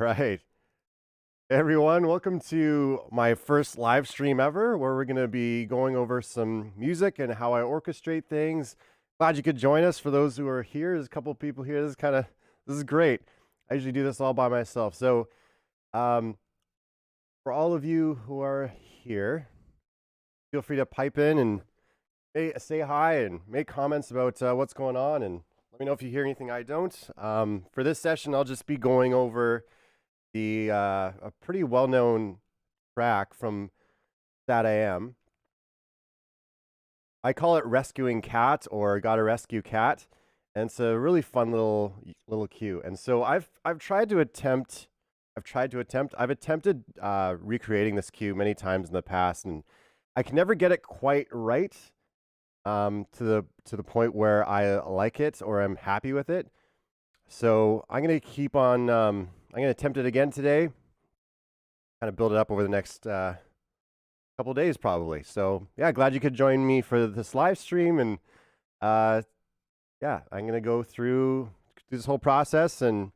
right. Hey everyone, welcome to my first live stream ever, where we're going to be going over some music and how I orchestrate things. Glad you could join us. For those who are here, there's a couple of people here. This is great. I usually do this all by myself. So, for all of you who are here, feel free to pipe in and say hi and make comments about what's going on, and let me know if you hear anything I don't. For this session, I'll just be going over a pretty well-known track from That I Am. I call it Rescuing Cat, or Gotta Rescue Cat, and it's a really fun little cue. And so I've attempted recreating this cue many times in the past, and I can never get it quite right to the point where I like it or I'm happy with it. So I'm going to keep on, I'm going to attempt it again today, kind of build it up over the next couple days probably. So yeah, glad you could join me for this live stream. And yeah, I'm going to go through this whole process, and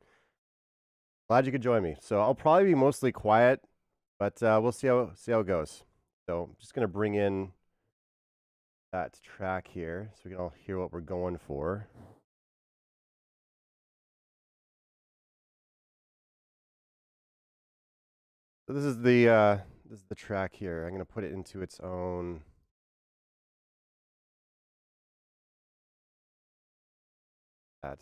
glad you could join me. So I'll probably be mostly quiet, but we'll see how it goes. So I'm just going to bring in that track here so we can all hear what we're going for. So this is the track here. I'm going to put it into its own that.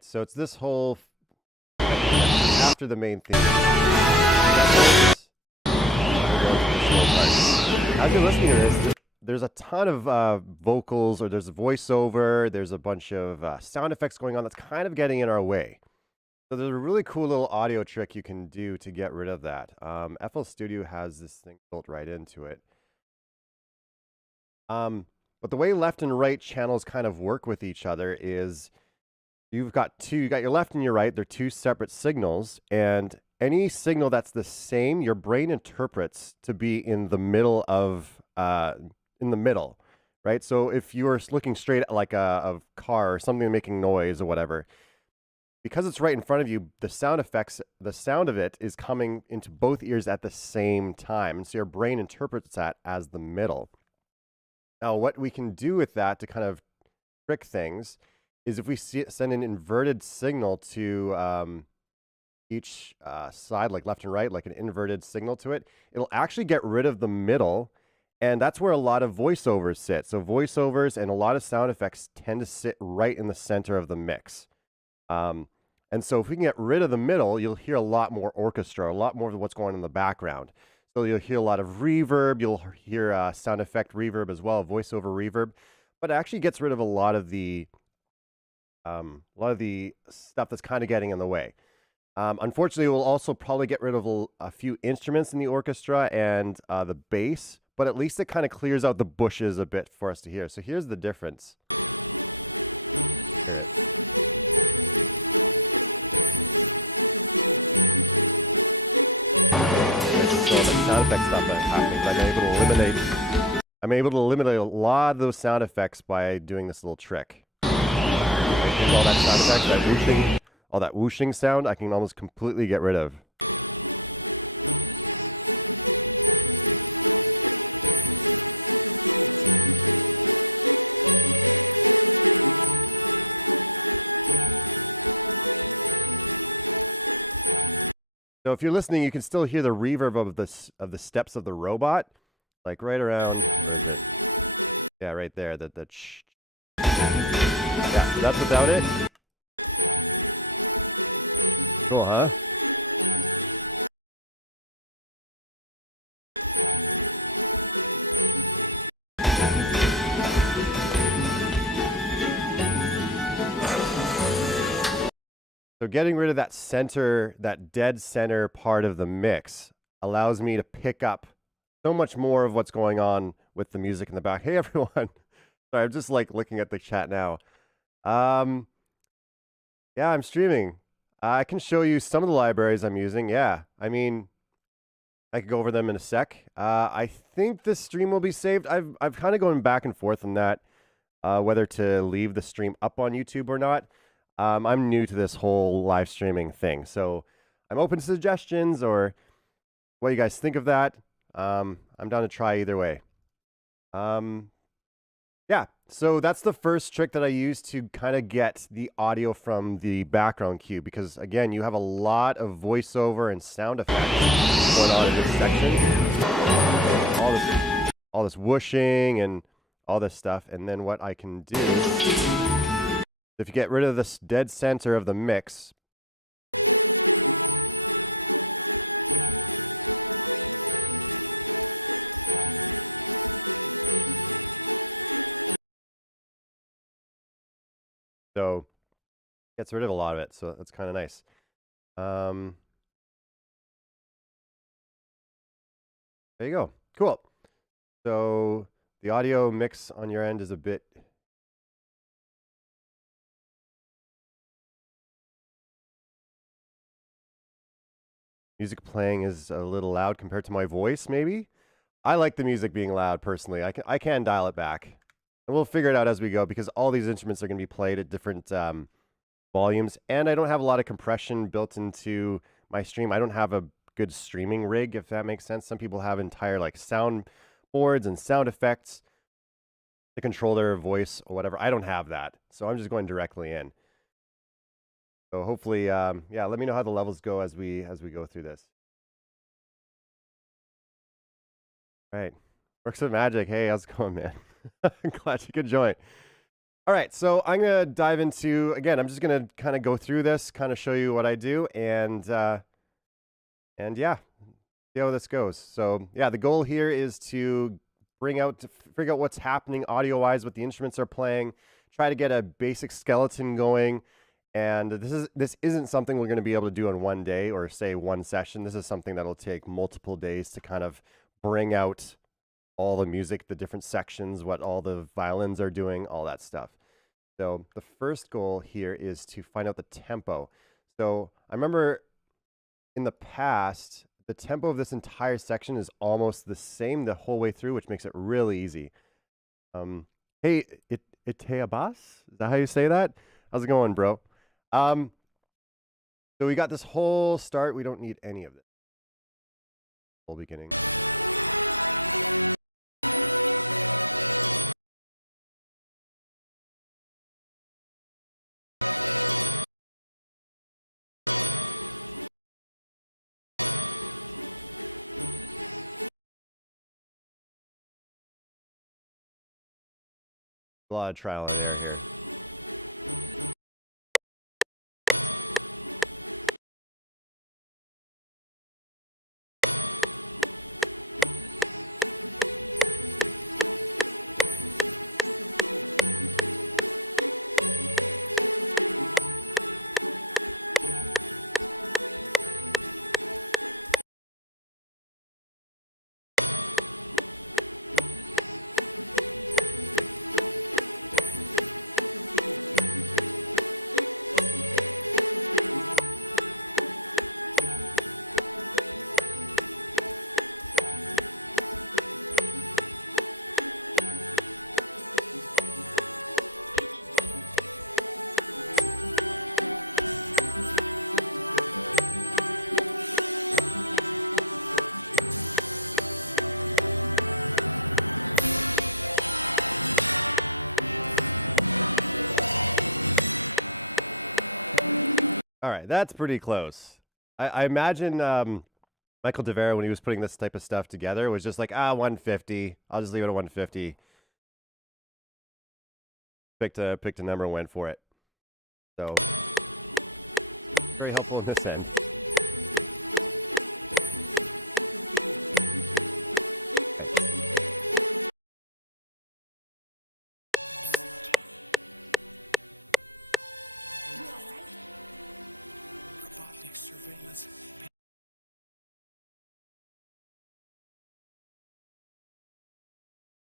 So it's this whole after the main theme. As you're listening to this, there's a ton of vocals, or there's a voiceover, there's a bunch of sound effects going on that's kind of getting in our way. So there's a really cool little audio trick you can do to get rid of that. FL Studio has this thing built right into it. But the way left and right channels kind of work with each other is you got your left and your right. They're two separate signals, and any signal that's the same, your brain interprets to be in the middle of, right? So if you were looking straight at like a car or something making noise or whatever, because it's right in front of you, the sound of it is coming into both ears at the same time. And so your brain interprets that as the middle. Now, what we can do with that to kind of trick things is if we send an inverted signal to each side, like left and right, like an inverted signal to it, it'll actually get rid of the middle, and that's where a lot of voiceovers sit. So voiceovers and a lot of sound effects tend to sit right in the center of the mix. And so if we can get rid of the middle, you'll hear a lot more orchestra, a lot more of what's going on in the background. So you'll hear a lot of reverb, you'll hear sound effect reverb as well, voiceover reverb, but it actually gets rid of a lot of the stuff that's kind of getting in the way. Unfortunately, we'll also probably get rid of a few instruments in the orchestra and the bass, but at least it kind of clears out the bushes a bit for us to hear. So here's the difference. Sound effect stuff that happens. I'm able to eliminate a lot of those sound effects by doing this little trick. Here's all that sound effects, that whooshing, all that whooshing sound, I can almost completely get rid of. if you're listening, you can still hear the reverb of the steps of the robot, like right around. Yeah, right there. Yeah, so that's without it. Cool, huh? So getting rid of that center, that dead center part of the mix allows me to pick up so much more of what's going on with the music in the back. Hey, everyone. Sorry, I'm just like looking at the chat now. Yeah, I'm streaming. I can show you some of the libraries I'm using. Yeah, I mean, I could go over them in a sec. I think this stream will be saved. I've kind of gone back and forth on that, whether to leave the stream up on YouTube or not. I'm new to this whole live streaming thing, so I'm open to suggestions or what you guys think of that. I'm down to try either way. Yeah, so that's the first trick that I use to kind of get the audio from the background cue, because again, you have a lot of voiceover and sound effects going on in this section. So all this whooshing and all this stuff, and then what I can do, if you get rid of this dead center of the mix, so gets rid of a lot of it, so that's kind of nice. There you go. Cool. So the audio mix on your end is a bit music playing is a little loud compared to my voice, maybe. I like the music being loud personally. I can dial it back. And we'll figure it out as we go, because all these instruments are going to be played at different volumes, and I don't have a lot of compression built into my stream. I don't have a good streaming rig, if that makes sense. Some people have entire like sound boards and sound effects to control their voice or whatever. I don't have that, so I'm just going directly in. So hopefully, yeah, let me know how the levels go as we go through this. All right, Works of Magic. Hey, how's it going, man? I'm glad you could join. All right, so I'm gonna dive into, again, I'm just gonna kind of go through this, kind of show you what I do, and yeah, see how this goes. So yeah, the goal here is to figure out what's happening audio-wise, what the instruments are playing, try to get a basic skeleton going. And this isn't something we're going to be able to do in one day or say one session. This is something that'll take multiple days to kind of bring out all the music, the different sections, what all the violins are doing, all that stuff. So the first goal here is to find out the tempo. So I remember in the past, the tempo of this entire section is almost the same the whole way through, which makes it really easy. Hey, Iteabas? Is that how you say that? How's it going, bro? So we got this whole start. We don't need any of this. Whole beginning. A lot of trial and error here. All right, that's pretty close. I imagine Michael DeVera, when he was putting this type of stuff together, was just like, 150. I'll just leave it at 150. Picked a number and went for it. So very helpful in this end.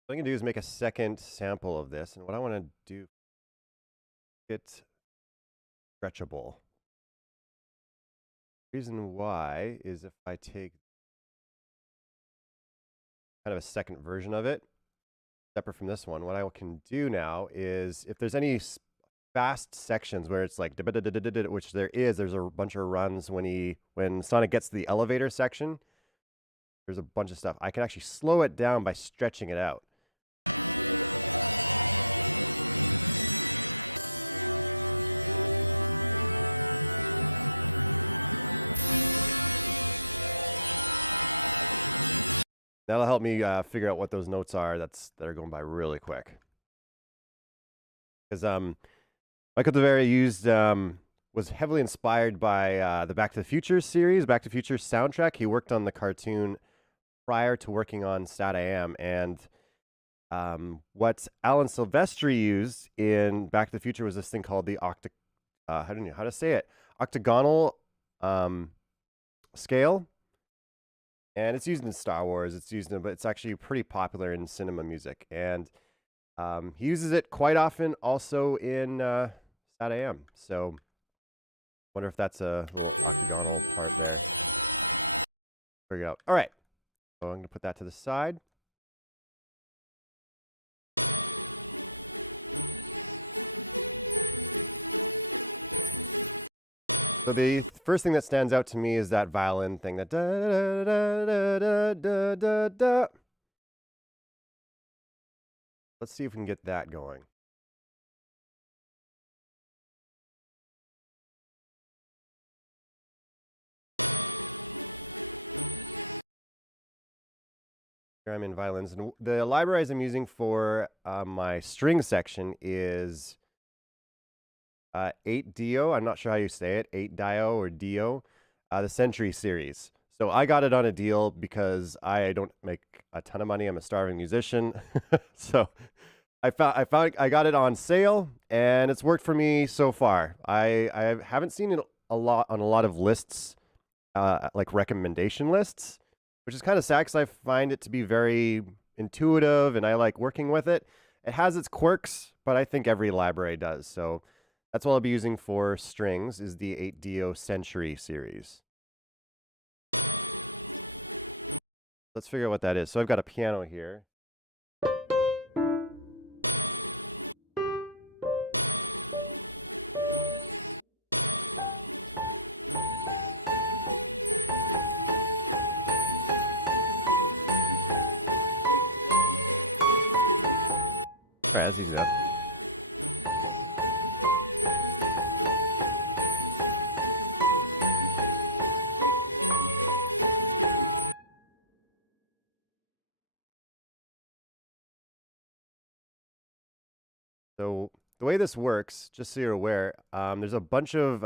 What I'm going to do is make a second sample of this. And what I want to do, it's stretchable. The reason why is if I take kind of a second version of it, separate from this one, what I can do now is if there's any fast sections where it's like, which there's a bunch of runs when Sonic gets to the elevator section, there's a bunch of stuff. I can actually slow it down by stretching it out. That'll help me figure out what those notes are that are going by really quick. Because Michael DeVera was heavily inspired by the Back to the Future series, Back to the Future soundtrack. He worked on the cartoon prior to working on Sat AM, and what Alan Silvestri used in Back to the Future was this thing called the octagonal scale. And it's used in Star Wars. But it's actually pretty popular in cinema music. And he uses it quite often also in Sat AM. So wonder if that's a little octagonal part there. Figure it out. All right. So I'm going to put that to the side. So the first thing that stands out to me is that violin thing, that da da da da da da da. Let's see if we can get that going. Here I'm in violins, and the libraries I'm using for my string section is 8Dio. I'm not sure how you say it, 8Dio or Dio, the Century series. So I got it on a deal because I don't make a ton of money. I'm a starving musician. So I got it on sale, and it's worked for me so far. I haven't seen it a lot on a lot of lists, like recommendation lists, which is kind of sad because I find it to be very intuitive and I like working with it. It has its quirks, but I think every library does. So that's what I'll be using for strings is the 8Dio Century series. Let's figure out what that is. So I've got a piano here. All right, let's use that. So the way this works, just so you're aware, there's a bunch of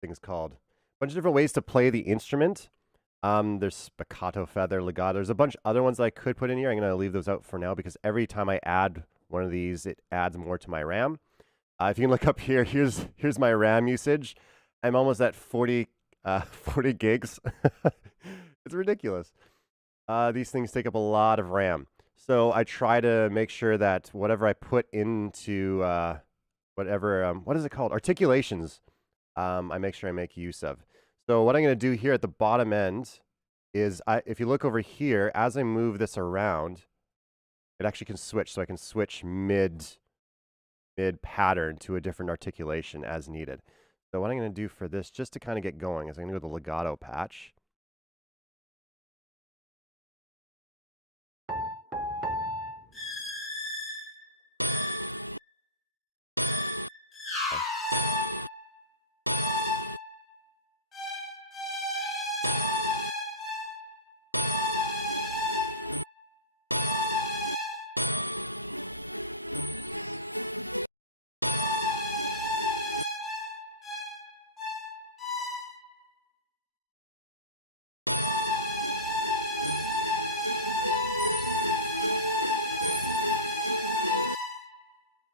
things called, a bunch of different ways to play the instrument. There's spiccato, feather, legato. There's a bunch of other ones that I could put in here. I'm going to leave those out for now because every time I add one of these, it adds more to my RAM. If you can look up here, here's my RAM usage. I'm almost at 40 gigs. It's ridiculous. These things take up a lot of RAM. So I try to make sure that whatever I put into whatever, what is it called? Articulations, I make sure I make use of. So what I'm going to do here at the bottom end is, if you look over here, as I move this around, it actually can switch. So I can switch mid pattern to a different articulation as needed. So what I'm going to do for this, just to kind of get going, is I'm going to go to the legato patch.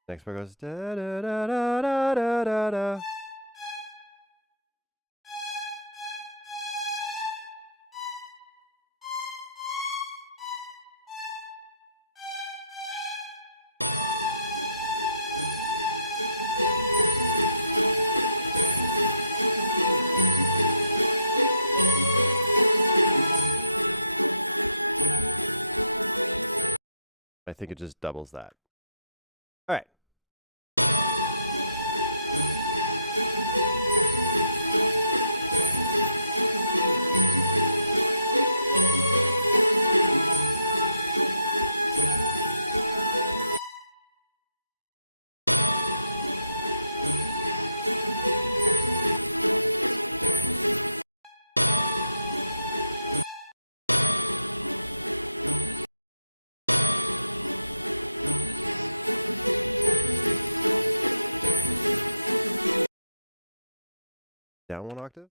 Next part goes da da da da da da da da. I think it just doubles that. All right. Down one octave.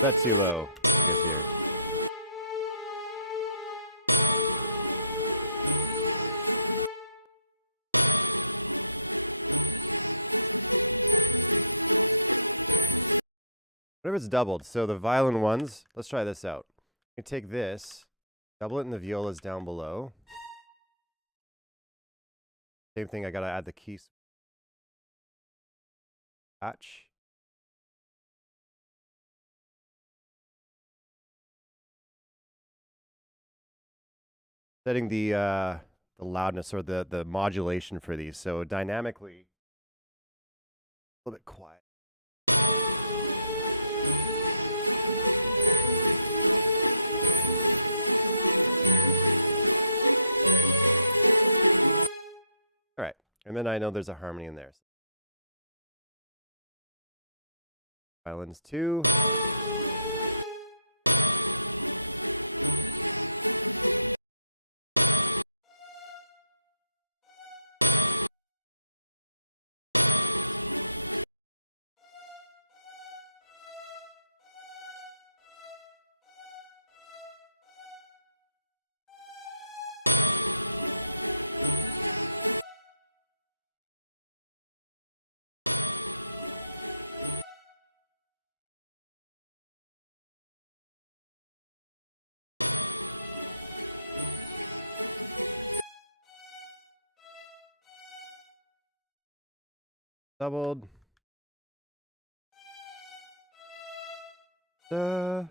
That's too low. Whatever it's doubled. So the violin ones, let's try this out. You take this, double it in the violas down below. Same thing, I gotta add the key patch. Setting the loudness or the modulation for these. So dynamically, a little bit quiet. All right, and then I know there's a harmony in there. Violins 2. Doubled. Da,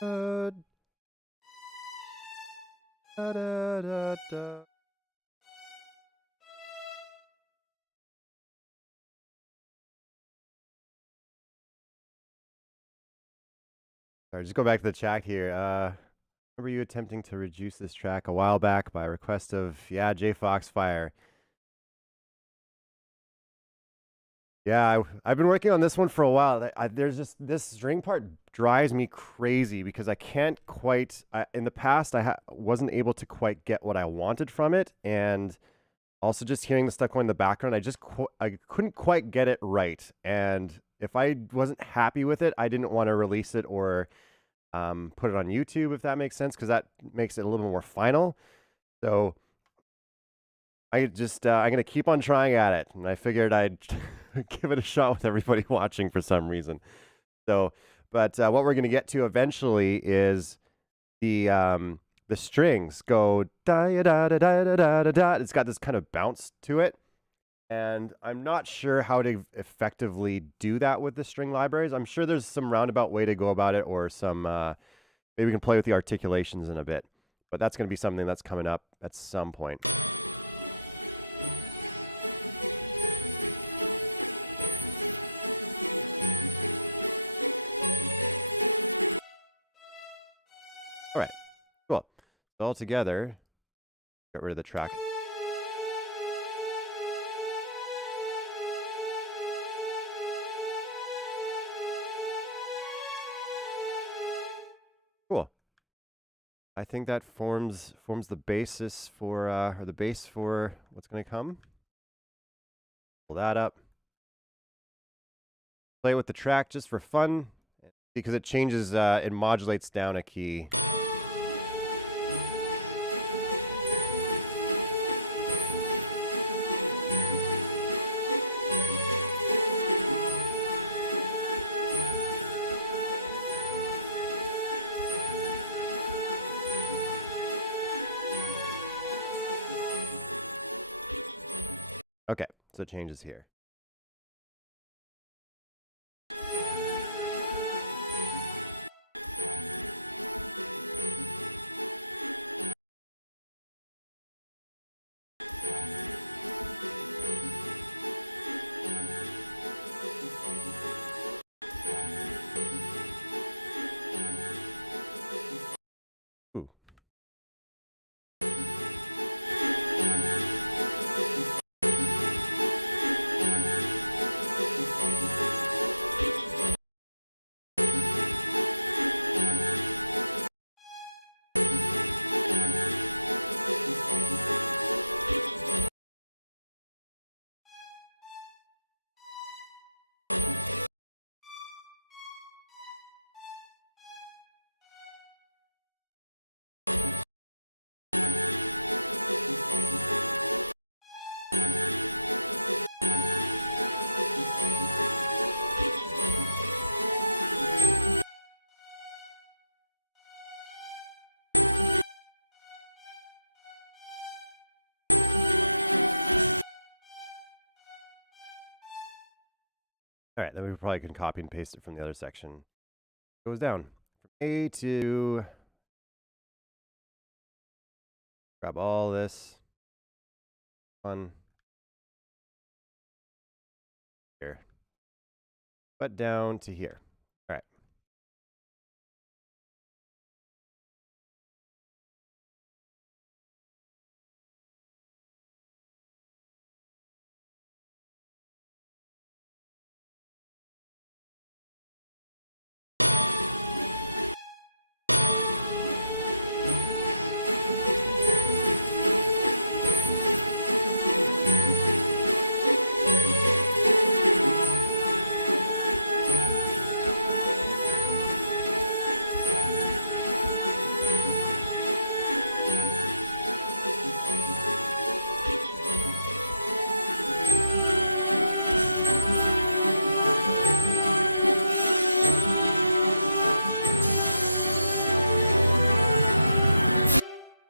da, da, da, da, da. Sorry, just go back to the chat here. Remember you attempting to reduce this track a while back by request of, yeah, J Foxfire. Yeah, I've been working on this one for a while. There's just this string part drives me crazy because I can't quite. In the past, I wasn't able to quite get what I wanted from it, and also just hearing the stuff going in the background, I couldn't quite get it right. And if I wasn't happy with it, I didn't want to release it or put it on YouTube, if that makes sense, because that makes it a little more final. So I'm gonna keep on trying at it, and I figured I'd give it a shot with everybody watching for some reason. So, but what we're gonna get to eventually is the strings go da da da da da da da da. It's got this kind of bounce to it, and I'm not sure how to effectively do that with the string libraries. I'm sure there's some roundabout way to go about it, or some maybe we can play with the articulations in a bit. But that's gonna be something that's coming up at some point. All right, cool. So all together, get rid of the track. Cool. I think that forms the basis for or the base for what's going to come. Pull that up. Play with the track just for fun because it changes, it modulates down a key. Okay, so it changes here. Ooh. All right, then we probably can copy and paste it from the other section. It goes down from A to, grab all this fun here, but down to here. All right.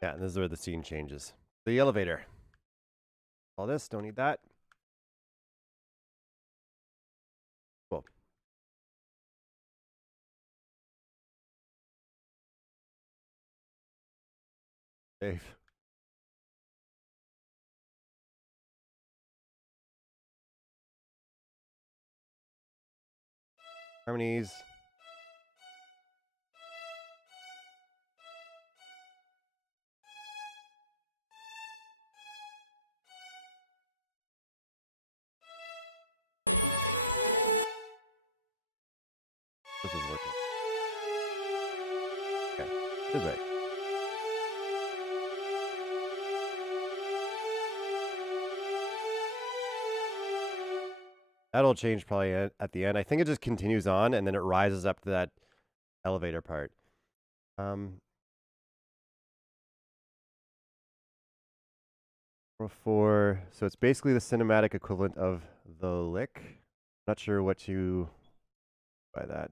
Yeah, and this is where the scene changes. The elevator. All this, don't need that. Cool. Save. Harmonies. This is working. Okay, this is right. That'll change probably at the end. I think it just continues on and then it rises up to that elevator part. Four. So it's basically the cinematic equivalent of the lick. Not sure what you by that.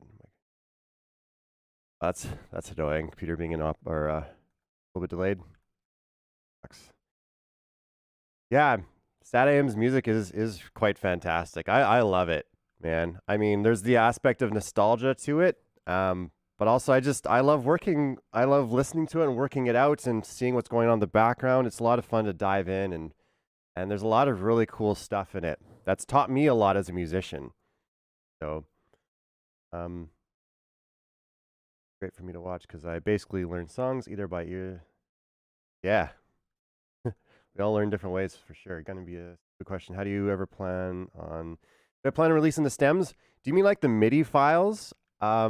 That's annoying. Computer being a little bit delayed. Sucks. Yeah, SatAM's music is quite fantastic. I love it, man. I mean, there's the aspect of nostalgia to it, but also I love listening to it and working it out and seeing what's going on in the background. It's a lot of fun to dive in and there's a lot of really cool stuff in it. That's taught me a lot as a musician. So, great for me to watch because I basically learn songs either by ear. Yeah. We all learn different ways for sure. Gonna be a good question. How do you ever plan on? Do I plan on releasing the stems? Do you mean like the MIDI files? I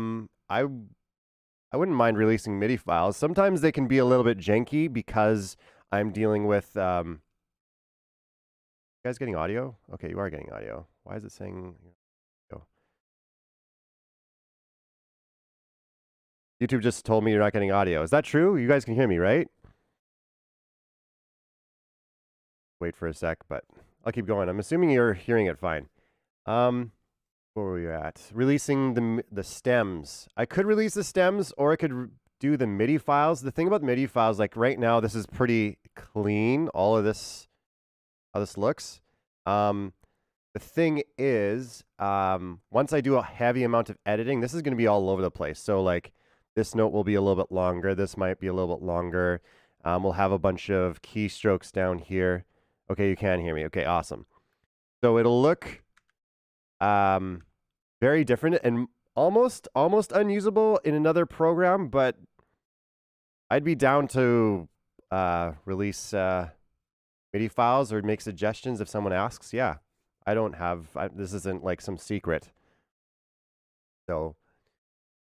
wouldn't mind releasing MIDI files. Sometimes they can be a little bit janky because I'm dealing with You guys getting audio? Okay, you are getting audio. Why is it saying audio? YouTube just told me you're not getting audio. Is that true? You guys can hear me, right? Wait for a sec, but I'll keep going. I'm assuming you're hearing it fine. Where were we at? Releasing the stems. I could release the stems, or I could do the MIDI files. The thing about MIDI files, like right now, this is pretty clean. All of this, how this looks. The thing is, once I do a heavy amount of editing, this is going to be all over the place. So like this note will be a little bit longer. This might be a little bit longer. We'll have a bunch of keystrokes down here. Okay, you can hear me. Okay, awesome. So it'll look very different and almost unusable in another program, but I'd be down to release MIDI files or make suggestions if someone asks. Yeah, I don't have, this isn't like some secret. So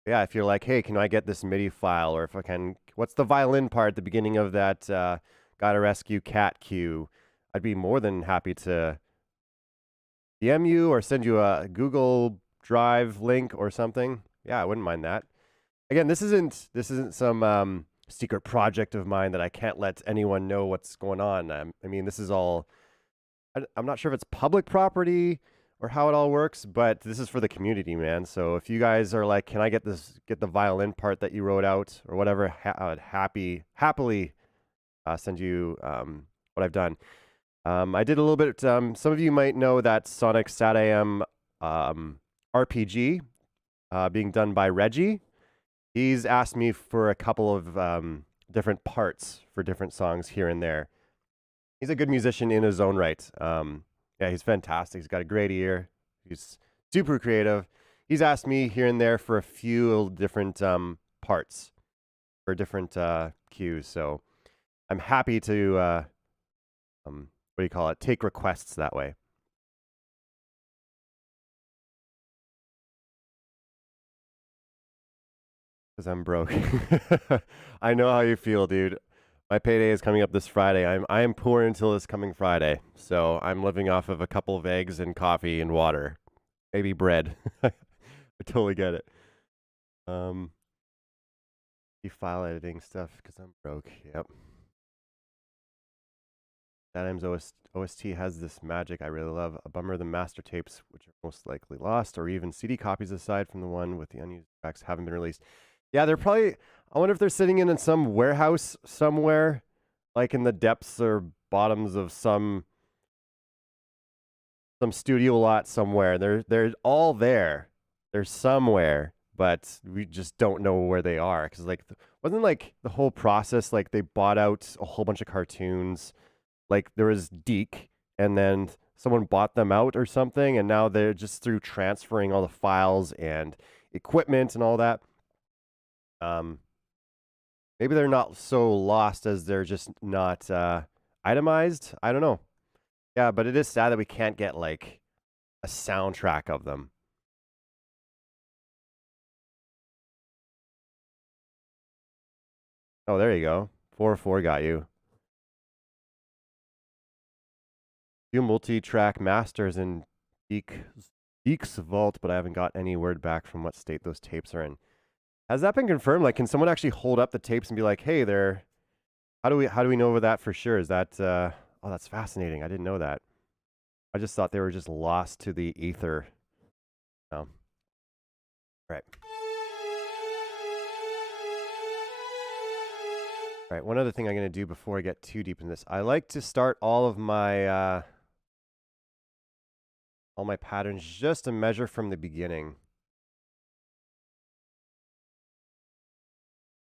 yeah, if you're like, hey, can I get this MIDI file? Or if I can, what's the violin part at the beginning of that Gotta Rescue Cat cue? I'd be more than happy to DM you or send you a Google Drive link or something. Yeah, I wouldn't mind that. Again, this isn't some secret project of mine that I can't let anyone know what's going on. I mean, this is all, I'm not sure if it's public property or how it all works, but this is for the community, man. So if you guys are like, can I get the violin part that you wrote out or whatever, I'd happily send you what I've done. I did a little bit, some of you might know that Sonic SatAM RPG being done by Reggie. He's asked me for a couple of different parts for different songs here and there. He's a good musician in his own right. Yeah, he's fantastic. He's got a great ear. He's super creative. He's asked me here and there for a few different parts for different cues. So I'm happy to, what do you call it? Take requests that way. Because I'm broke. I know how you feel, dude. My payday is coming up this Friday. I am poor until this coming Friday. So I'm living off of a couple of eggs and coffee and water. Maybe bread. I totally get it. File editing stuff because I'm broke. Yep. SatAM's OST has this magic I really love. A bummer the master tapes, which are most likely lost, or even CD copies aside from the one with the unused tracks, haven't been released. Yeah, they're probably, I wonder if they're sitting in some warehouse somewhere, like in the depths or bottoms of some studio lot somewhere. They're all there. They're somewhere, but we just don't know where they are. Because like, wasn't like the whole process, like they bought out a whole bunch of cartoons. Like there was Deke, and then someone bought them out or something, and now they're just through transferring all the files and equipment and all that. Maybe they're not so lost as they're just not itemized. I don't know. Yeah, but it is sad that we can't get like a soundtrack of them. Oh, there you go. 404 got you. Few multi-track masters in Deke's vault, but I haven't got any word back from what state those tapes are in. Has that been confirmed? Like, can someone actually hold up the tapes and be like, "Hey, they're..." How do we know that for sure? Is that? Oh, that's fascinating. I didn't know that. I just thought they were just lost to the ether. Oh, right. Right. One other thing I'm going to do before I get too deep in this, I like to start all my patterns just a measure from the beginning.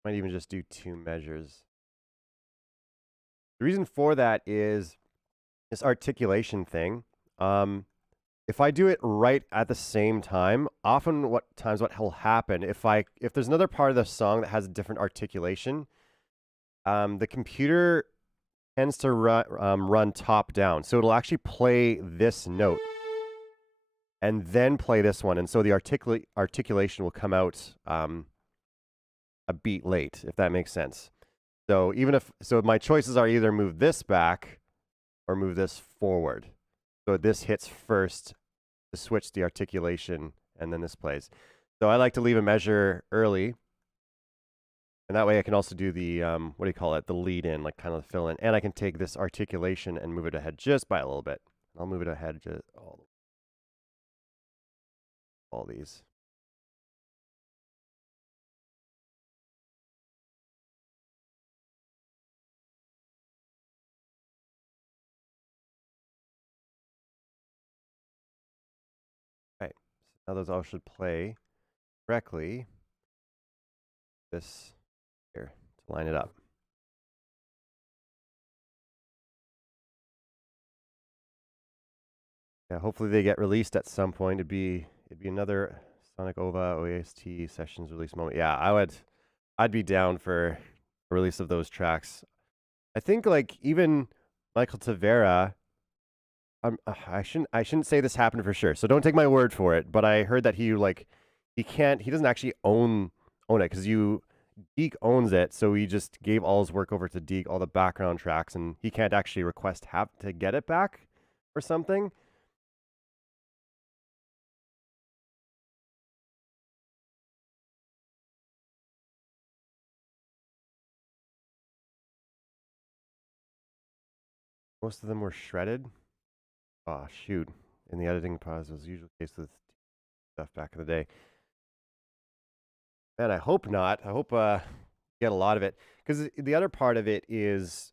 Might even just do 2 measures. The reason for that is this articulation thing. If I do it right at the same time, often what will happen if there's another part of the song that has a different articulation, the computer tends to run top down. So it'll actually play this note and then play this one. And so the articulation will come out a beat late, if that makes sense. So my choices are either move this back or move this forward. So this hits first to switch the articulation, and then this plays. So I like to leave a measure early, and that way I can also do the, what do you call it, the lead in, like kind of the fill in. And I can take this articulation and move it ahead just by a little bit. I'll move it ahead just all these. Right, so now those all should play correctly. This here to line it up. Yeah, hopefully they get released at some point. It'd be another Sonic OVA OAST sessions release moment. Yeah, I'd be down for a release of those tracks. I think like even Michael Tavera, I shouldn't say this happened for sure. So don't take my word for it, but I heard that he doesn't actually own it because Deke owns it, so he just gave all his work over to Deke, all the background tracks, and he can't actually request to get it back or something. Most of them were shredded. Oh, shoot. In the editing process was usually the case with stuff back in the day. Man, I hope not. I hope get a lot of it. Because the other part of it is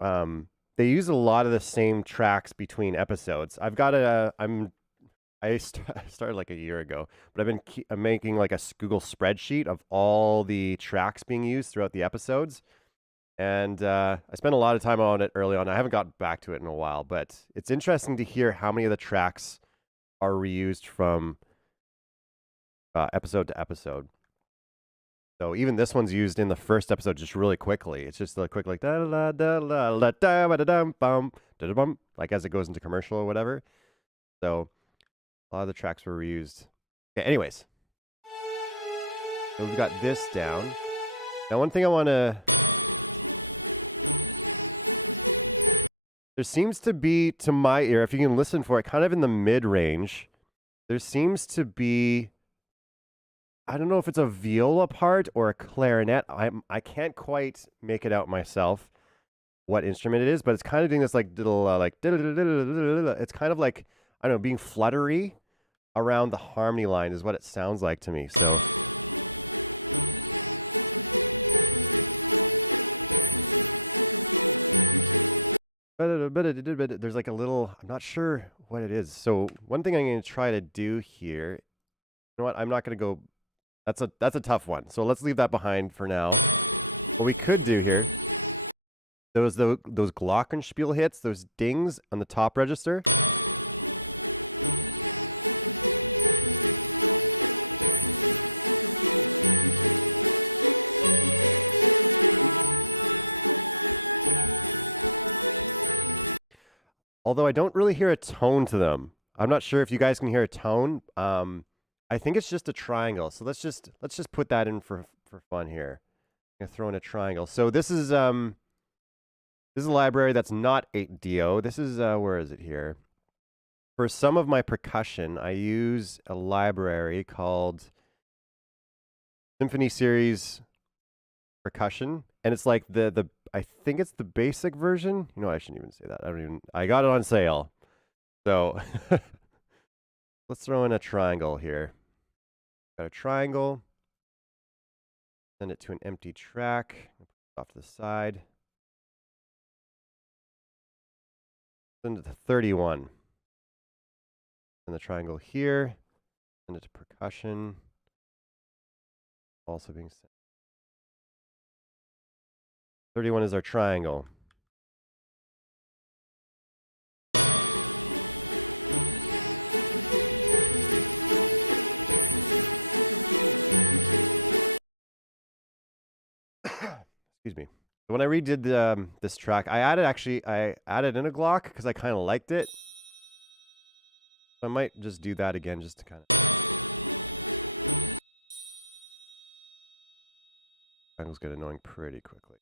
they use a lot of the same tracks between episodes. I started like a year ago, but I'm making like a Google spreadsheet of all the tracks being used throughout the episodes. And I spent a lot of time on it early on. I haven't got back to it in a while, but it's interesting to hear how many of the tracks are reused from episode to episode. So even this one's used in the first episode just really quickly. It's just a quick like da da da da da da da da bum da da bum, like as it goes into commercial or whatever. So a lot of the tracks were reused. Okay, anyways. So we've got this down. Now one thing I want to... There seems to be, to my ear, if you can listen for it, kind of in the mid-range, there seems to be, I don't know if it's a viola part or a clarinet. I can't quite make it out myself what instrument it is, but it's kind of doing this like little, it's kind of like, I don't know, being fluttery around the harmony line is what it sounds like to me. So... there's like a little, I'm not sure what it is. So one thing I'm going to try to do here, you know what, I'm not going to go, that's a tough one. So let's leave that behind for now. What we could do here, those glockenspiel hits, those dings on the top register. Although I don't really hear a tone to them. I'm not sure if you guys can hear a tone. I think it's just a triangle. So let's just put that in for fun here. I'm gonna throw in a triangle. So this is a library that's not 8DO. This is where is it here? For some of my percussion, I use a library called Symphony Series Percussion, and it's like the I think it's the basic version. You know, I shouldn't even say that. I got it on sale. So let's throw in a triangle here. Got a triangle. Send it to an empty track. Off to the side. Send it to 31. And the triangle here. Send it to percussion. Also being sent. 31 is our triangle. Excuse me. When I redid this track, I added in a Glock because I kind of liked it. So I might just do that again just to kind of... Triangles get annoying pretty quickly.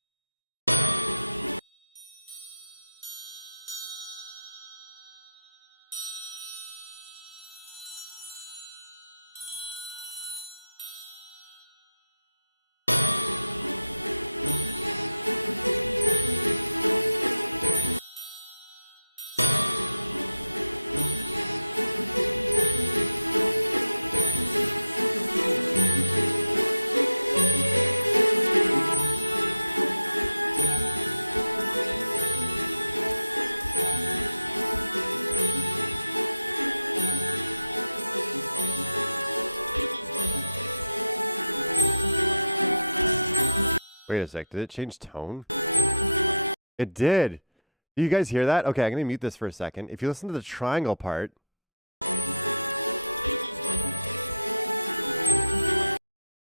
a sec. Did it change tone? It did. Do you guys hear that? Okay, I'm going to mute this for a second. If you listen to the triangle part.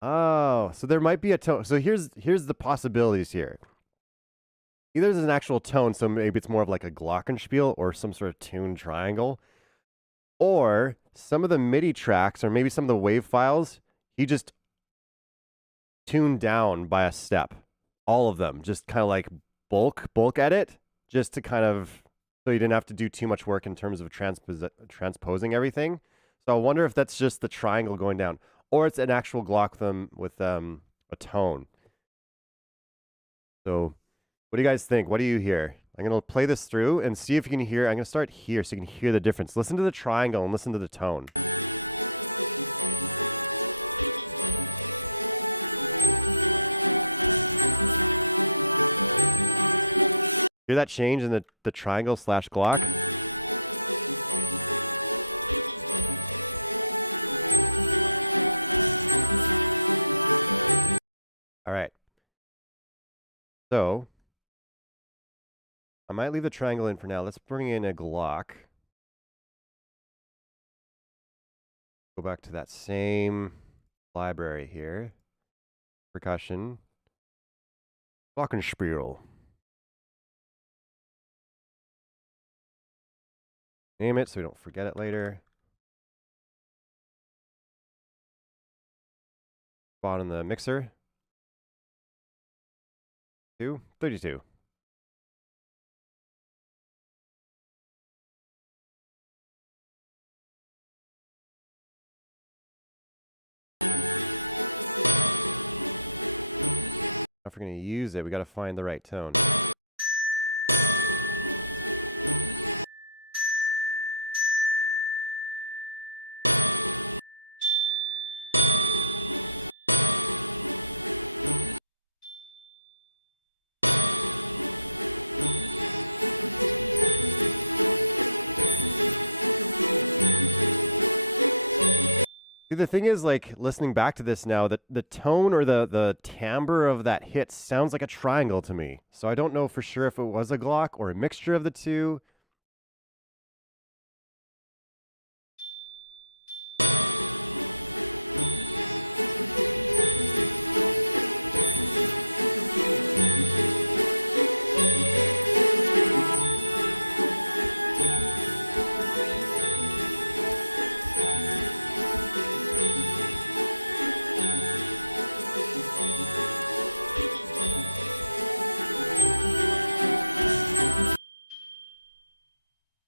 Oh, so there might be a tone. So here's the possibilities here. Either there's an actual tone, so maybe it's more of like a glockenspiel or some sort of tuned triangle. Or some of the MIDI tracks, or maybe some of the wave files, he just tuned down by a step. All of them, just kind of like bulk edit, just to kind of, so you didn't have to do too much work in terms of transposing everything. So I wonder if that's just the triangle going down, or it's an actual glock with a tone. So what do you guys think? What do you hear? I'm going to play this through and see if you can hear. I'm going to start here so you can hear the difference. Listen to the triangle and listen to the tone. Hear that change in the triangle / glock? All right. So I might leave the triangle in for now. Let's bring in a glock. Go back to that same library here. Percussion. Glockenspiel. Name it so we don't forget it later. Spot in the mixer. 32. If we're going to use it, we got to find the right tone. The thing is, like, listening back to this now, that the tone or the timbre of that hit sounds like a triangle to me. So I don't know for sure if it was a Glock or a mixture of the two.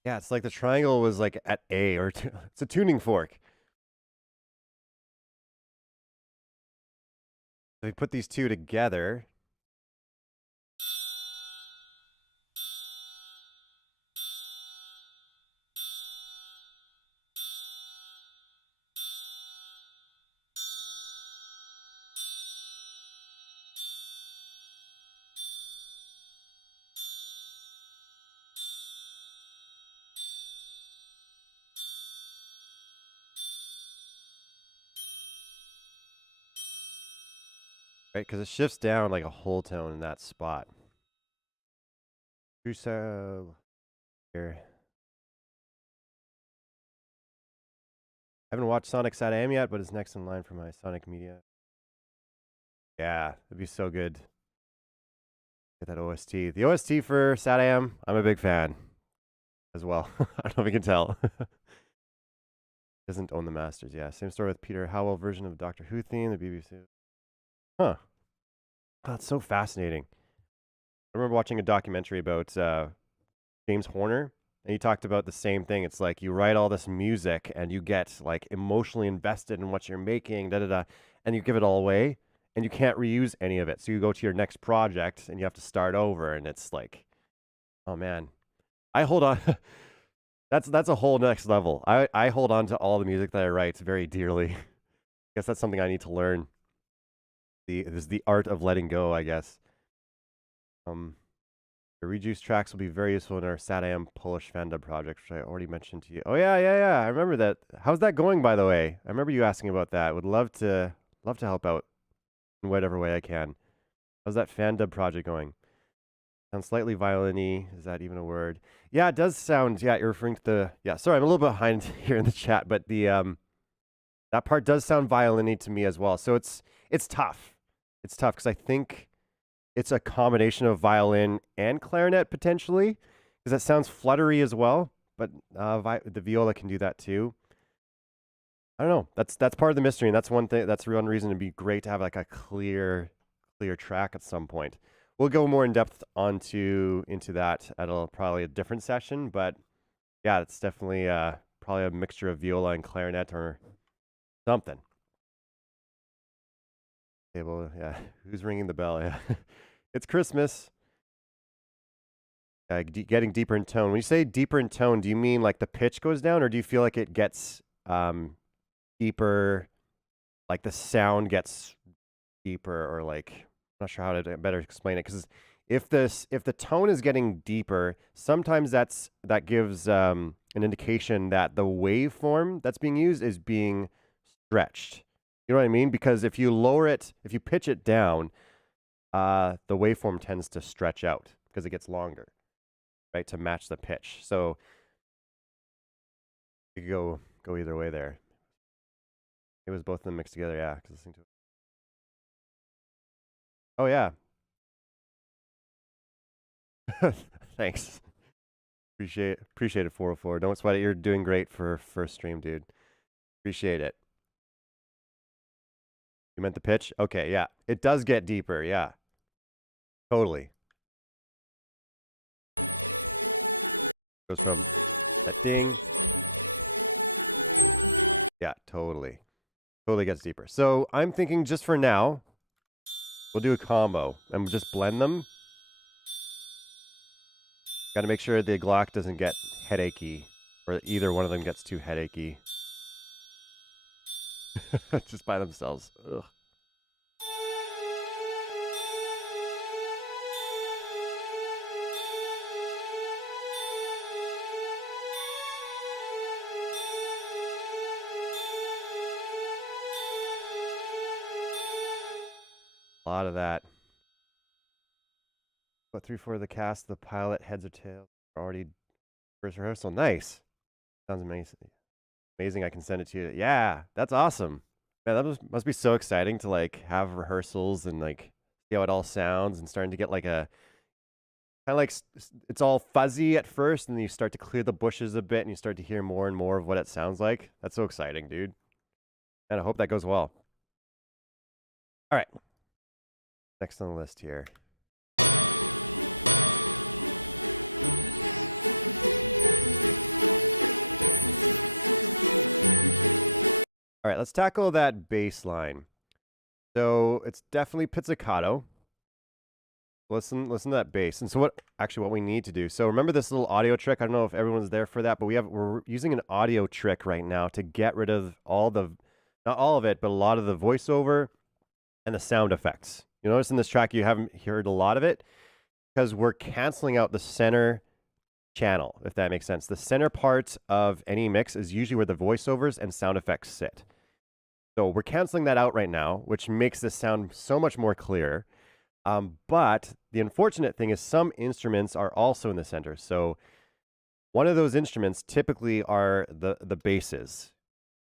Yeah, it's like the triangle was like at A, or it's a tuning fork. So we put these two together. Right, because it shifts down like a whole tone in that spot. So here. I haven't watched Sonic SatAM yet, but it's next in line for my Sonic Media. Yeah, it'd be so good. Get that OST. The OST for SatAM, I'm a big fan as well. I don't know if you can tell. Doesn't own the masters. Yeah, same story with Peter Howell version of Doctor Who theme, the BBC. Huh. Oh, that's so fascinating. I remember watching a documentary about James Horner, and he talked about the same thing. It's like you write all this music and you get like emotionally invested in what you're making, and you give it all away, and you can't reuse any of it. So you go to your next project and you have to start over, and it's like, oh man, I hold on. That's a whole next level. I hold on to all the music that I write very dearly. I guess that's something I need to learn. The art of letting go, I guess. The rejuice tracks will be very useful in our SatAM Polish Fanda project, which I already mentioned to you. Oh yeah. I remember that. How's that going, by the way? I remember you asking about that. Would love to help out in whatever way I can. How's that fan dub project going? Sounds slightly violin-y. Is that even a word? Yeah, it does sound. Yeah, you're referring to the. Yeah, sorry, I'm a little behind here in the chat, but the that part does sound violin-y to me as well. So it's tough. It's tough because I think it's a combination of violin and clarinet potentially, because that sounds fluttery as well. But the viola can do that too. I don't know. That's part of the mystery, and that's one thing. That's one reason it'd be great to have like a clear track at some point. We'll go more in depth into that at probably a different session. But yeah, it's definitely probably a mixture of viola and clarinet or something. Table, yeah. Who's ringing the bell? Yeah, it's Christmas. Getting deeper in tone. When you say deeper in tone, do you mean like the pitch goes down, or do you feel like it gets deeper, like the sound gets deeper, or like I'm not sure how to better explain it? Because if the tone is getting deeper, sometimes that gives an indication that the waveform that's being used is being stretched. You know what I mean? Because if you lower it, if you pitch it down, the waveform tends to stretch out because it gets longer, right, to match the pitch. So you could go either way there. It was both of them mixed together, yeah. Cause listening to it. Oh yeah. Thanks. Appreciate it, 404. Don't sweat it. You're doing great for first stream, dude. Appreciate it. You meant the pitch? Okay, yeah. It does get deeper, yeah. Totally. Goes from that ding. Yeah, totally. Totally gets deeper. So I'm thinking just for now, we'll do a combo and we'll just blend them. Got to make sure the Glock doesn't get headachy, or either one of them gets too headachy. Just by themselves. Ugh. A lot of that. What 3/4 of the cast, the pilot, heads or tails, are already first rehearsal. Nice. Sounds amazing. Amazing. I can send it to you. Yeah, that's awesome. Man, that must be so exciting to like have rehearsals and like see how it all sounds and starting to get like a kind of like it's all fuzzy at first, and then you start to clear the bushes a bit and you start to hear more and more of what it sounds like. That's so exciting, dude. And I hope that goes well. All right. Next on the list here. All right, let's tackle that bass line. So it's definitely pizzicato. Listen to that bass. And so what we need to do. So remember this little audio trick. I don't know if everyone's there for that, but we're using an audio trick right now to get rid of not all of it, but a lot of the voiceover and the sound effects. You notice in this track you haven't heard a lot of it because we're canceling out the center channel, if that makes sense. The center part of any mix is usually where the voiceovers and sound effects sit. So we're canceling that out right now, which makes this sound so much more clear. But the unfortunate thing is some instruments are also in the center. So one of those instruments typically are the basses.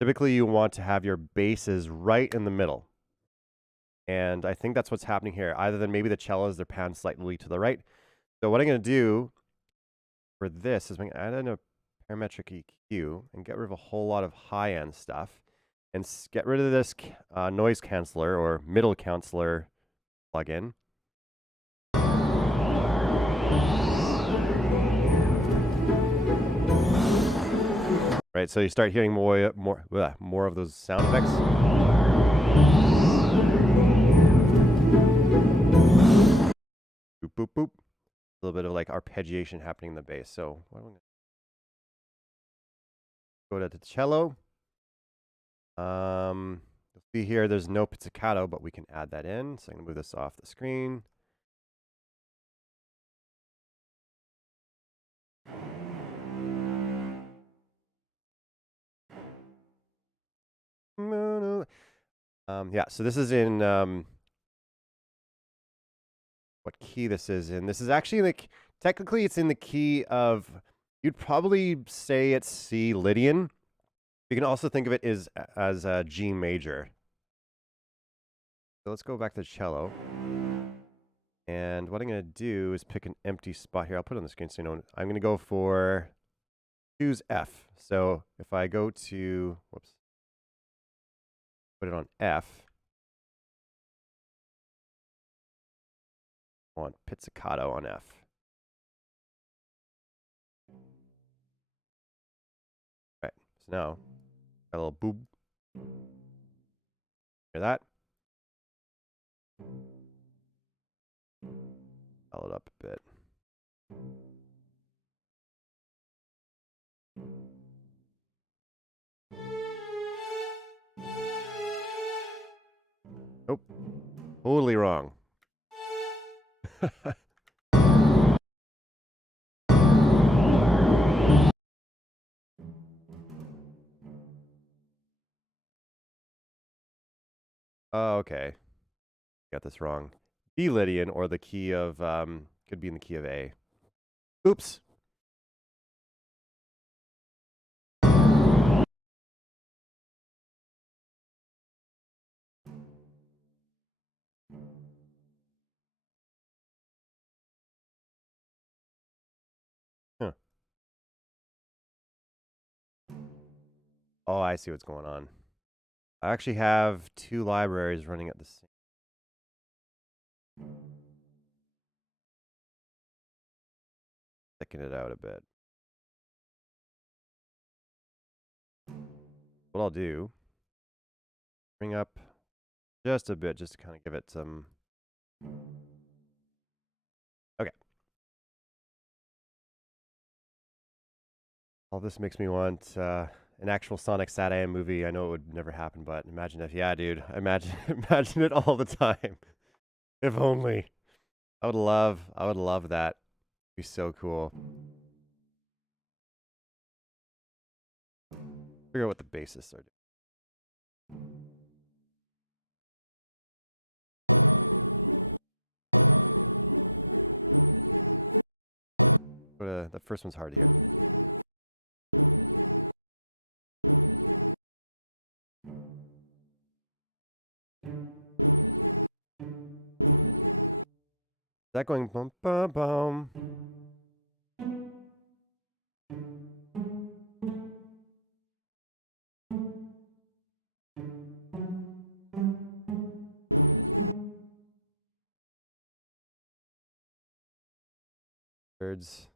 Typically you want to have your basses right in the middle. And I think that's what's happening here. Either than maybe the cellos, they're panned slightly to the right. So what I'm going to do for this is I'm going to add in a parametric EQ and get rid of a whole lot of high-end stuff and get rid of this noise canceller or middle canceller plugin. Right, so you start hearing more of those sound effects. Boop, boop, boop. A little bit of like arpeggiation happening in the bass. So what am I gonna go to the cello. You'll see here there's no pizzicato, but we can add that in. So I'm gonna move this off the screen. Yeah, so this is in what key this is in. This is actually like technically it's in the key of, you'd probably say it's C Lydian. You can also think of it as G major. So let's go back to the cello. And what I'm going to do is pick an empty spot here. I'll put it on the screen so you know. I'm going to go for, choose F. So if I go to, whoops, put it on F. I want pizzicato on F. Right, so now, got a little boob. Hear that? Dial it up a bit. Nope. Totally wrong. Oh, okay. Got this wrong. D Lydian, or the key of, could be in the key of A. Oops. Huh. Oh, I see what's going on. I actually have two libraries running at the same. Sticking it out a bit. What I'll do, bring up just a bit, just to kind of give it some. Okay. All this makes me want an actual Sonic SatAM movie. I know it would never happen, but imagine if, yeah, dude, imagine it all the time. If only. I would love that. It'd be so cool. Figure out what the bassists are doing. But the first one's hard to hear. Is that going bum bum bum? Birds.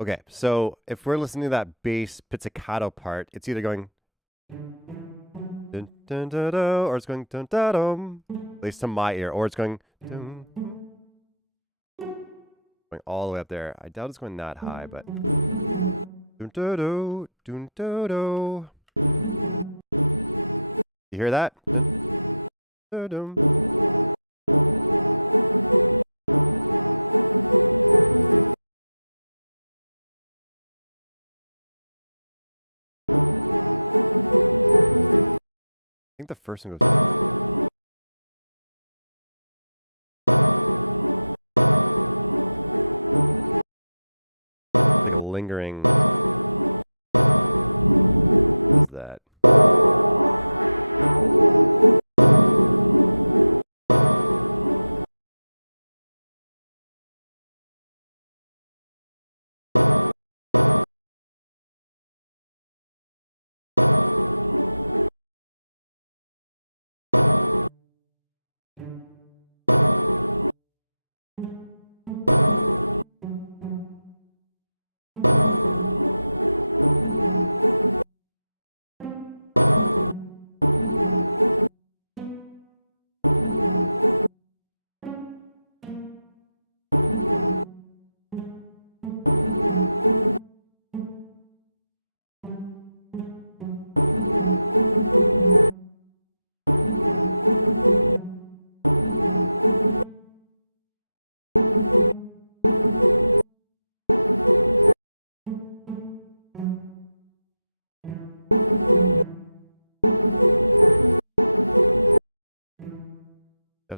Okay, so if we're listening to that bass pizzicato part, it's either going dun, dun, dun, dun, or it's going dun, dun, dun, at least to my ear, or it's going dun, going all the way up there. I doubt it's going that high, but dun, dun, dun, dun, dun, dun. You hear that? Dun, dun, dun. I think the first one goes like a lingering. What is that?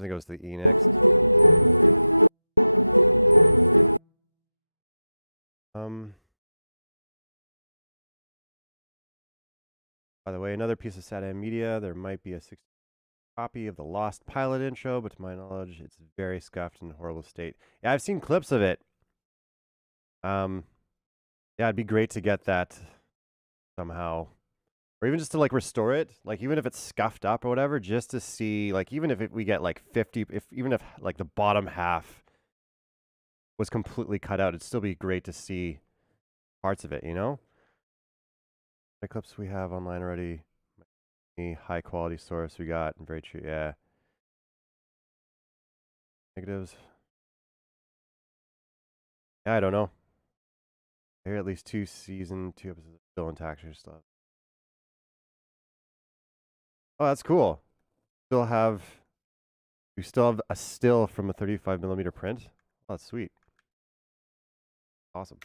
definitely goes to the E next. By the way, another piece of SATAM media. There might be a 60 copy of the Lost Pilot intro, but to my knowledge, it's very scuffed and horrible state. Yeah, I've seen clips of it. Yeah, it'd be great to get that somehow, or even just to like restore it. Like even if it's scuffed up or whatever, just to see. Like even if we get like 50, even if like the bottom half was completely cut out, it'd still be great to see parts of it. You know, the clips we have online already. High quality source we got, and very true. Yeah. Negatives. Yeah, I don't know. Here at least 2 season, 2 episodes still intact or stuff. Oh, that's cool. You still have a still from a 35mm print. Oh, that's sweet. Awesome.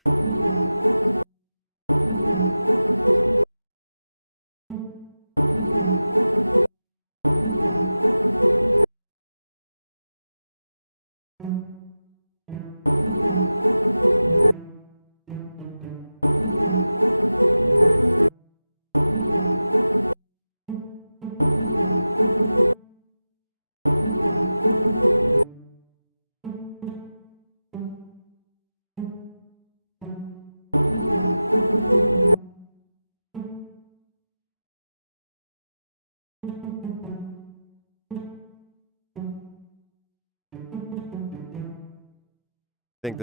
think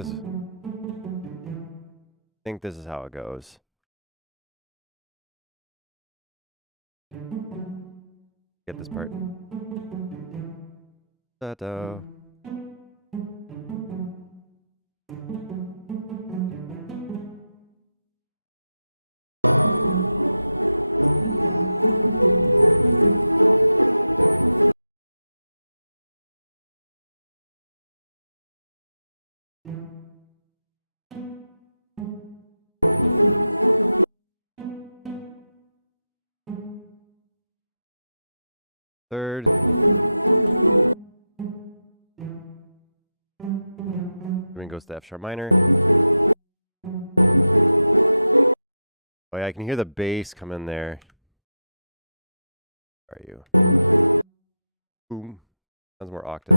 this is how it goes. Get this part. Ta-da. Third. Then goes to F sharp minor. Oh yeah, I can hear the bass come in there. Where are you? Boom. Sounds more octave.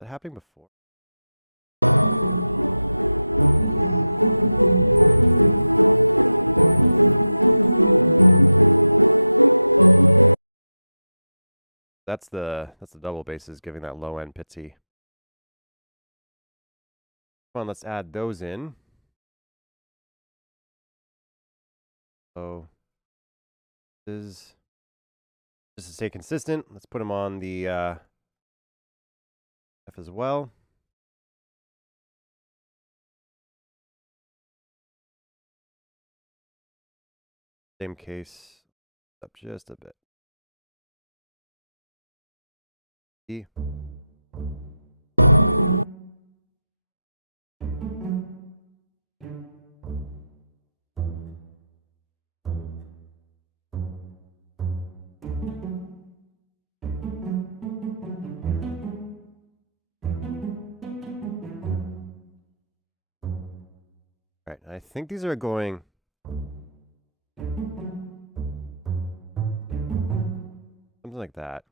That happened before. That's the double basses giving that low end pitsy. Come on, let's add those in. So this just to stay consistent, let's put them on the F as well. Same case, up just a bit. E. All right, I think these are going. Something like that.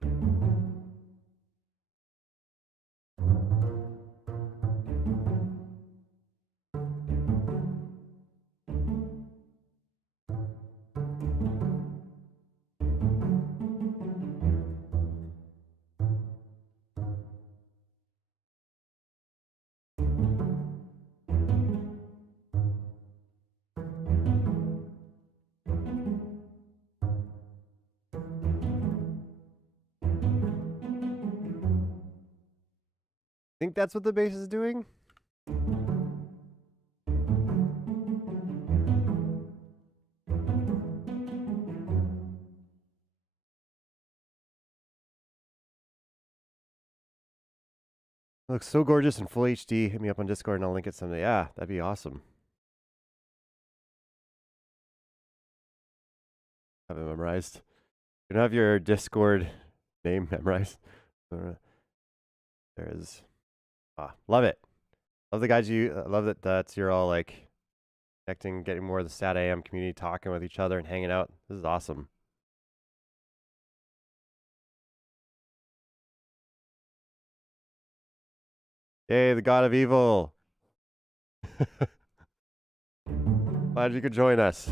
Think that's what the bass is doing? It looks so gorgeous in full HD. Hit me up on Discord and I'll link it someday. Yeah, that'd be awesome. Have it memorized. You don't have your Discord name memorized. There's, love it. Love the guys love that you're all like connecting, getting more of the Sat AM community, talking with each other and hanging out. This is awesome. Yay, the God of Evil. Glad you could join us.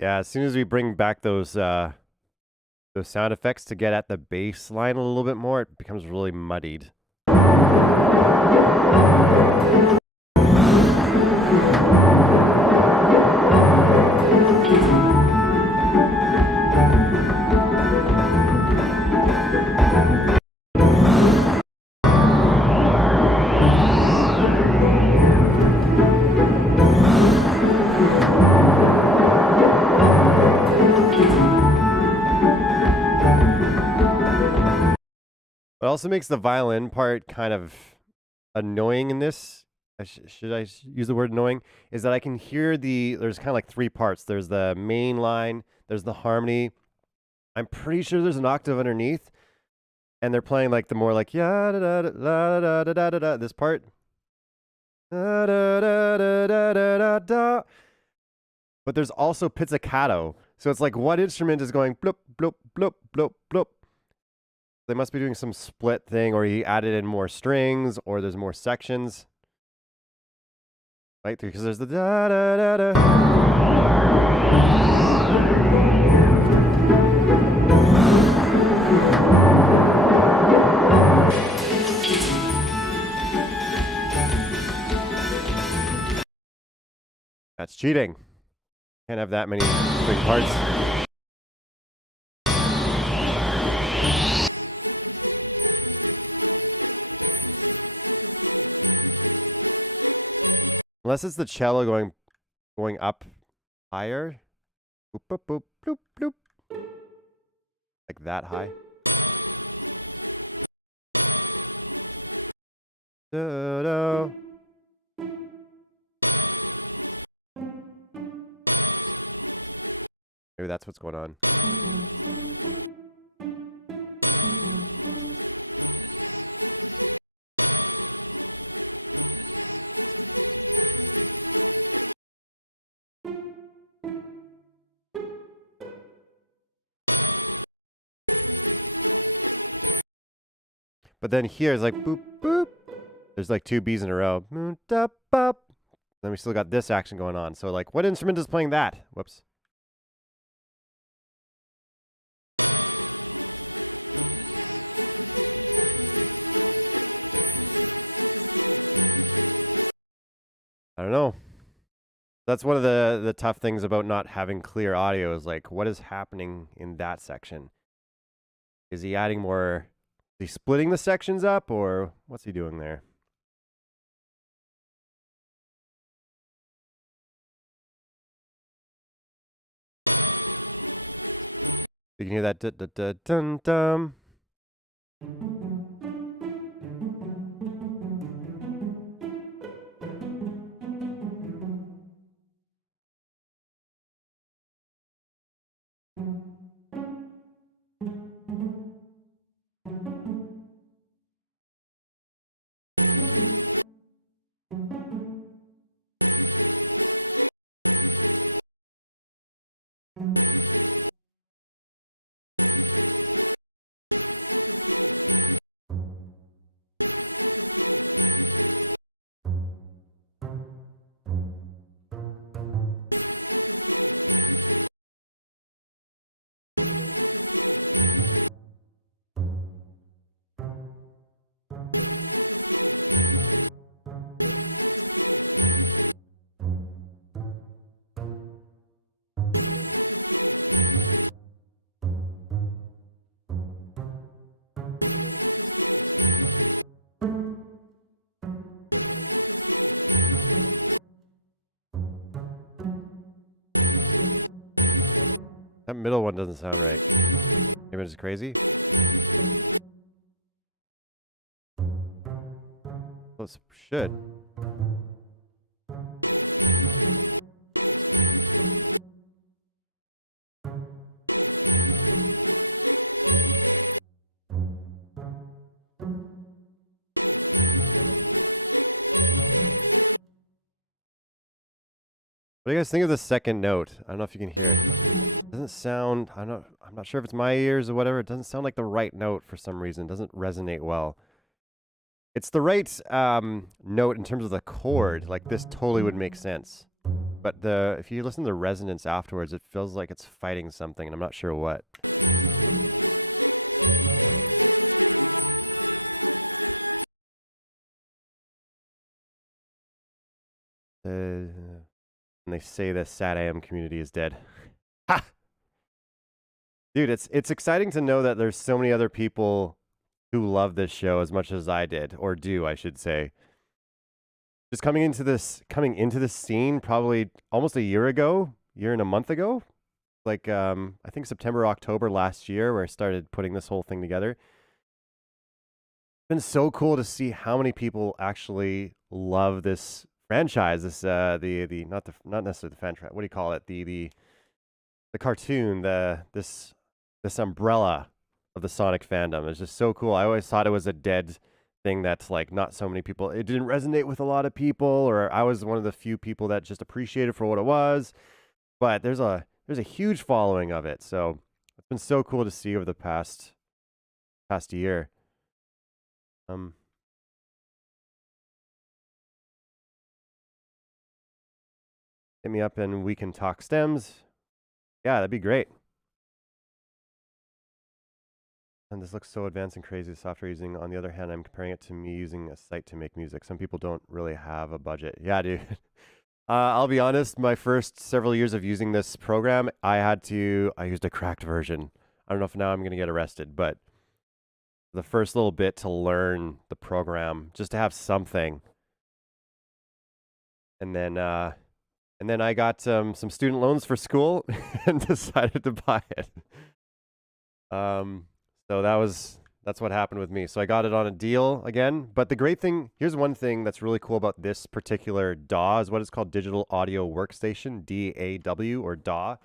Yeah, as soon as we bring back those sound effects to get at the bass line a little bit more, it becomes really muddied. It also makes the violin part kind of annoying in this. Should I use the word annoying? Is that I can hear there's kind of like three parts. There's the main line, there's the harmony. I'm pretty sure there's an octave underneath, and they're playing like the more like yeah da da da da da da da da this part. Da, da, da, da, da, da, da, da. But there's also pizzicato. So it's like one instrument is going bloop, bloop, bloop, bloop, bloop. They must be doing some split thing, or he added in more strings, or there's more sections. Right? Because there's the da da da da. That's cheating. Can't have that many string parts. Unless it's the cello going up higher. Boop, boop, boop, bloop, bloop. Like that high. Da, da. Maybe that's what's going on. But then here it's like boop, boop. There's like two B's in a row. Then we still got this action going on. So like, what instrument is playing that? Whoops. I don't know. That's one of the tough things about not having clear audio is like, what is happening in that section? Is he adding more? Is he splitting the sections up, or what's he doing there? You can hear that dun dum. That middle one doesn't sound right. Maybe it's crazy. Well, it should. What do you guys think of the second note? I don't know if you can hear it. It doesn't sound, I'm not sure if it's my ears or whatever. It doesn't sound like the right note for some reason. It doesn't resonate well. It's the right note in terms of the chord. Like this totally would make sense. But if you listen to the resonance afterwards, it feels like it's fighting something, and I'm not sure what. And they say the sad AM community is dead. Ha! Dude, it's exciting to know that there's so many other people who love this show as much as I did, or do, I should say. Just coming into this scene probably almost a year and a month ago. Like I think September, October last year, where I started putting this whole thing together. It's been so cool to see how many people actually love this franchise, this not necessarily the franchise. What do you call it? The cartoon, this umbrella of the Sonic fandom. It's just so cool. I always thought it was a dead thing that's like not so many people. It didn't resonate with a lot of people, or I was one of the few people that just appreciated for what it was. But there's a huge following of it. So it's been so cool to see over the past year. Hit me up and we can talk stems. Yeah, that'd be great. And this looks so advanced and crazy, the software using. On the other hand, I'm comparing it to me using a site to make music. Some people don't really have a budget. Yeah, dude. I'll be honest, my first several years of using this program, I used a cracked version. I don't know if now I'm going to get arrested, but the first little bit to learn the program, just to have something. And then I got some student loans for school and decided to buy it. So that's what happened with me. So I got it on a deal again. But the great thing, here's one thing that's really cool about this particular DAW is what is called Digital Audio Workstation, DAW or DAW.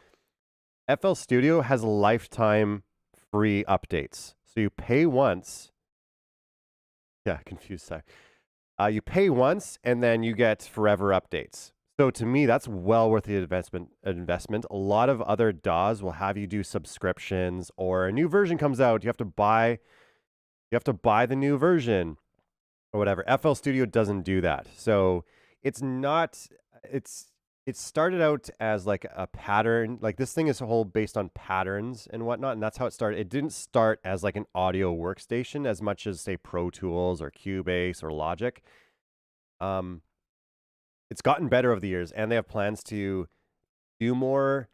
FL Studio has lifetime free updates. So you pay once. Yeah, confused, sorry. You pay once and then you get forever updates. So to me, that's well worth the investment. A lot of other DAWs will have you do subscriptions, or a new version comes out, you have to buy the new version or whatever. FL Studio doesn't do that. So it started out as like a pattern. Like this thing is a whole based on patterns and whatnot, and that's how it started. It didn't start as like an audio workstation as much as say Pro Tools or Cubase or Logic. It's gotten better over the years, and they have plans to do more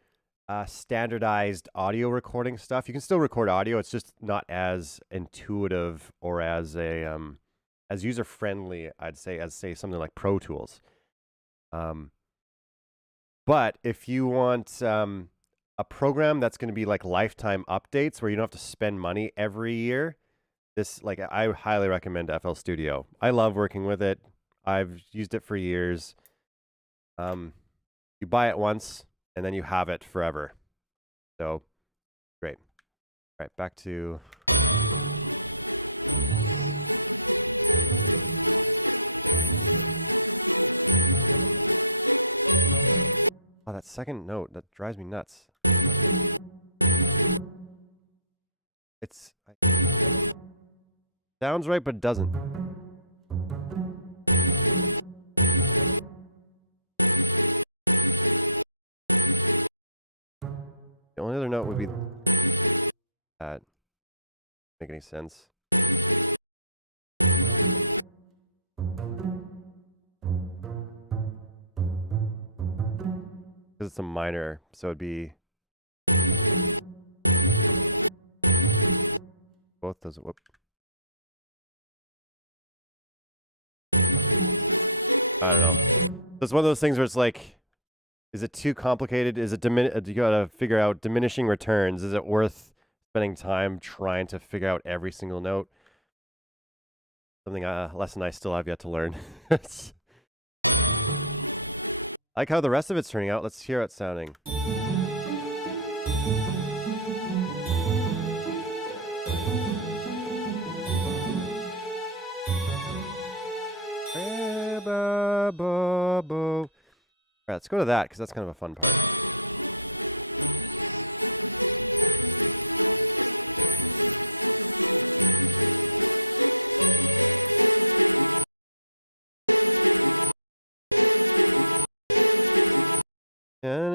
standardized audio recording stuff. You can still record audio; it's just not as intuitive or as user friendly, I'd say, as say something like Pro Tools. But if you want a program that's going to be like lifetime updates, where you don't have to spend money every year, I highly recommend FL Studio. I love working with it. I've used it for years. You buy it once and then you have it forever. So great. All right, back to that second note, that drives me nuts. Sounds right, but doesn't. The only other note would be that. Make any sense? Because it's a minor, so it'd be both those. Whoop. I don't know. It's one of those things where it's like Is it too complicated? Is it you gotta figure out diminishing returns? Is it worth spending time trying to figure out every single note? Something lesson I still have yet to learn. I like how the rest of it's turning out. Let's hear how it's sounding. All right, let's go to that because that's kind of a fun part.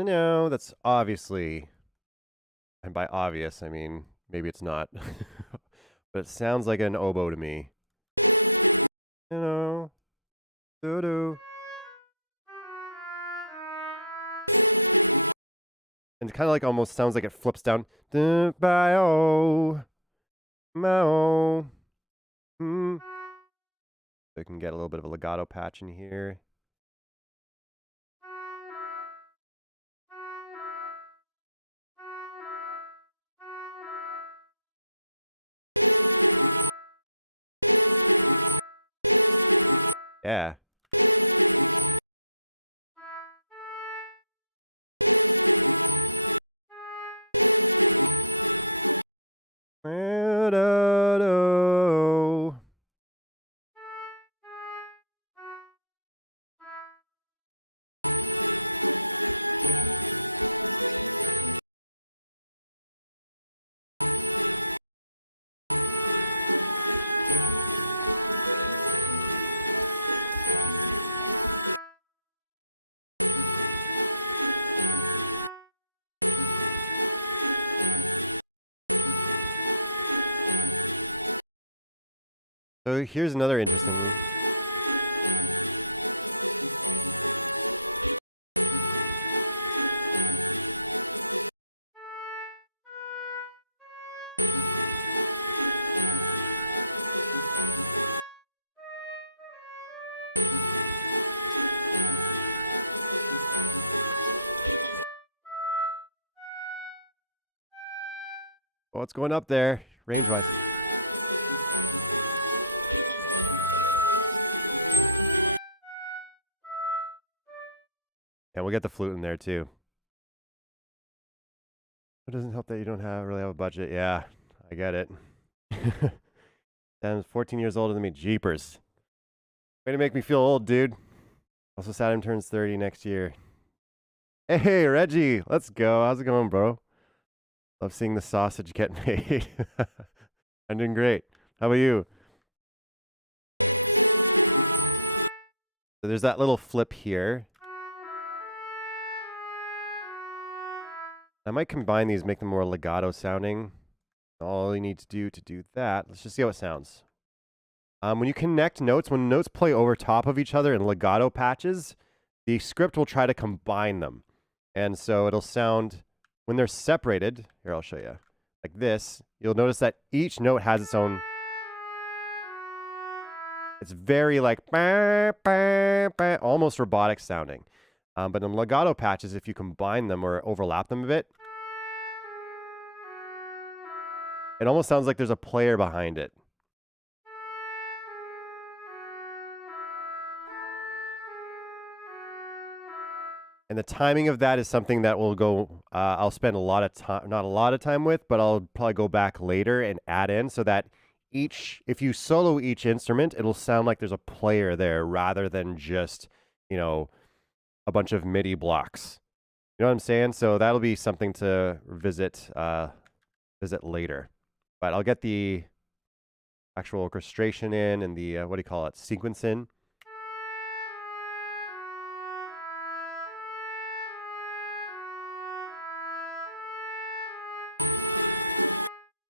No, that's obviously, and by obvious, I mean maybe it's not, but it sounds like an oboe to me. You know, doo-doo. And it kind of like almost sounds like it flips down. Bio, mao. So we can get a little bit of a legato patch in here. Yeah. So here's another interesting. Oh, it's going up there. Range button. And we'll get the flute in there too. It doesn't help that you don't really have a budget. Yeah, I get it. Sam's 14 years older than me. Jeepers. Way to make me feel old, dude. Also, Saturn turns 30 next year. Hey, Reggie. Let's go. How's it going, bro? Love seeing the sausage get made. I'm doing great. How about you? So there's that little flip here. I might combine these, make them more legato sounding. All you need to do that, let's just see how it sounds. When you connect notes, when notes play over top of each other in legato patches, the script will try to combine them. And so it'll sound, when they're separated, here I'll show you, like this, you'll notice that each note has its own, it's very like, almost robotic sounding. But in legato patches, if you combine them or overlap them a bit, it almost sounds like there's a player behind it. And the timing of that is something that will go, I'll spend a lot of time, not a lot of time with, but I'll probably go back later and add in so that if you solo each instrument, it'll sound like there's a player there rather than just, you know, a bunch of MIDI blocks. You know what I'm saying? So that'll be something to visit later. But I'll get the actual orchestration in and the, what do you call it, sequence in.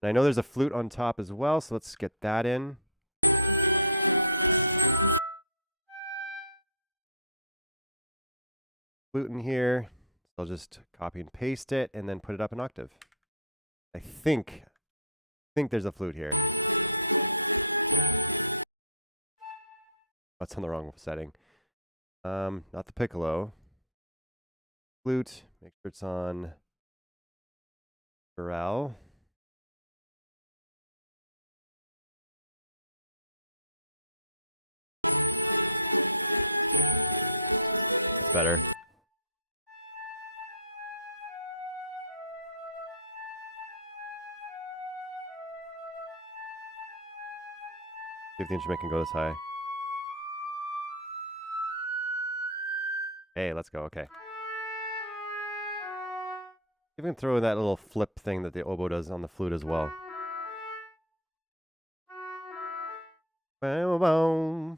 And I know there's a flute on top as well, so let's get that in. Flute in here. So I'll just copy and paste it and then put it up an octave. I think there's a flute here. That's on the wrong setting. Not the piccolo. flute. Make sure it's on chorale. Better. See if the instrument can go this high. Hey, let's go. Okay. You can throw in that little flip thing that the oboe does on the flute as well. Boom.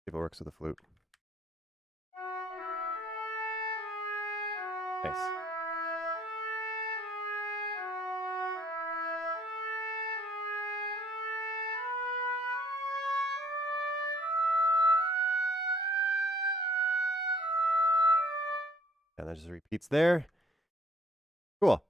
See if it works with the flute. Nice. And that just repeats there. Cool.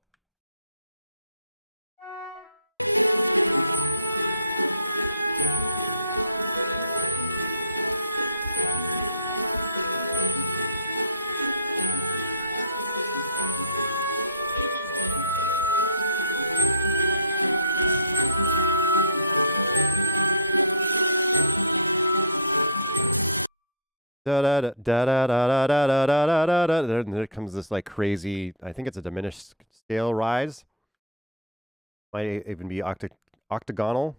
There comes this like crazy, I think it's a diminished scale rise. Might even be octagonal.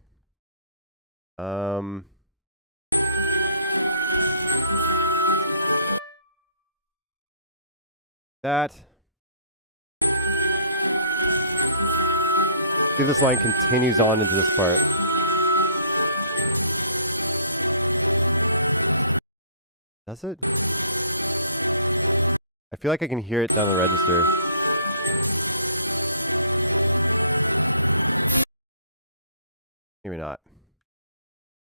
That. And this line continues on into this part. Does it? I feel like I can hear it down the register. Maybe not.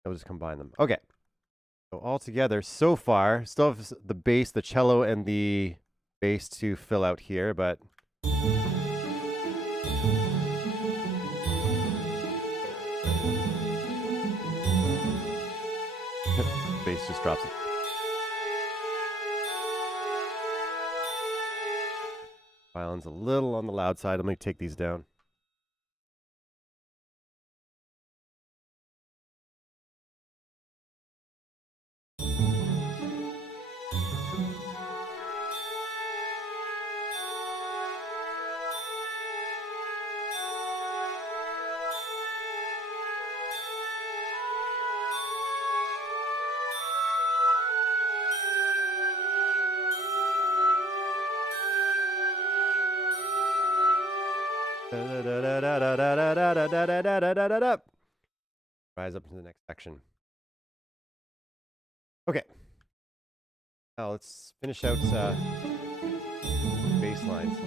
I'll just combine them. Okay. So all together, so far, still have the bass, the cello, and the bass to fill out here, but bass just drops it. Violin's a little on the loud side. Let me take these down. Rise up into the next section. Okay. Now let's finish out bass lines.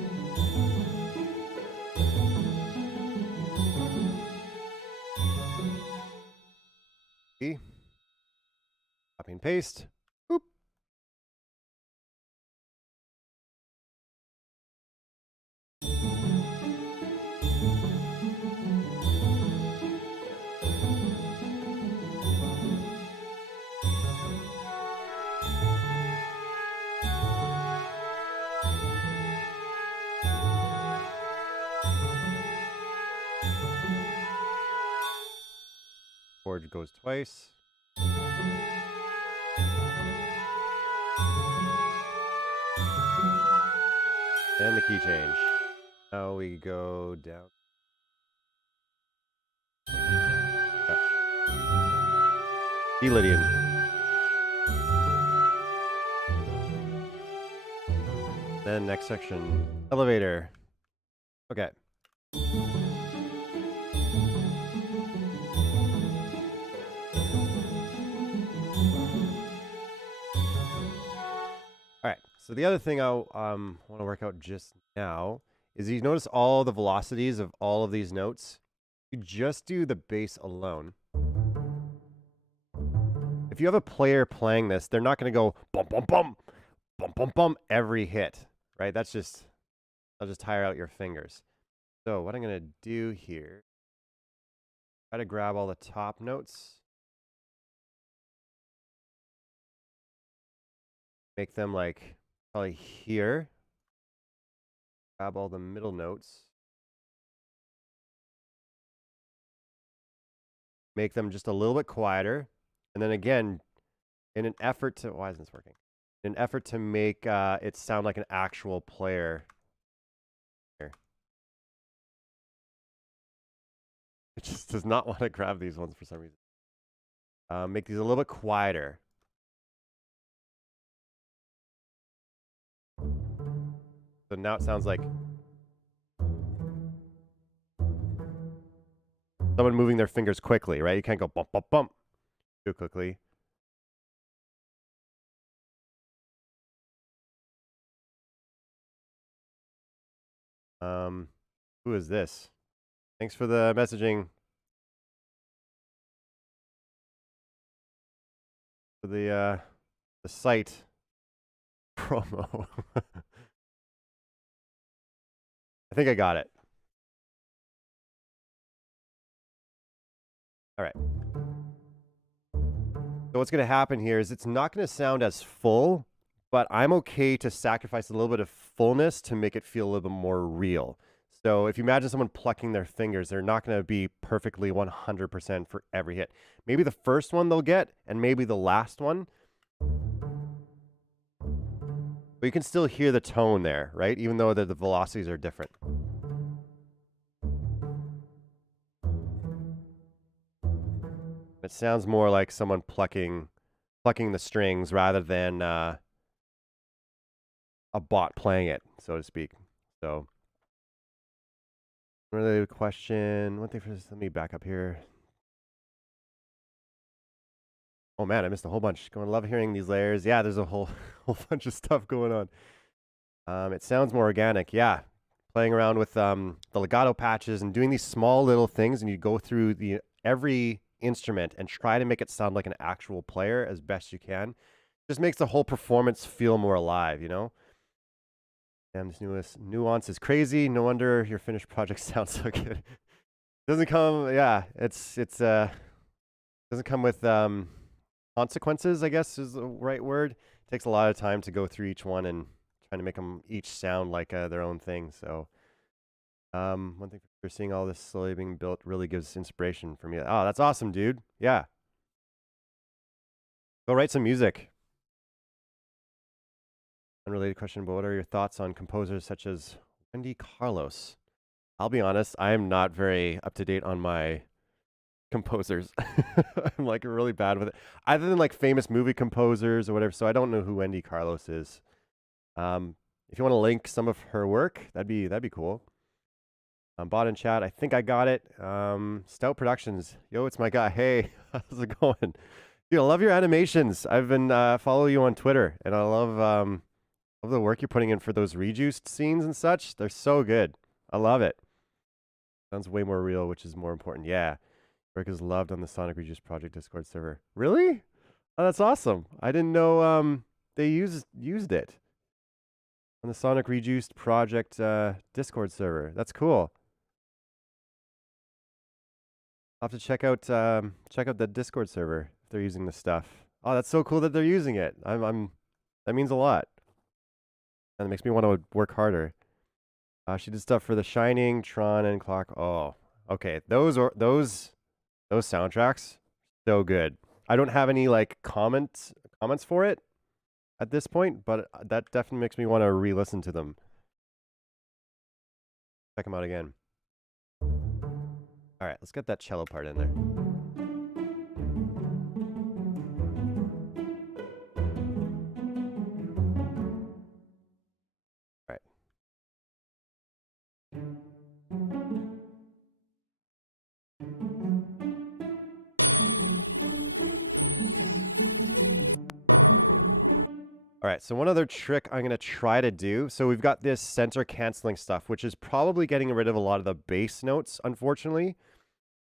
Copy and paste. Boop. Chord goes twice. And the key change. Now we go down. E Lydian. Then next section, elevator. Okay. All right, so the other thing I want to work out just now is you notice all the velocities of all of these notes. You just do the bass alone. If you have a player playing this, they're not going to go bum, bum, bum, bum, bum, bum every hit, right? That'll just tire out your fingers. So what I'm going to do here, try to grab all the top notes. make them like probably here. Grab all the middle notes. Make them just a little bit quieter. And then again, in an effort to, why isn't this working? In an effort to make it sound like an actual player. Here. It just does not want to grab these ones for some reason. Make these a little bit quieter. So now it sounds like someone moving their fingers quickly, right? You can't go bump, bump, bump too quickly. Who is this? Thanks for the messaging. For the site promo. I think I got it. All right. So what's going to happen here is it's not going to sound as full, but I'm okay to sacrifice a little bit of fullness to make it feel a little bit more real. So if you imagine someone plucking their fingers, they're not going to be perfectly 100% for every hit. Maybe the first one they'll get, and maybe the last one. But you can still hear the tone there, right? Even though the velocities are different. It sounds more like someone plucking the strings rather than a bot playing it, so to speak. So, really question. One thing for this, let me back up here. Oh man, I missed a whole bunch. Going, love hearing these layers. Yeah, there's a whole bunch of stuff going on. It sounds more organic. Yeah, playing around with the legato patches and doing these small little things, and you go through every instrument and try to make it sound like an actual player as best you can. Just makes the whole performance feel more alive, you know? Damn, this newest nuance is crazy. No wonder your finished project sounds so good. Doesn't come, yeah, it's doesn't come with consequences, I guess is the right word. It takes a lot of time to go through each one and trying to make them each sound like their own thing. So one thing for seeing all this slowly being built really gives inspiration for me. Oh, that's awesome, dude. Yeah. Go write some music. Unrelated question, but what are your thoughts on composers such as Wendy Carlos? I'll be honest, I am not very up to date on my composers. I'm like really bad with it. Other than like famous movie composers or whatever, so I don't know who Wendy Carlos is. If you want to link some of her work, that'd be cool. Bot in chat, I think I got it. Stout Productions, yo, it's my guy. Hey, how's it going? Dude, I love your animations. I've been following you on Twitter, and I love the work you're putting in for those rejuiced scenes and such. They're so good. I love it. Sounds way more real, which is more important. Yeah. Work is loved on the Sonic Rejuiced Project Discord server. Really? Oh, that's awesome. I didn't know they used it on the Sonic Rejuiced Project Discord server. That's cool. I'll have to check out the Discord server if they're using the stuff. Oh, that's so cool that they're using it. That means a lot. And it makes me want to work harder. She did stuff for The Shining, Tron, and Clock. Oh, okay. Those soundtracks, so good. I don't have any like comments for it at this point, but that definitely makes me want to re-listen to them. Check them out again. All right, let's get that cello part in there. All right. All right, so one other trick I'm going to try to do. So we've got this center canceling stuff, which is probably getting rid of a lot of the bass notes, unfortunately.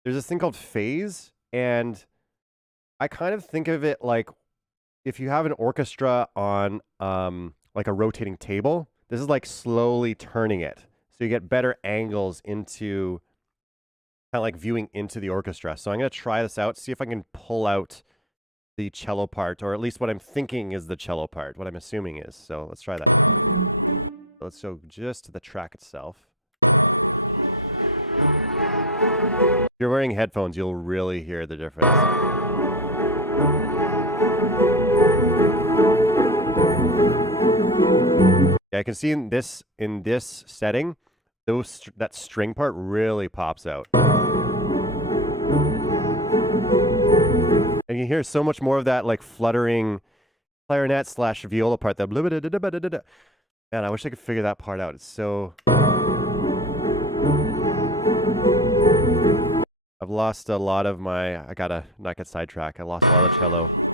There's this thing called phase, and I kind of think of it like if you have an orchestra on like a rotating table, this is like slowly turning it. So you get better angles into kind of like viewing into the orchestra. So I'm going to try this out, see if I can pull out the cello part, or at least what I'm thinking is the cello part, what I'm assuming is. So let's try that. Let's go just to the track itself. If you're wearing headphones, you'll really hear the difference. Yeah, I can see in this setting, that string part really pops out. And you hear so much more of that like fluttering clarinet / viola part. That blah, blah, blah, blah, blah, blah. Man, I wish I could figure that part out. It's so... I've lost a lot of my... I gotta not get sidetracked. I lost a lot of cello.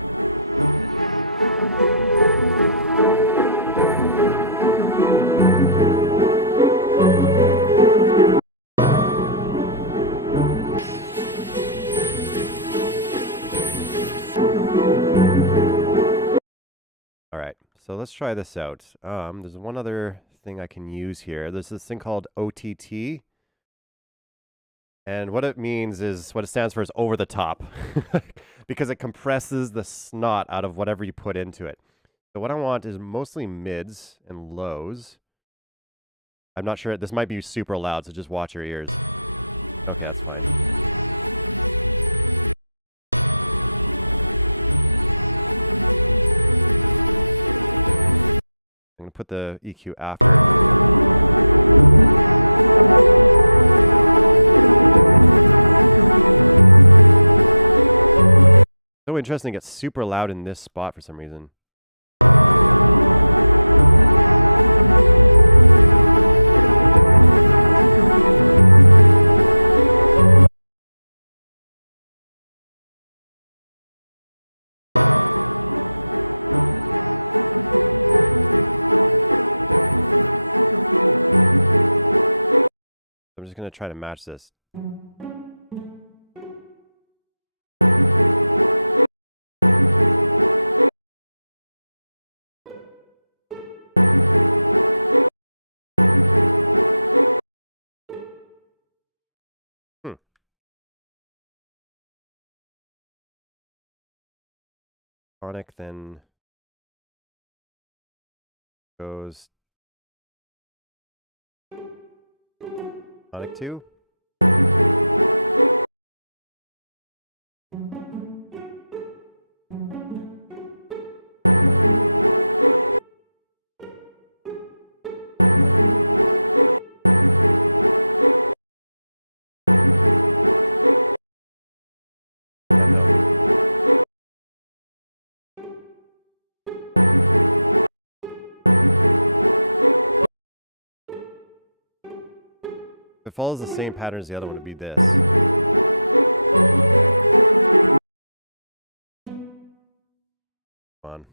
All right, so let's try this out. There's one other thing I can use here. There's this thing called OTT. And what it means is, what it stands for is over the top. Because it compresses the snot out of whatever you put into it. So what I want is mostly mids and lows. I'm not sure, this might be super loud, so just watch your ears. Okay, that's fine. I'm gonna put the EQ after. So interesting, it gets super loud in this spot for some reason. I'm just gonna try to match this. Tonic then goes tonic 2. If it follows the same pattern as the other one, it'd be this. Come on.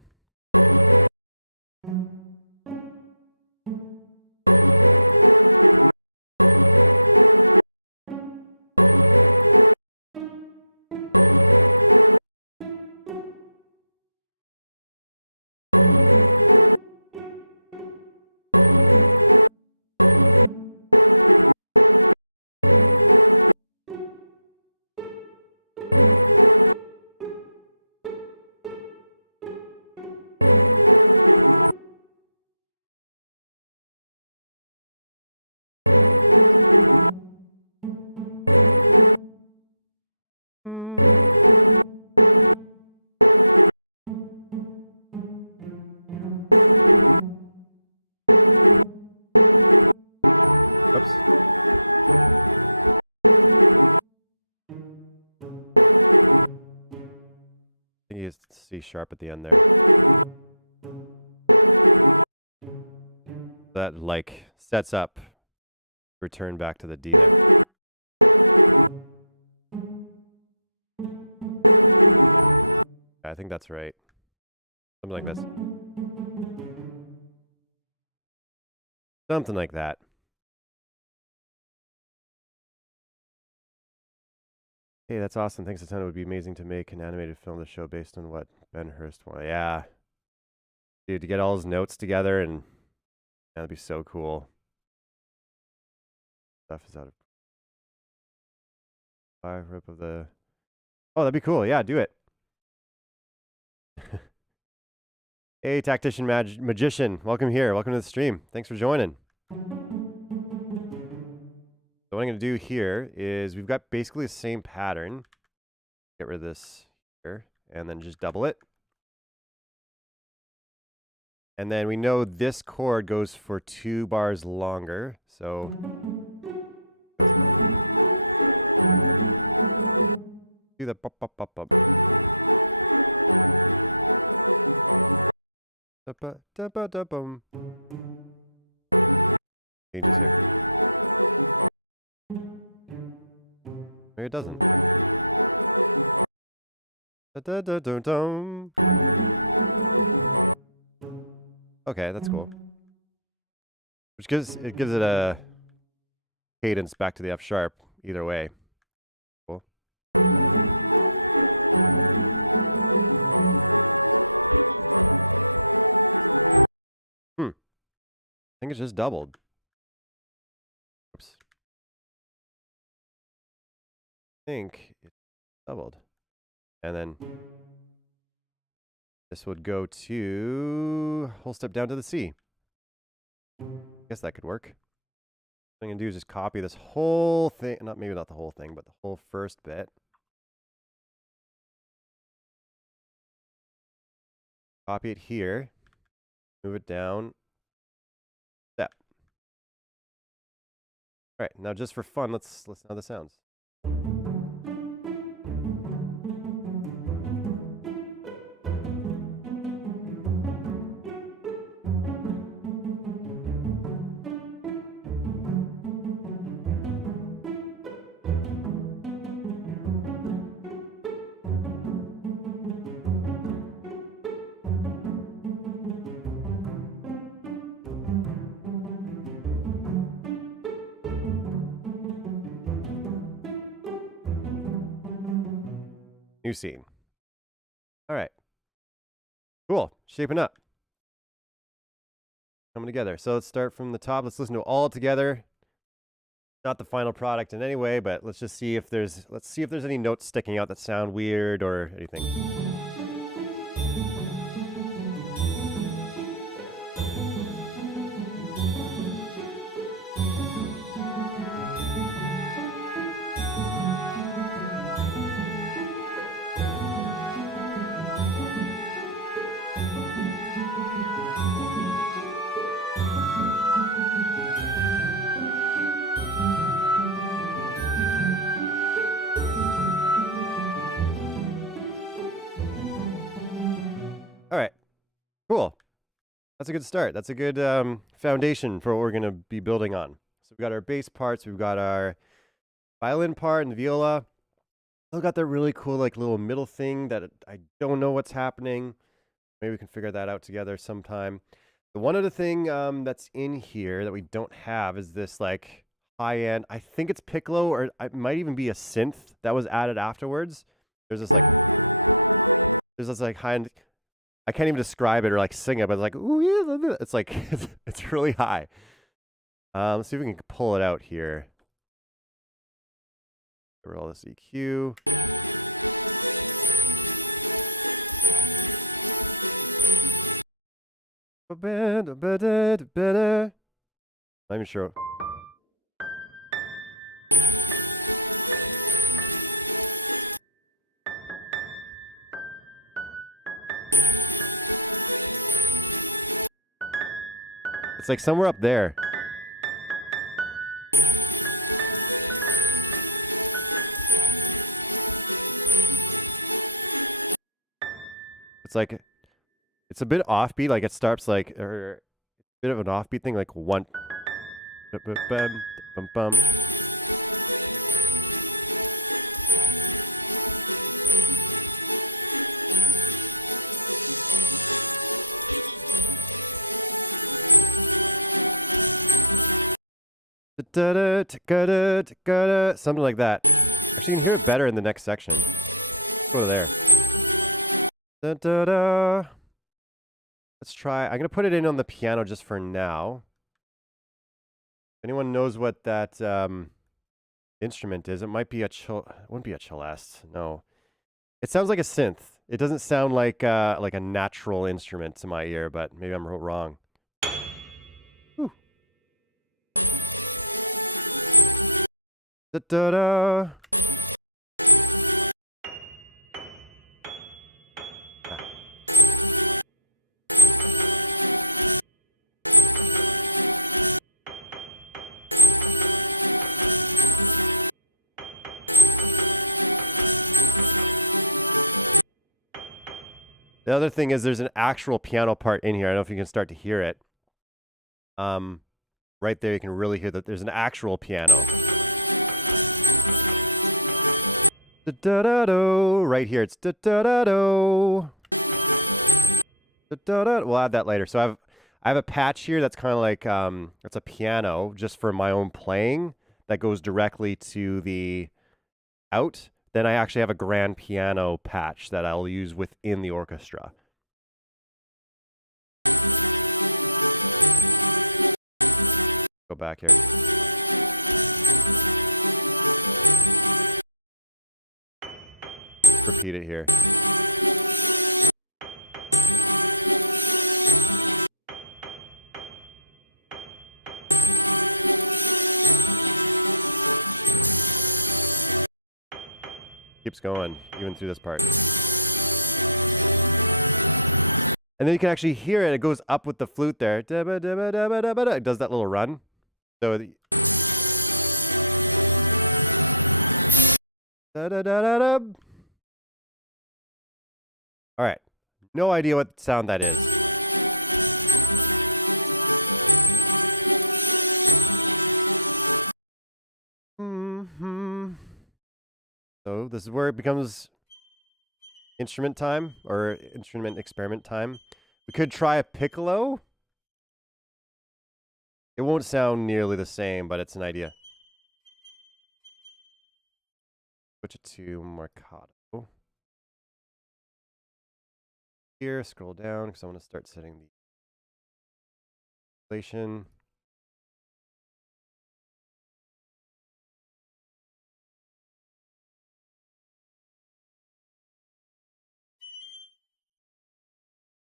I think it's C sharp at the end there. That like sets up return back to the D. I think that's right. Something like this. Something like that. Hey, that's awesome. Thanks a ton. It would be amazing to make an animated film to show based on what Ben Hurst wanted. Yeah. Dude, to get all his notes together, and that'd be so cool. Stuff is out of 5 rip of the... Oh, that'd be cool. Yeah, do it. Hey, Tactician Magician. Welcome here. Welcome to the stream. Thanks for joining. So what I'm going to do here is we've got basically the same pattern. Get rid of this here and then just double it. And then we know this chord goes for 2 bars longer. So do the bop, bop, bop, bop. Da-ba-da-ba-da-bum. Maybe it doesn't. Da-da-da-dum-dum. Okay, that's cool. Which gives it a cadence back to the F sharp either way. Cool. I think it's just doubled. Oops. I think it's doubled. And then this would go to whole step down to the C. I guess that could work. What I'm going to do is just copy this whole thing. Maybe not the whole thing, but the whole first bit. Copy it here. Move it down. Step. All right, now just for fun, let's listen how this sounds. New scene. All right. Cool. Shaping up. Coming together. So let's start from the top. Let's listen to it all together. Not the final product in any way, but let's just see if there's any notes sticking out that sound weird or anything. All right, cool. That's a good start. That's a good foundation for what we're going to be building on. So we've got our bass parts. We've got our violin part and the viola. We've got that really cool like little middle thing that I don't know what's happening. Maybe we can figure that out together sometime. The one other thing that's in here that we don't have is this like high-end, I think it's piccolo, or it might even be a synth that was added afterwards. There's this like high-end, I can't even describe it or like sing it, but it's like, ooh, yeah, it's like, it's really high. Let's see if we can pull it out here. Get rid of all this EQ. Not even sure. It's like somewhere up there. It's like, it's a bit offbeat, like it starts like, or it's a bit of an offbeat thing, like one. Bum, bum. Something like that. Actually, you can hear it better in the next section. Over there. Let's try. I'm going to put it in on the piano just for now. If anyone knows what that instrument is, it might be a it wouldn't be a celeste. No. It sounds like a synth. It doesn't sound like a natural instrument to my ear, but maybe I'm wrong. Whew. Da da da. The other thing is there's an actual piano part in here. I don't know if you can start to hear it. Right there, you can really hear that there's an actual piano. Da-da-da-do. Right here, it's da-da-da-do. Da-da-da. We'll add that later. So I have a patch here that's kind of like it's a piano just for my own playing that goes directly to the out. Then I actually have a grand piano patch that I'll use within the orchestra. Go back here. Repeat it here. Keeps going, even through this part. And then you can actually hear it. It goes up with the flute there. It does that little run. So all right. No idea what sound that is. So this is where it becomes instrument time or instrument experiment time. We could try a piccolo. It won't sound nearly the same, but it's an idea. Switch it to Marcato. Here, scroll down because I want to start setting the inflation.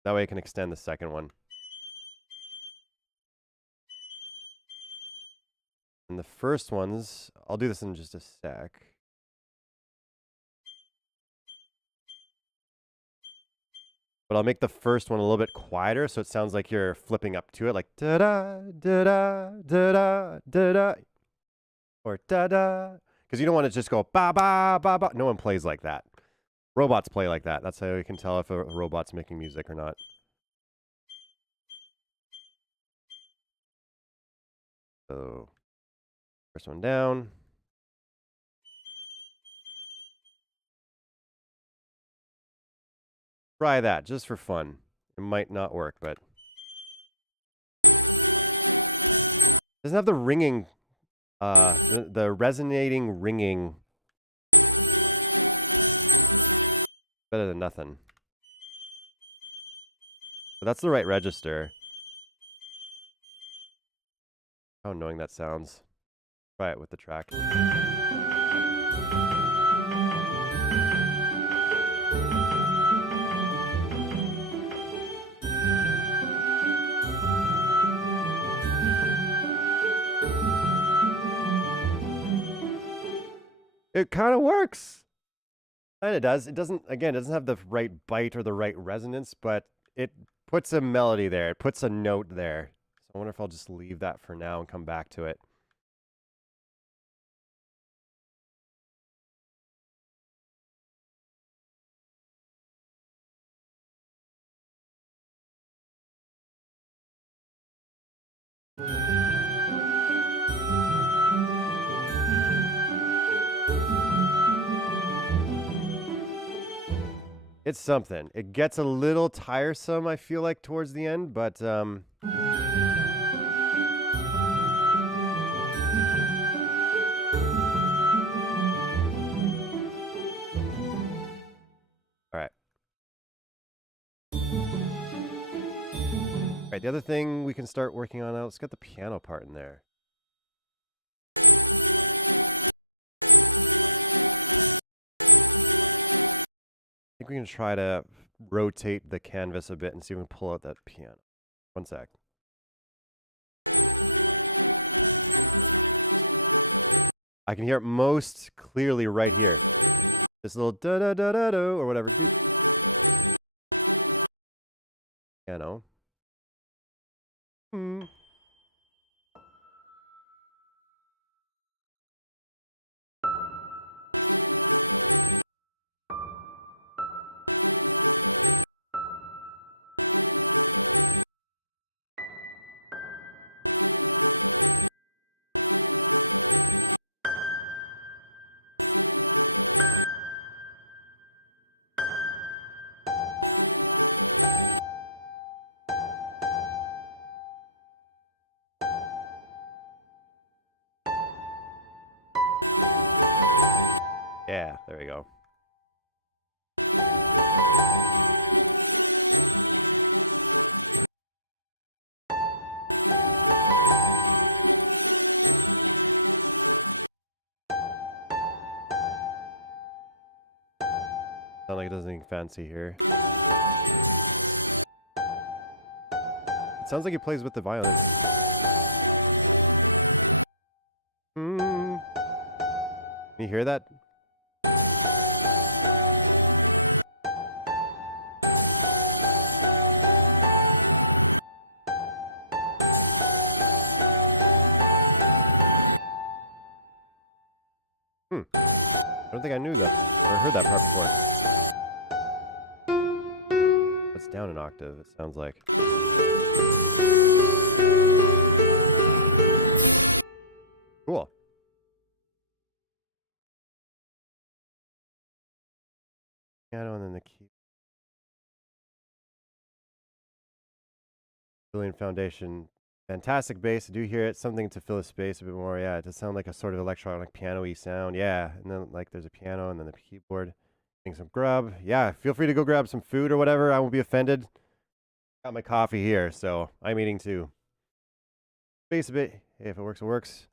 That way I can extend the second one. And the first ones, I'll do this in just a sec. But I'll make the first one a little bit quieter so it sounds like you're flipping up to it, like da-da, da-da, da-da, da-da, or da-da. Because you don't want to just go ba-ba, ba-ba. No one plays like that. Robots play like that. That's how you can tell if a robot's making music or not. So, first one down. Try that just for fun. It might not work, but it doesn't have the ringing, the resonating ringing. Better than nothing. But that's the right register. How annoying that sounds. Try it with the track. It kind of works. Kind of does. It doesn't, again, it doesn't have the right bite or the right resonance, but it puts a melody there. It puts a note there. So I wonder if I'll just leave that for now and come back to it. It's something. It gets a little tiresome, I feel like, towards the end, but all right. All right, the other thing we can start working on now, let's get the piano part in there. think we can try to rotate the canvas a bit and see if we can pull out that piano. One sec. I can hear it most clearly right here. This little da-da-da-da-da or whatever. Piano. Yeah, there we go. Sound like it does anything fancy here. It sounds like he plays with the violin. Can you hear that? I don't think I knew that. I heard that before. It's down an octave, it sounds like. Cool. Piano and then the key. Billion Foundation. Fantastic bass. I do hear it. Something to fill the space a bit more. Yeah, it does sound like a sort of electronic piano-y sound. Yeah, and then like there's a piano and then the keyboard. Getting some grub. Yeah, feel free to go grab some food or whatever. I won't be offended. Got my coffee here, so I'm eating too. Space a bit. Hey, if it works, it works.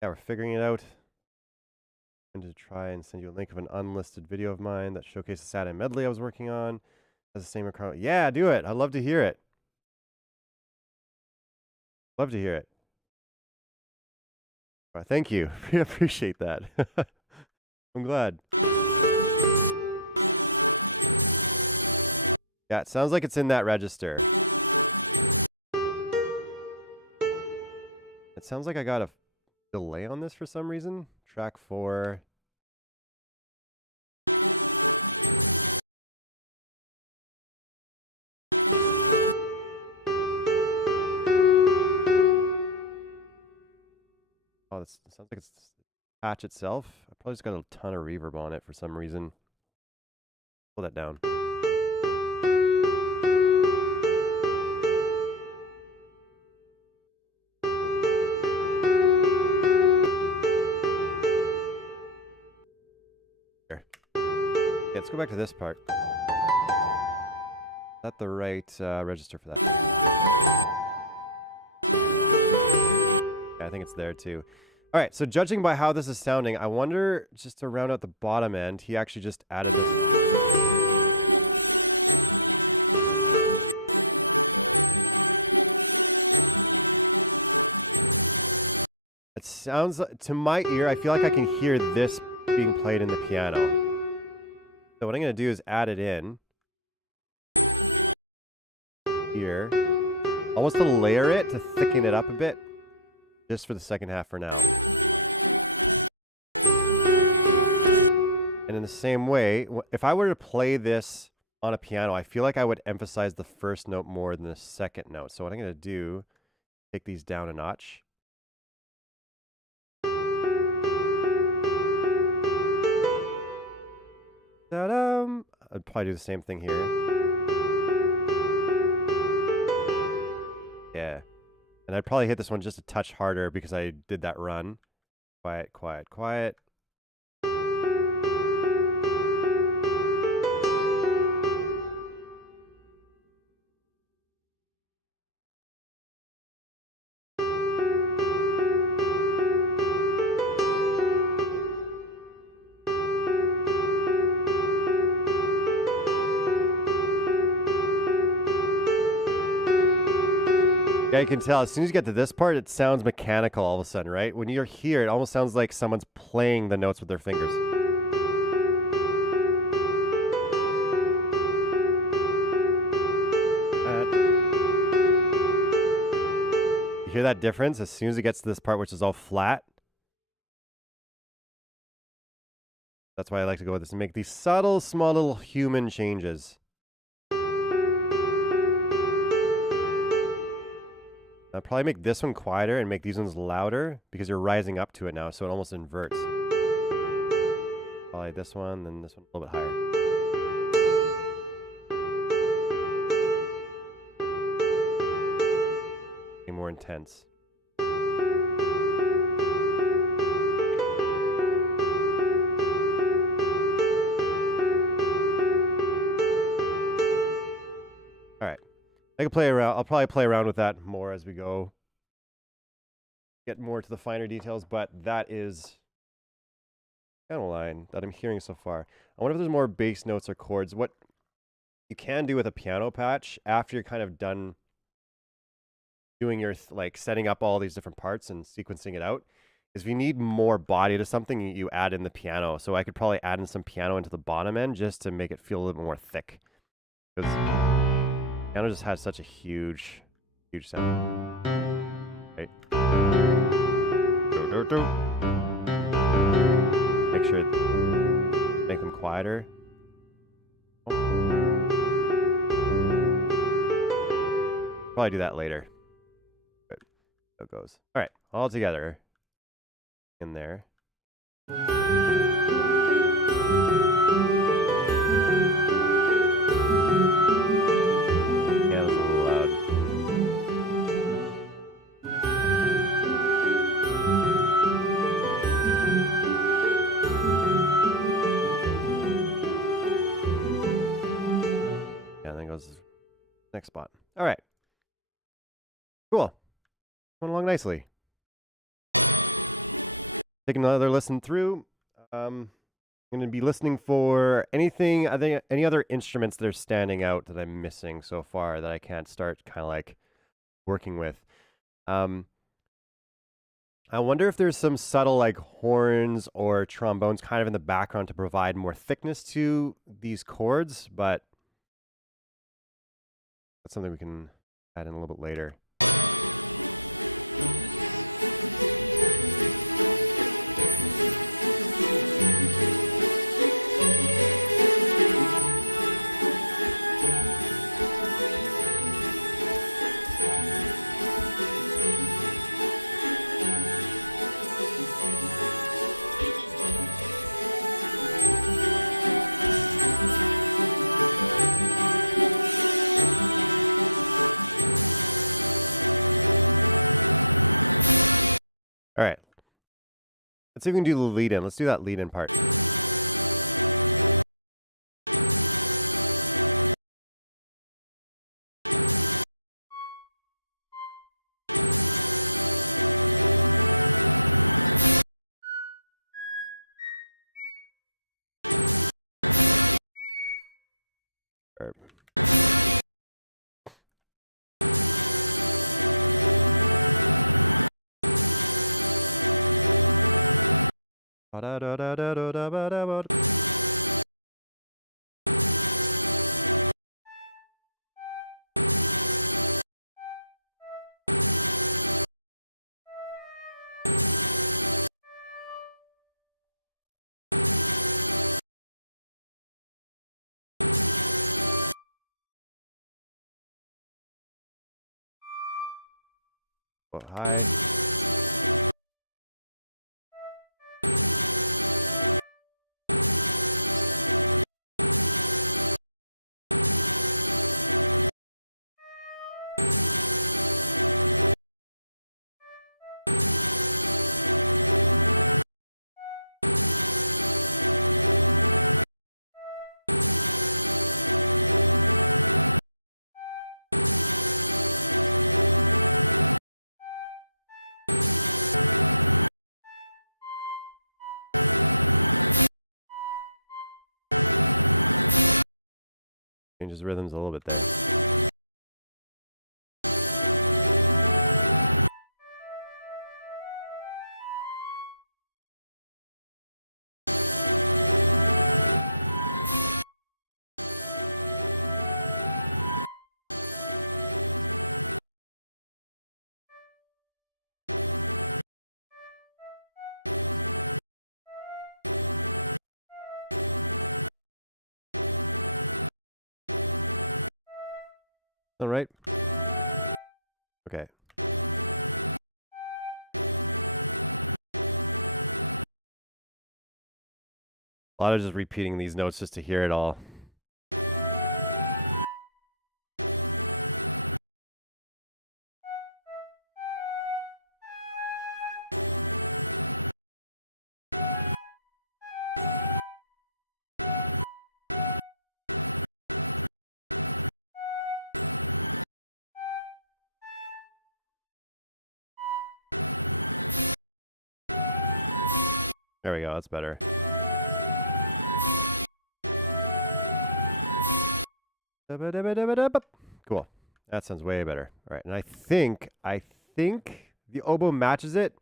Yeah, we're figuring it out. I'm going to try and send you a link of an unlisted video of mine that showcases the Saturday medley I was working on. Has the same account. Yeah, do it. I'd love to hear it. Love to hear it. Thank you. Appreciate that. I'm glad. Yeah, it sounds like it's in that register. It sounds like I got a delay on this for some reason. Track 4. Oh, it sounds like it's the patch itself. I probably just got a ton of reverb on it for some reason. Pull that down. Here. Yeah, let's go back to this part. Is that the right register for that? Yeah, I think it's there too. All right, so judging by how this is sounding, I wonder, just to round out the bottom end, he actually just added it sounds, to my ear, I feel like I can hear this being played in the piano. So what I'm going to do is add it in here, almost to layer it, to thicken it up a bit, just for the second half for now. And in the same way, if I were to play this on a piano, I feel like I would emphasize the first note more than the second note. So what I'm going to do, take these down a notch. Ta-da! I'd probably do the same thing here. Yeah. And I'd probably hit this one just a touch harder because I did that run. Quiet, quiet, quiet. Yeah, you can tell as soon as you get to this part, it sounds mechanical all of a sudden, right? When you're here, it almost sounds like someone's playing the notes with their fingers. You hear that difference as soon as it gets to this part, which is all flat? That's why I like to go with this and make these subtle, small little human changes. I'll probably make this one quieter and make these ones louder because you're rising up to it now, so it almost inverts. Probably this one, then this one a little bit higher. Be more intense. All right. I can play around. I'll probably play around with that more as we go. Get more to the finer details, but that is kind of a line that I'm hearing so far. I wonder if there's more bass notes or chords. What you can do with a piano patch after you're kind of done doing your like setting up all these different parts and sequencing it out is if you need more body to something, you add in the piano. So I could probably add in some piano into the bottom end just to make it feel a little bit more thick. Because piano just has such a huge sound. Right. Make sure make them quieter. Probably do that later. Good. So it goes. All right, all together in there. Next spot. All right. Cool. Going along nicely. Taking another listen through. I'm going to be listening for anything, I think, any other instruments that are standing out that I'm missing so far that I can't start kind of like working with. I wonder if there's some subtle like horns or trombones kind of in the background to provide more thickness to these chords, but that's something we can add in a little bit later. All right. Let's see if we can do the lead in. Let's do that lead in part. Oh, hi. Changes rhythms a little bit there. All right. Okay. A lot of just repeating these notes just to hear it all. There we go. That's better. Cool. That sounds way better. All right, and I think the oboe matches it.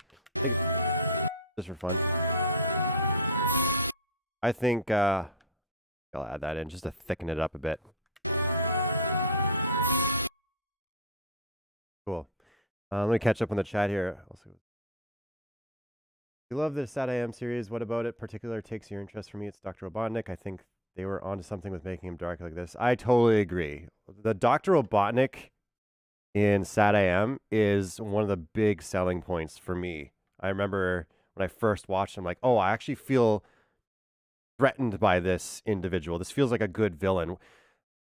Just for fun. I think I'll add that in just to thicken it up a bit. Cool. Let me catch up on the chat here. You love the Sad I Am series. What about it particular takes your interest? For me, it's Dr. Robotnik. I think they were onto something with making him dark like this. I totally agree. The Dr. Robotnik in Sad I Am is one of the big selling points for me. I remember when I first watched him, like, oh, I actually feel threatened by this individual. This feels like a good villain.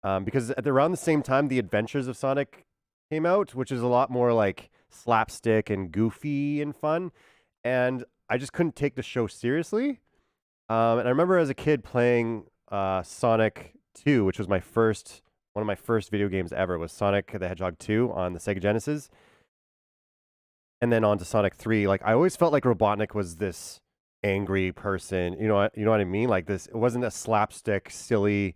Because around the same time, The Adventures of Sonic came out, which is a lot more like slapstick and goofy and fun. And I just couldn't take the show seriously. And I remember as a kid playing Sonic 2, which was one of my first video games ever, was Sonic the Hedgehog 2 on the Sega Genesis. And then on to Sonic 3. Like, I always felt like Robotnik was this angry person. You know what I mean? Like this, it wasn't a slapstick, silly,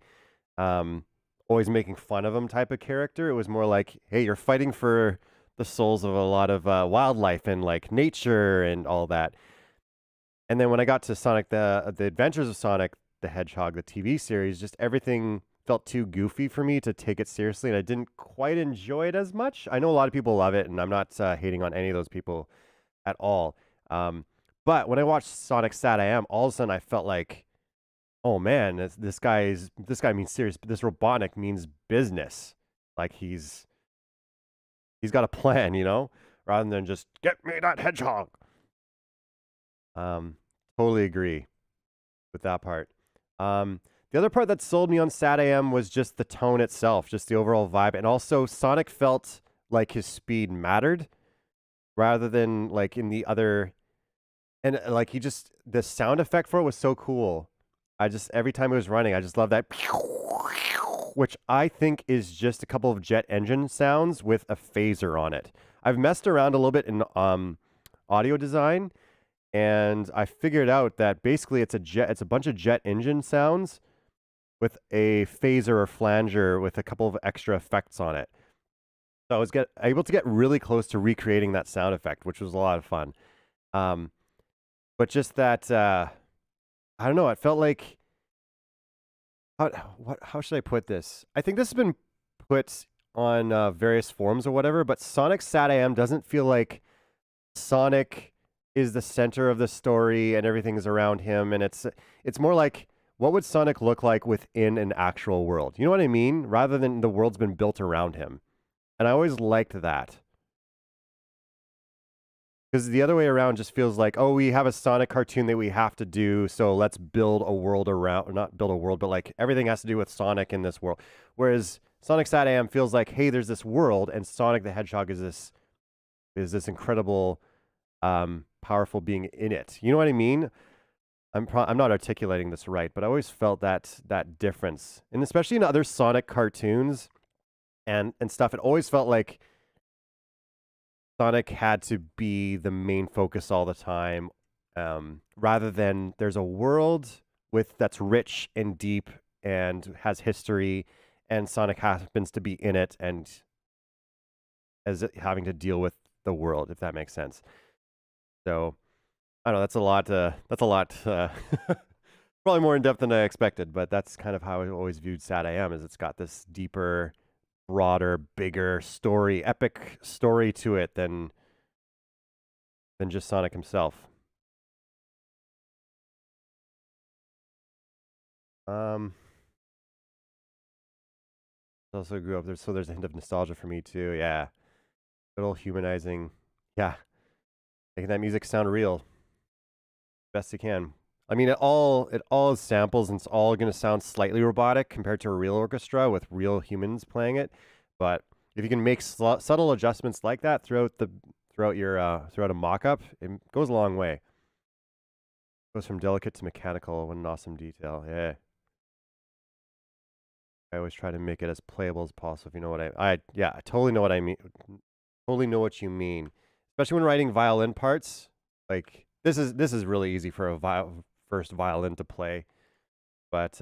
always making fun of him type of character. It was more like, hey, you're fighting for the souls of a lot of wildlife and like nature and all that. And then when I got to Sonic, the Adventures of Sonic the Hedgehog, the TV series, just everything felt too goofy for me to take it seriously, and I didn't quite enjoy it as much. I know a lot of people love it, and I'm not hating on any of those people at all. But when I watched Sonic Sad I Am, all of a sudden I felt like, oh man, this guy means serious. This Robotnik means business. Like he's got a plan, rather than just get me that hedgehog. Totally agree with that part. The other part that sold me on Sad I Am was just the tone itself, just the overall vibe. And also Sonic felt like his speed mattered rather than like in the other. And like the sound effect for it was so cool. Every time it was running, I just love that, which I think is just a couple of jet engine sounds with a phaser on it. I've messed around a little bit in audio design, and I figured out that basically it's a bunch of jet engine sounds with a phaser or flanger with a couple of extra effects on it. So I was able to get really close to recreating that sound effect, which was a lot of fun. But just that, I don't know, it felt like, how should I put this? I think this has been put on various forums or whatever, but Sonic Sad I Am doesn't feel like Sonic is the center of the story and everything is around him, and it's more like, what would Sonic look like within an actual world? You know what I mean? Rather than the world's been built around him. And I always liked that. Because the other way around just feels like, oh, we have a Sonic cartoon that we have to do, so let's build a world around, or not build a world, but like everything has to do with Sonic in this world. Whereas Sonic Sad I Am feels like, hey, there's this world, and Sonic the Hedgehog is this incredible, powerful being in it. You know what I mean? I'm not articulating this right, but I always felt that difference, and especially in other Sonic cartoons and stuff, it always felt like Sonic had to be the main focus all the time, rather than there's a world that's rich and deep and has history, and Sonic happens to be in it and having to deal with the world, if that makes sense. So I don't know. That's a lot. That's a lot. Probably more in depth than I expected, but that's kind of how I always viewed Sad I Am. Is it's got this deeper, broader, bigger story, epic story to it than just Sonic himself. also grew up there, so there's a hint of nostalgia for me too. Yeah, little humanizing. Yeah, making that music sound real, best it can. I mean, it all is samples, and it's all going to sound slightly robotic compared to a real orchestra with real humans playing it. But if you can make subtle adjustments like that throughout a mock-up, it goes a long way. Goes from delicate to mechanical. What an awesome detail. Yeah. I always try to make it as playable as possible. If you know what I totally know what I mean. Totally know what you mean. Especially when writing violin parts. Like this is really easy for a first violin to play. But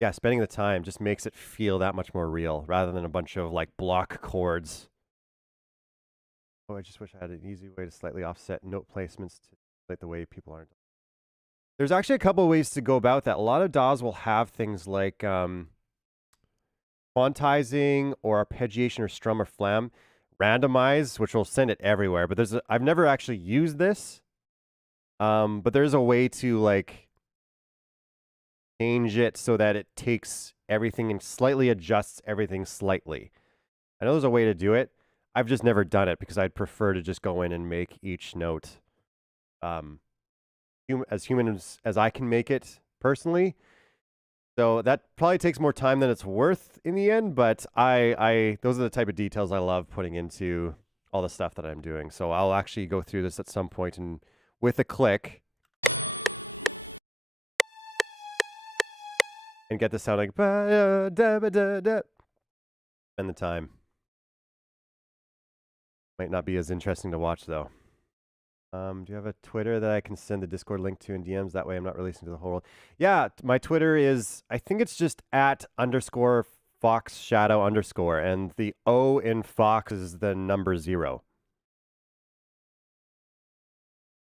yeah, spending the time just makes it feel that much more real rather than a bunch of like block chords. Oh, I just wish I had an easy way to slightly offset note placements to like the way people aren't. There's actually a couple of ways to go about that. A lot of DAWs will have things like quantizing or arpeggiation or strum or flam, randomize, which will send it everywhere. But I've never actually used this, but there's a way to like change it so that it takes everything and slightly adjusts everything slightly. I know there's a way to do it. I've just never done it because I'd prefer to just go in and make each note as human as I can make it personally. So that probably takes more time than it's worth in the end, but those are the type of details I love putting into all the stuff that I'm doing. So I'll actually go through this at some point and with a click and get the sound like spend the time. Might not be as interesting to watch though. Do you have a Twitter that I can send the Discord link to in DMs? That way I'm not releasing to the whole world. Yeah, my Twitter is, I think it's just @_ Fox Shadow _ and the O in Fox is the number 0.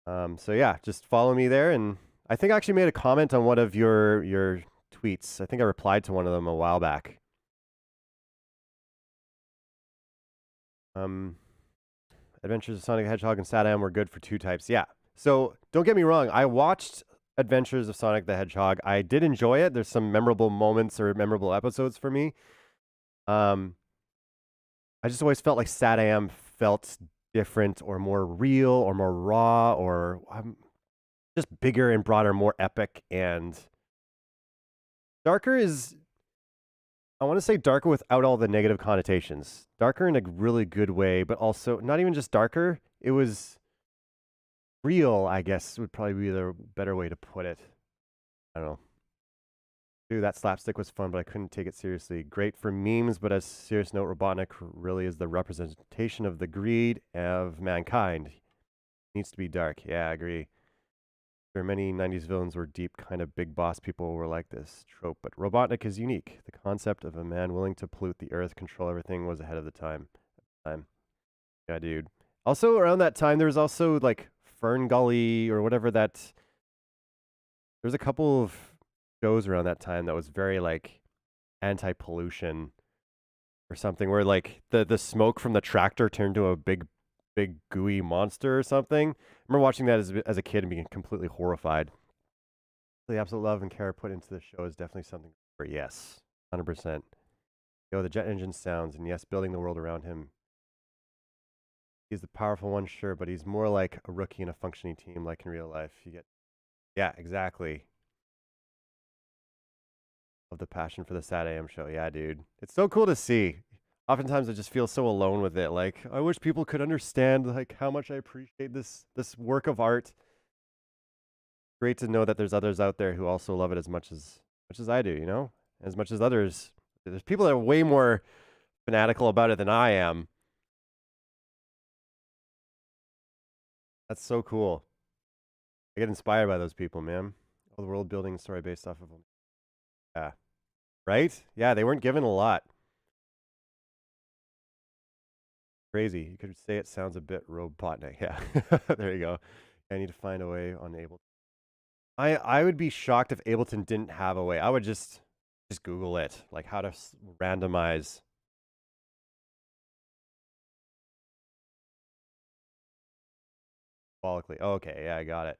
So yeah, just follow me there. And I think I actually made a comment on one of your tweets. I think I replied to one of them a while back. Adventures of Sonic the Hedgehog and SatAM were good for 2 types. Yeah. So don't get me wrong. I watched Adventures of Sonic the Hedgehog. I did enjoy it. There's some memorable moments or memorable episodes for me. I just always felt like SatAM felt different or more real or more raw or just bigger and broader, more epic and darker is, I want to say darker without all the negative connotations. Darker in a really good way, but also not even just darker. It was real, I guess, would probably be the better way to put it. I don't know. Dude, that slapstick was fun, but I couldn't take it seriously. Great for memes, but as a serious note, Robotnik really is the representation of the greed of mankind. Needs to be dark. Yeah, I agree. There are many 90s villains where deep, kind of big boss people were like this trope, but Robotnik is unique. The concept of a man willing to pollute the earth, control everything, was ahead of the time. Yeah, dude. Also, around that time, there was also like Fern Gully or whatever that. There's a couple of shows around that time that was very like anti-pollution or something, where like the smoke from the tractor turned to a big gooey monster or something. I remember watching that as a kid and being completely horrified. The absolute love and care put into the show is definitely something for, yes, 100%. Yo, the jet engine sounds, and yes, building the world around him. He's the powerful one, sure, but he's more like a rookie in a functioning team, like in real life. Yeah, exactly. Of the passion for the SatAM show. Yeah, dude. It's so cool to see. Oftentimes I just feel so alone with it. Like, I wish people could understand like how much I appreciate this work of art. Great to know that there's others out there who also love it as much as I do, you know? As much as others. There's people that are way more fanatical about it than I am. That's so cool. I get inspired by those people, man. All the world building story based off of them. Yeah. Right? Yeah, they weren't given a lot. Crazy. You could say it sounds a bit Robotnik. Yeah. There you go. I need to find a way on Ableton. I would be shocked if Ableton didn't have a way. I would just Google it, like how to randomize. Symbolically. Oh, okay, yeah, I got it.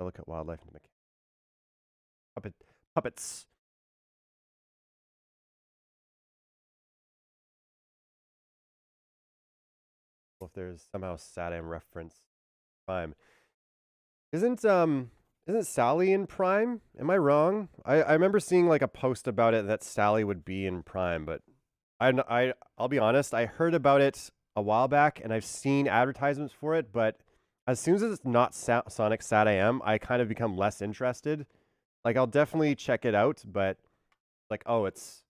Look at wildlife and puppets. if there's somehow SATAM reference Prime. Isn't Sally in Prime? Am I wrong? I remember seeing like a post about it that Sally would be in Prime, but I'll be honest, I heard about it a while back and I've seen advertisements for it, but as soon as it's not Sonic SATAM, I kind of become less interested. Like I'll definitely check it out, but like, oh, is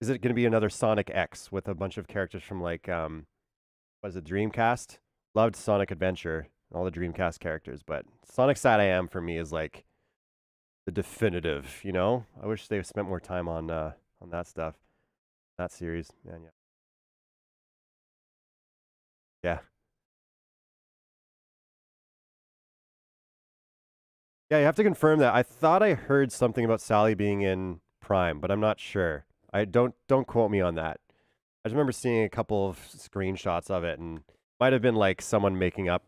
it going to be another Sonic X with a bunch of characters from like what is it, Dreamcast? Loved Sonic Adventure, all the Dreamcast characters, but Sonic SATAM for me is like the definitive, you know? I wish they spent more time on that stuff. That series. Man, yeah. Yeah. Yeah, you have to confirm that. I thought I heard something about Sally being in Prime, but I'm not sure. I don't quote me on that. I just remember seeing a couple of screenshots of it, and might have been like someone making up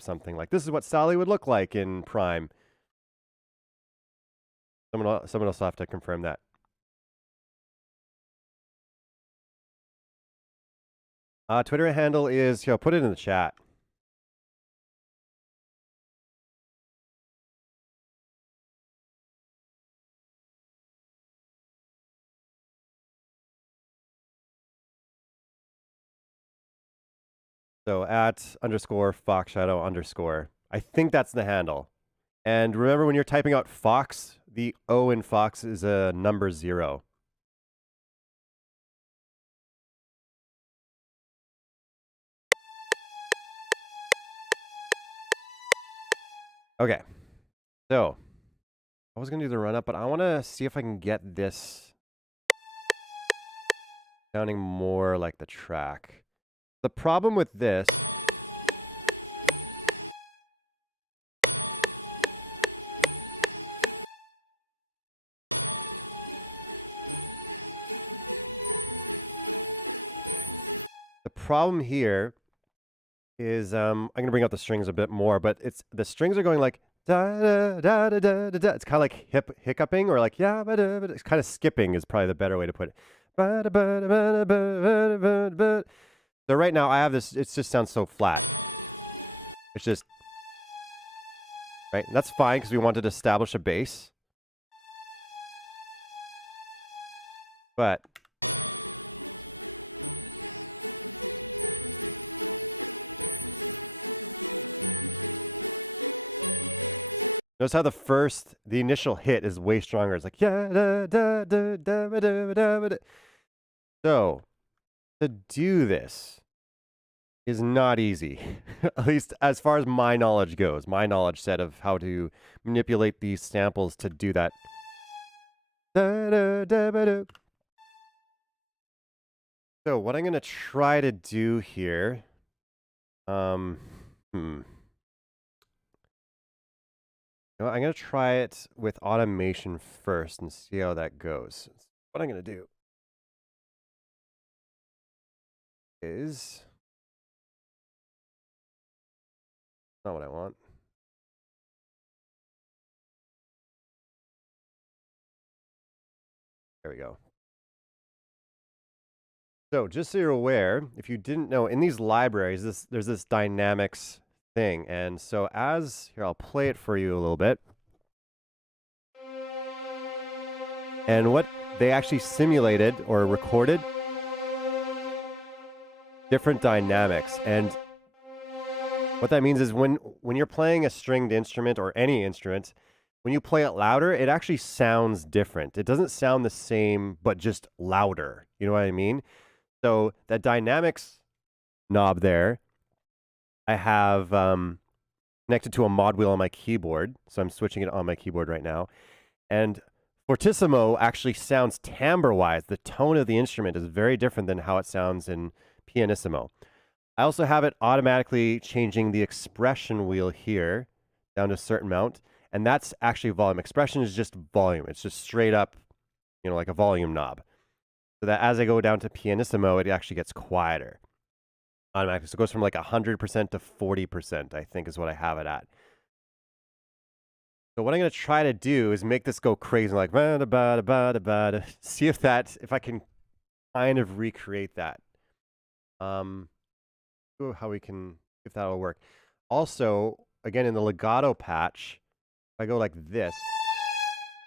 something like this is what Sally would look like in Prime. Someone else will have to confirm that. Twitter handle is, put it in the chat. So at _FoxShadow_. I think that's the handle. And remember when you're typing out Fox, the O in Fox is a number 0. Okay. So I was going to do the run up, but I want to see if I can get this sounding more like the track. The problem with this here is I'm going to bring out the strings a bit more, but the strings are going like da da da da da da. It's kind of like hiccuping or like yeah, it's kind of skipping is probably the better way to put it. So right now I have this, it just sounds so flat. It's just, right? And that's fine because we wanted to establish a bass. But notice how the initial hit is way stronger. It's like yeah da da da da da da da. So to do this is not easy, at least as far as my knowledge goes. My knowledge set of how to manipulate these samples to do that. Da da da da da. So what I'm gonna try to do here, I'm gonna try it with automation first and see how that goes. What I'm gonna do is not what I want. There we go. So just so you're aware, if you didn't know, in these libraries, there's this dynamics thing. And so here, I'll play it for you a little bit. And what they actually simulated or recorded, different dynamics. And what that means is when you're playing a stringed instrument or any instrument, when you play it louder, it actually sounds different. It doesn't sound the same, but just louder. You know what I mean? So that dynamics knob there, I have connected to a mod wheel on my keyboard. So I'm switching it on my keyboard right now. And fortissimo actually sounds timbre-wise. The tone of the instrument is very different than how it sounds in pianissimo. I also have it automatically changing the expression wheel here down to a certain amount. And that's actually volume. Expression is just volume. It's just straight up, like a volume knob. So that as I go down to pianissimo, it actually gets quieter automatically. So it goes from like 100% to 40%, I think is what I have it at. So what I'm going to try to do is make this go crazy, like see if I can kind of recreate that. how we can, if that'll work. Also, again, in the legato patch, if I go like this,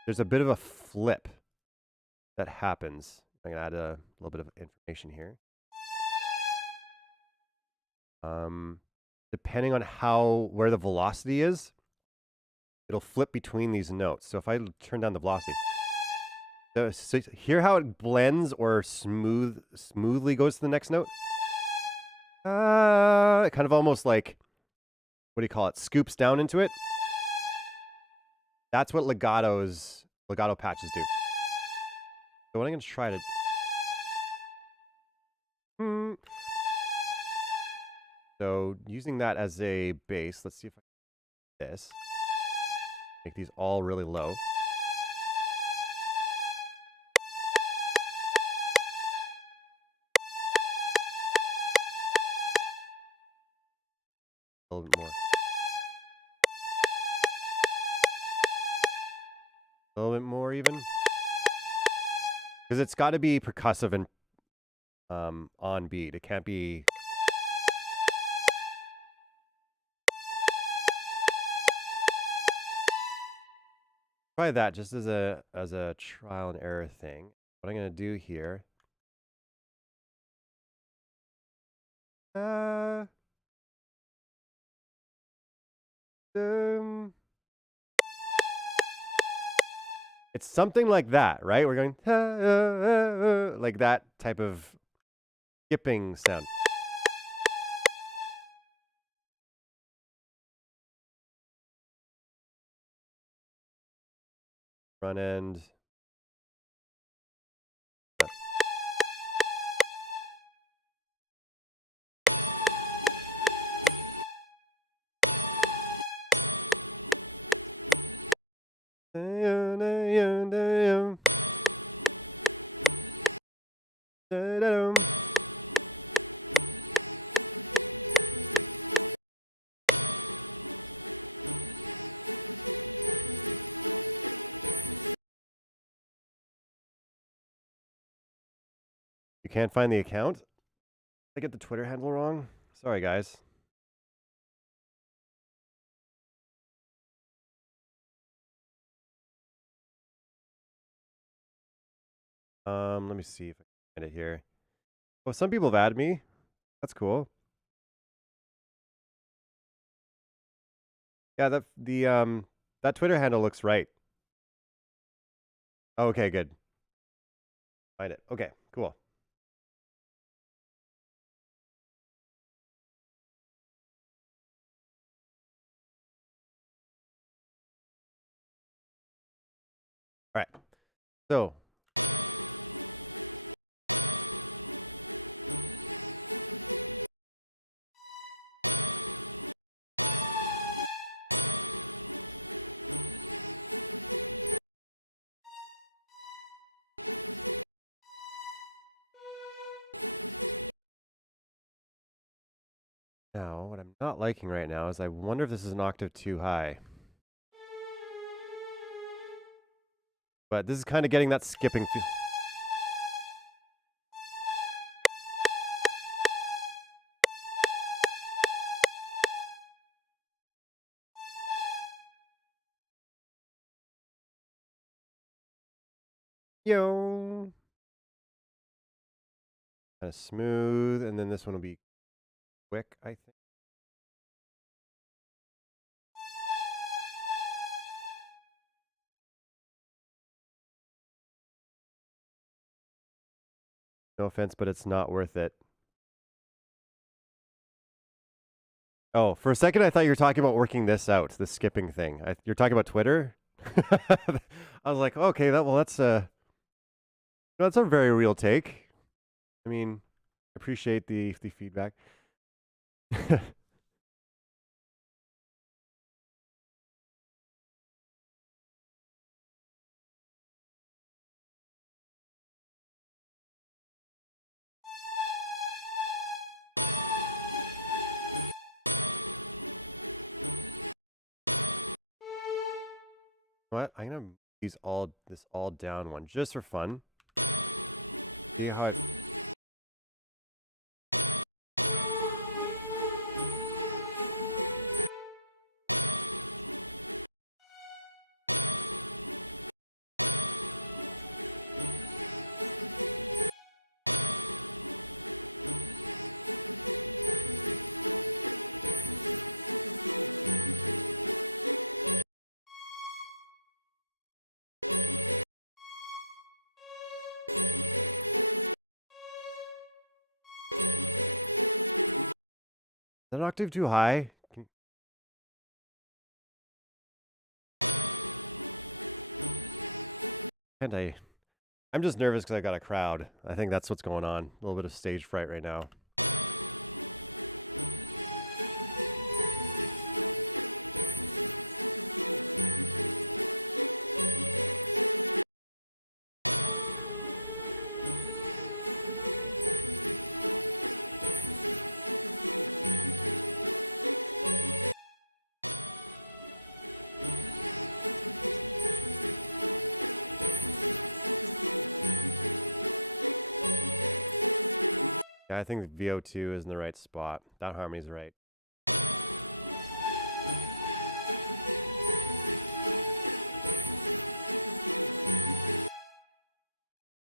there's a bit of a flip that happens. I'm gonna add a little bit of information here. Depending on where the velocity is, it'll flip between these notes. So if I turn down the velocity, so hear how it blends or smoothly goes to the next note? It kind of almost like, what do you call it? Scoops down into it. That's what legato patches do. So what I'm going to try to... So using that as a base, let's see if I can do this. Make these all really low. A little bit more. A little bit more even. Because it's got to be percussive and on beat. It can't be... Try that just as a trial and error thing. What I'm going to do here... It's something like that, right? We're going like that type of skipping sound. Front end. You can't find the account? Did I get the Twitter handle wrong? Sorry, guys. Let me see if I can find it here. Oh, some people have added me. That's cool. Yeah, that Twitter handle looks right. Okay, good. Find it. Okay, cool. All right. So now, what I'm not liking right now is I wonder if this is an octave too high. But this is kind of getting that skipping feel. Yo. Kind of smooth, and then this one will be quick, I think. No offense, but it's not worth it. Oh, for a second I thought you were talking about working this out, the skipping thing. You're talking about Twitter? I was like, okay, that's a very real take. I mean, I appreciate the feedback. What? I'm gonna use this all down one just for fun. See how it... octave too high? Can't I? I'm just nervous because I got a crowd. I think that's what's going on. A little bit of stage fright right now. Yeah, I think VO2 is in the right spot. That harmony's right.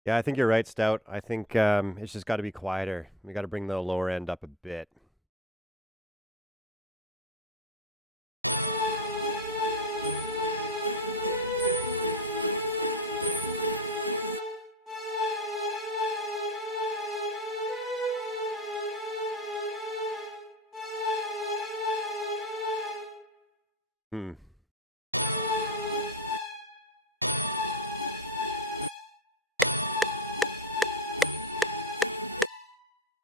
Yeah, I think you're right, Stout. I think it's just got to be quieter. We got to bring the lower end up a bit. Hmm.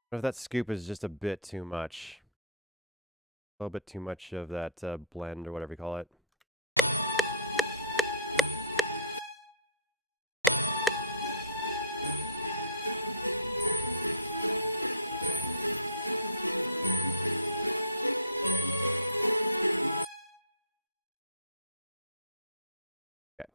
What if that scoop is just a bit too much? A little bit too much of that blend or whatever you call it. Okay.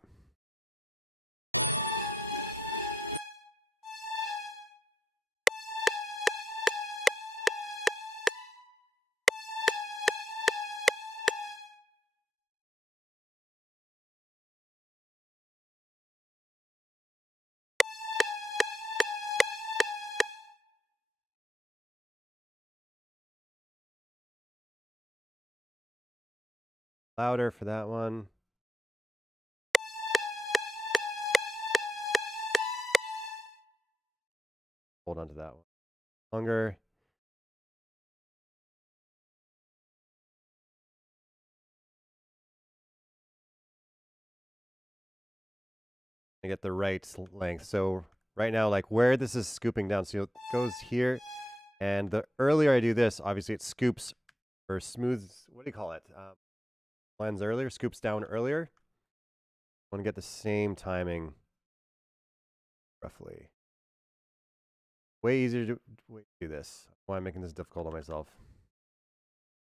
Louder for that one. Hold on to that one. Longer. I get the right length. So right now, like where this is scooping down, so it goes here, and the earlier I do this, obviously it scoops or smooths. What do you call it? Blends earlier, scoops down earlier. I want to get the same timing, roughly. Way easier to do this. Why am I making this difficult on myself?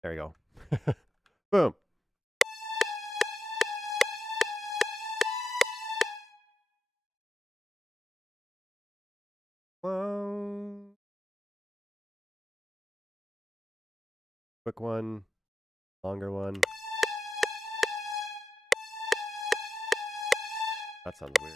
There you go. Boom. Quick one, longer one. That sounds weird.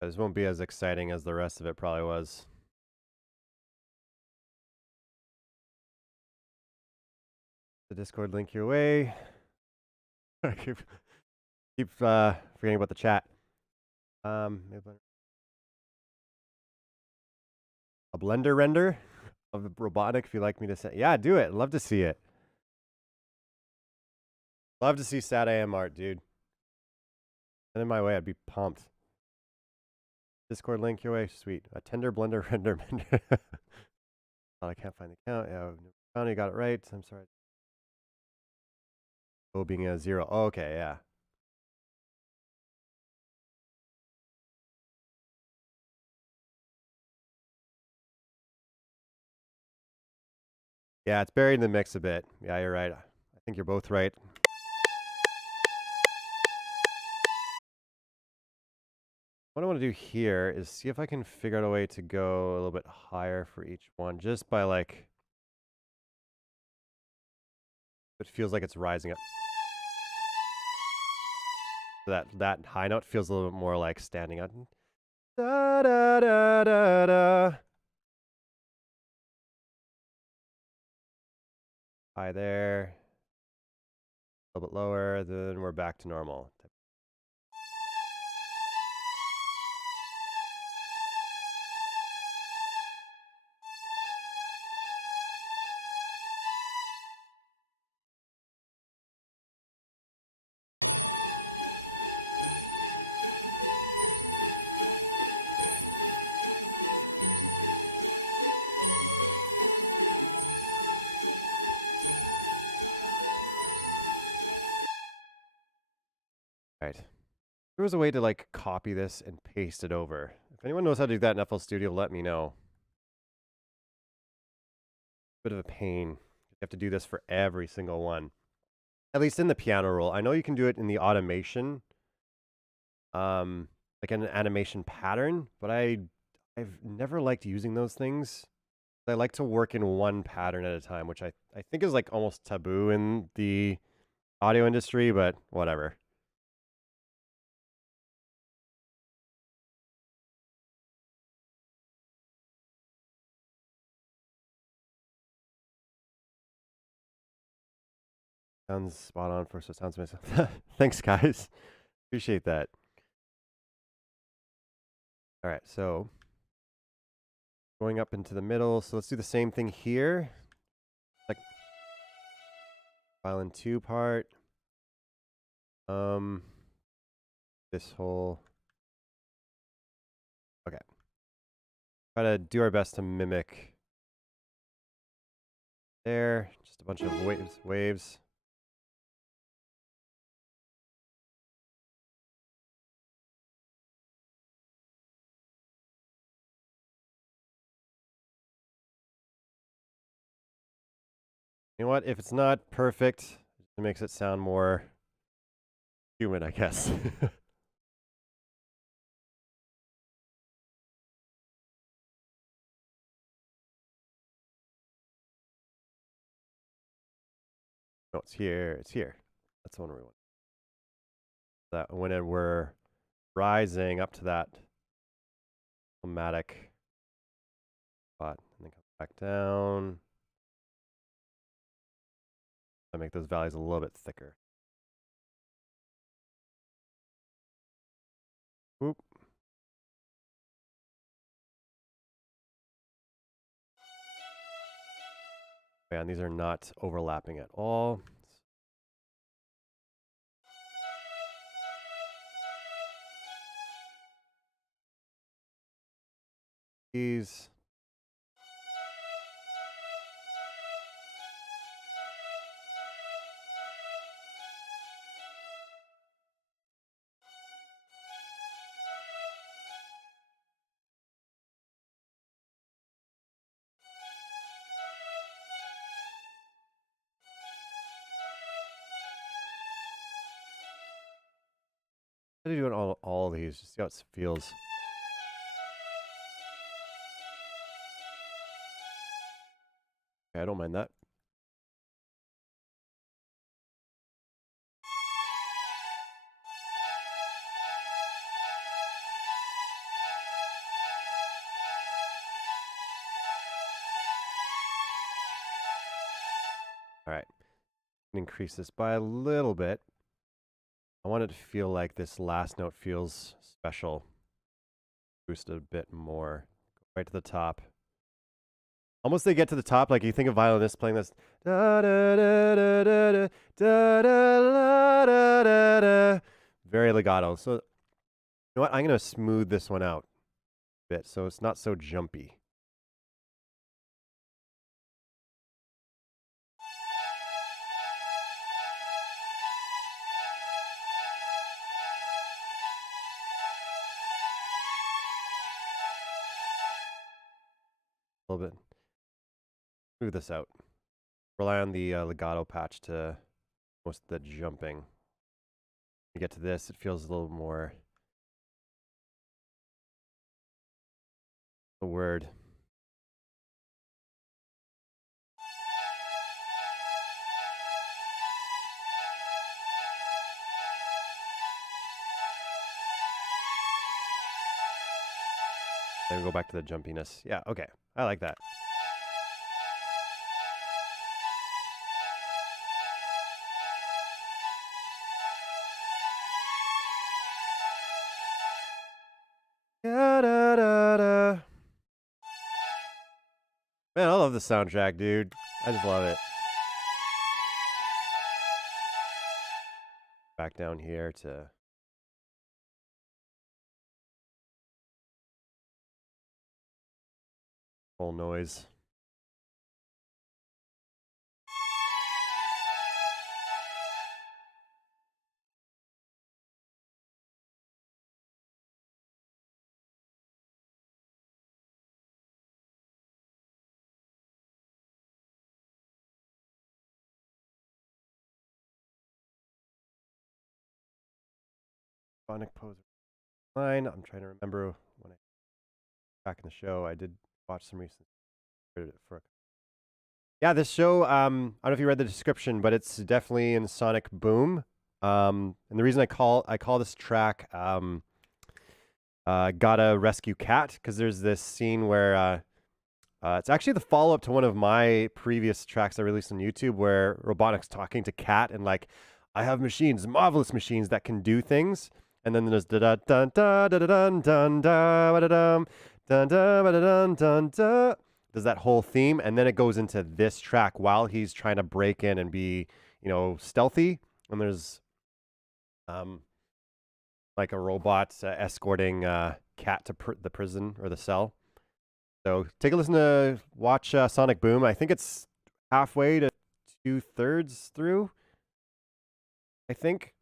This won't be as exciting as the rest of it probably was. The Discord link your way. I keep forgetting about the chat. A Blender render of the robotic, if you'd like me to say. Yeah, do it. Love to see it. Love to see Sad AM art, dude. Send in my way, I'd be pumped. Discord link your way, sweet. A tender Blender render. I can't find the count. Yeah, found it, got it right. I'm sorry. O being a 0. Oh, okay, yeah. Yeah, it's buried in the mix a bit. Yeah, you're right. I think you're both right. What I want to do here is see if I can figure out a way to go a little bit higher for each one, just by like, it feels like it's rising up. That high note feels a little bit more like standing out. Da, da, da, da, da. High there. A little bit lower, then we're back to normal. Right. There was a way to like copy this and paste it over. If anyone knows how to do that in FL Studio, let me know. Bit of a pain. You have to do this for every single one. At least in the piano roll. I know you can do it in the automation, like an animation pattern, but I've never liked using those things. I like to work in one pattern at a time, which I think is like almost taboo in the audio industry, but whatever. Sounds spot on for so sounds amazing. Thanks, guys. Appreciate that. All right, so going up into the middle. So let's do the same thing here. Like violin 2 part. This whole. Okay. Try to do our best to mimic. There, just a bunch of waves. You know what? If it's not perfect, it makes it sound more human, I guess. No, it's here. It's here. That's the one we want. That when we're rising up to that chromatic spot, and then come back down. I make those values a little bit thicker. Whoop. Yeah, and these are not overlapping at all. These. How do you do it on all these? Just see how it feels. Okay, I don't mind that. All right, increase this by a little bit. I want it to feel like this last note feels special. Boost it a bit more. Go right to the top. Almost they get to the top, like you think of violinists playing this. Da, da, da, da, da, da, da, da, da, da, da. Very legato. So, you know what? I'm going to smooth this one out a bit so it's not so jumpy. A little bit. Smooth this out. Rely on the legato patch to most of the jumping. When you get to this, it feels a little more the word. Then go back to the jumpiness. Yeah, okay. I like that. Da-da-da-da. Man, I love the soundtrack, dude. I just love it. Back down here to full noise. Sonic Poser line. I'm trying to remember when I back in the show. I did watch some recent for. Yeah, this show. I don't know if you read the description, but it's definitely in Sonic Boom. And the reason I call this track "Gotta Rescue Cat" because there's this scene where it's actually the follow up to one of my previous tracks I released on YouTube where Robotnik's talking to Cat and like, I have machines, marvelous machines that can do things. And then there's da da dun da da dun dun da da dum dun da da dun dun da. There's that whole theme, and then it goes into this track while he's trying to break in and be, stealthy. And there's like a robot escorting Cat to the prison or the cell. So take a listen to watch Sonic Boom. I think it's halfway to 2/3 through, I think.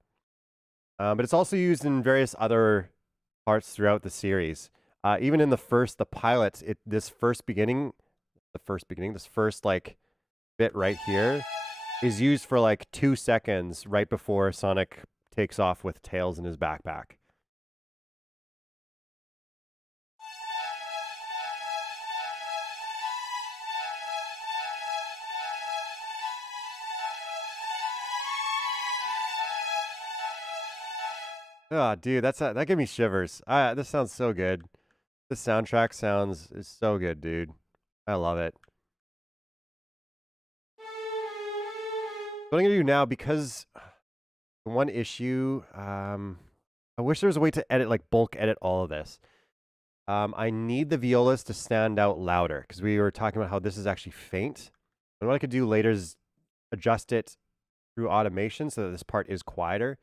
But it's also used in various other parts throughout the series. Even in the pilot, this first like bit right here is used for like 2 seconds right before Sonic takes off with Tails in his backpack. Oh, dude, that gave me shivers. This sounds so good. This soundtrack is so good, dude. I love it. What I'm gonna do now, because one issue, I wish there was a way to bulk edit all of this. I need the violas to stand out louder because we were talking about how this is actually faint. And what I could do later is adjust it through automation so that this part is quieter.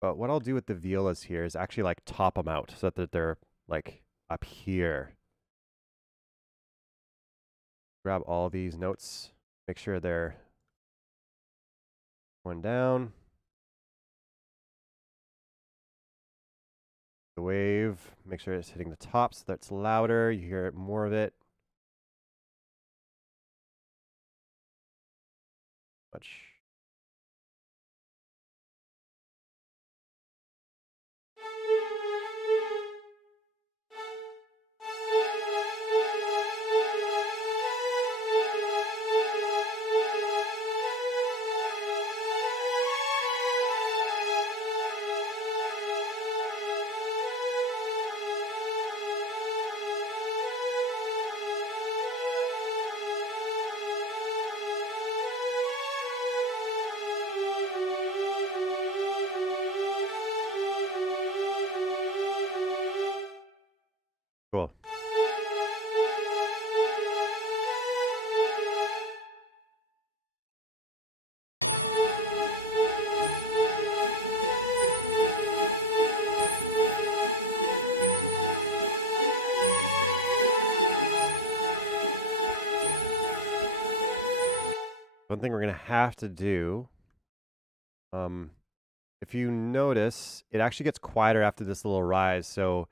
But what I'll do with the violas here is actually like top them out so that they're like up here. Grab all these notes, make sure they're going down. The wave, make sure it's hitting the top so that's louder. You hear more of it. Much. Cool. One thing we're going to have to do, if you notice, it actually gets quieter after this little rise. So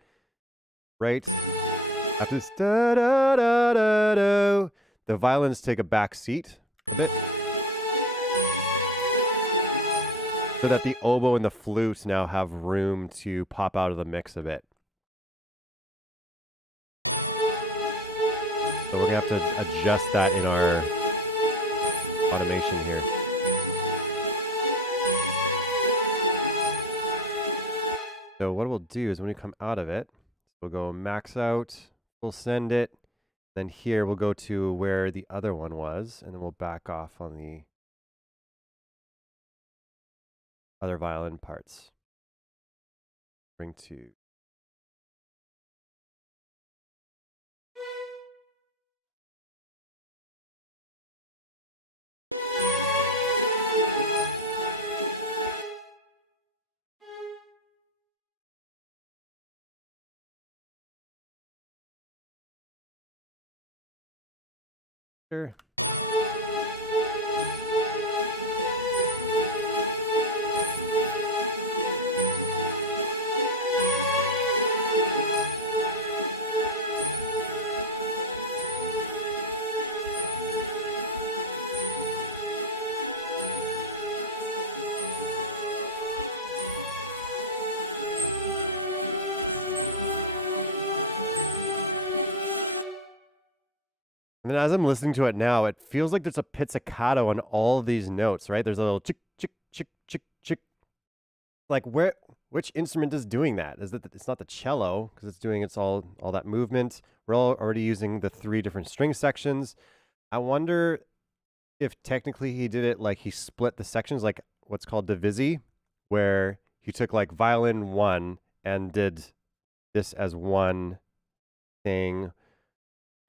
right after this da-da-da-da-da, the violins take a back seat a bit. So that the oboe and the flute now have room to pop out of the mix a bit. So we're going to have to adjust that in our automation here. So what we'll do is when we come out of it, we'll go max out, We'll send it. Then here we'll go to where the other one was, and then we'll back off on the other violin parts. Bring to here. And then as I'm listening to it now, it feels like there's a pizzicato on all of these notes, right? There's a little chick, chick, chick, chick, chick. Like which instrument is doing that? Is it? It's not the cello because it's doing all that movement. We're already using the 3 different string sections. I wonder if technically he did it like he split the sections, like what's called divisi, where he took like violin 1 and did this as one thing,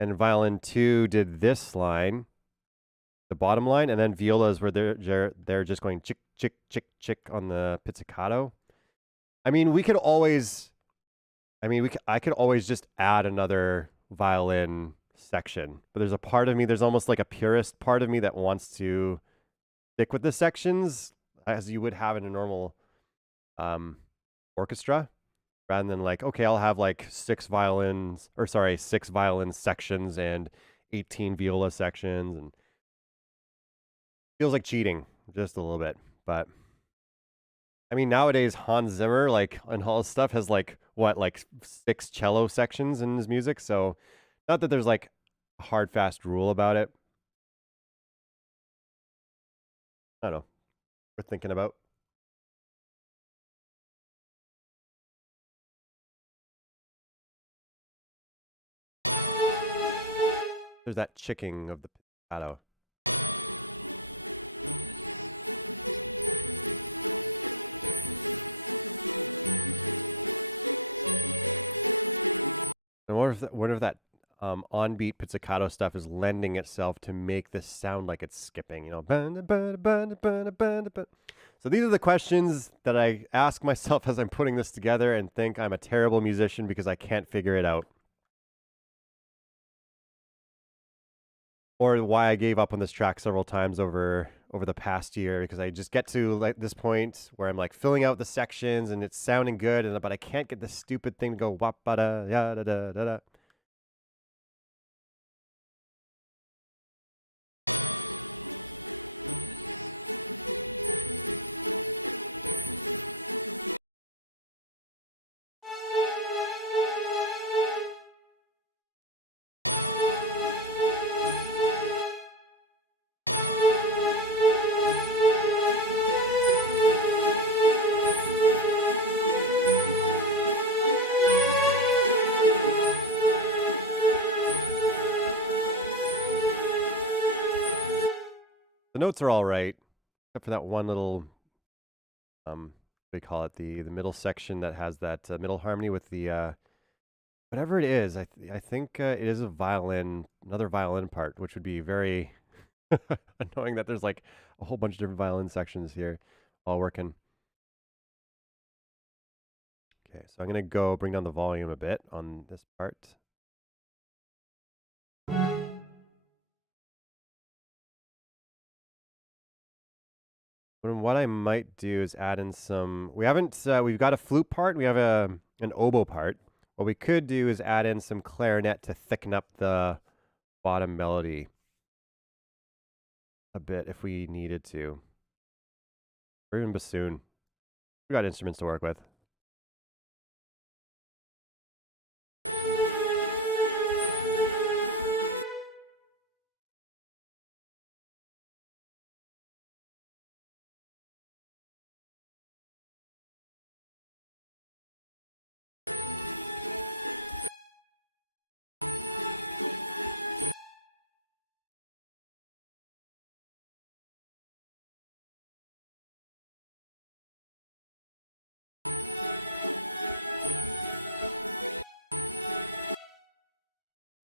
and violin 2 did this line, the bottom line, and then violas where they're just going chick chick chick chick on the pizzicato. I mean, we could always, I could always just add another violin section, but there's a part of me, there's almost like a purist part of me that wants to stick with the sections as you would have in a normal orchestra, rather than like, okay, I'll have like 6 violin sections and 18 viola sections, and feels like cheating just a little bit. But I mean, nowadays Hans Zimmer, like on all his stuff, has like what, like 6 cello sections in his music. So not that there's like a hard fast rule about it. I don't know. We're thinking about. There's that chicking of the pizzicato. I wonder if that on-beat pizzicato stuff is lending itself to make this sound like it's skipping, you know. So these are the questions that I ask myself as I'm putting this together and think I'm a terrible musician because I can't figure it out. Or why I gave up on this track several times over the past year, because I just get to like this point where I'm like filling out the sections and it's sounding good, but I can't get this stupid thing to go wap ba da ya da da da da. The notes are all right, except for that one little what do you call it, the middle section that has that middle harmony with the whatever it is. I think it is a violin, another violin part, which would be very annoying that there's like a whole bunch of different violin sections here all working. Okay, so I'm going to bring down the volume a bit on this part. And what I might do is add in some, we've got a flute part, we have an oboe part. What we could do is add in some clarinet to thicken up the bottom melody a bit if we needed to. Or even bassoon. We got instruments to work with.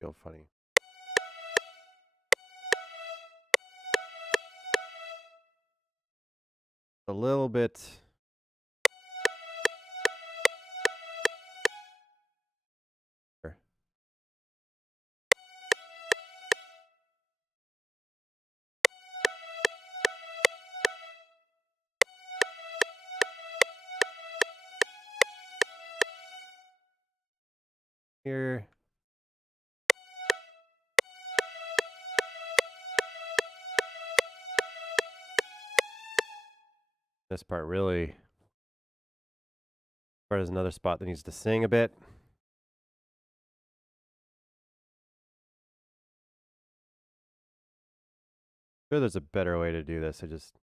feel funny. A little bit. Here. This part really. Part is another spot that needs to sing a bit. I'm sure there's a better way to do this. I just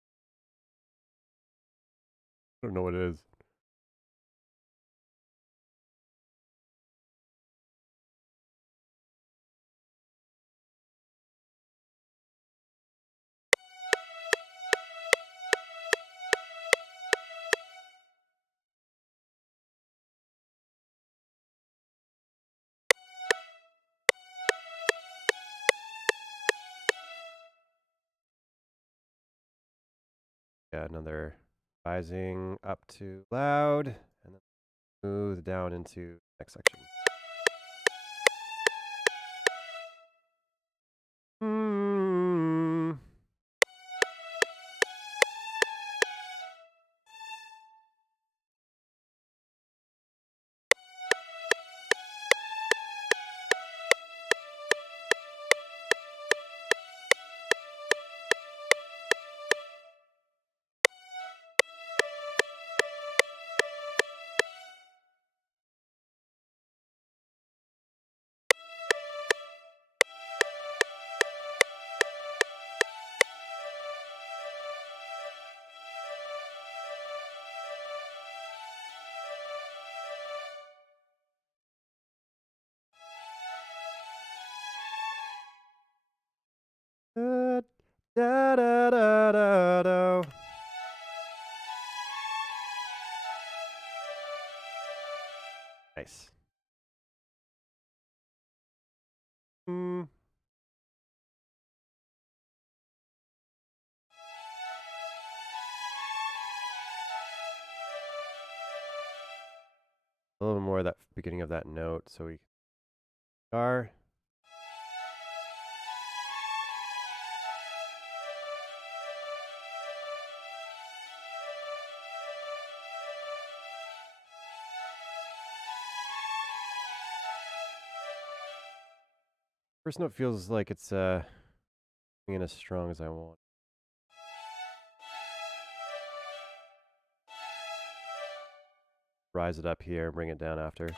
don't know what it is. Yeah, another rising up to loud, and then smooth down into the next section. Da, da, da, da, da, da. Nice. A little more of that beginning of that note, so we are. First note feels like it's in as strong as I want. Rise it up here, bring it down after.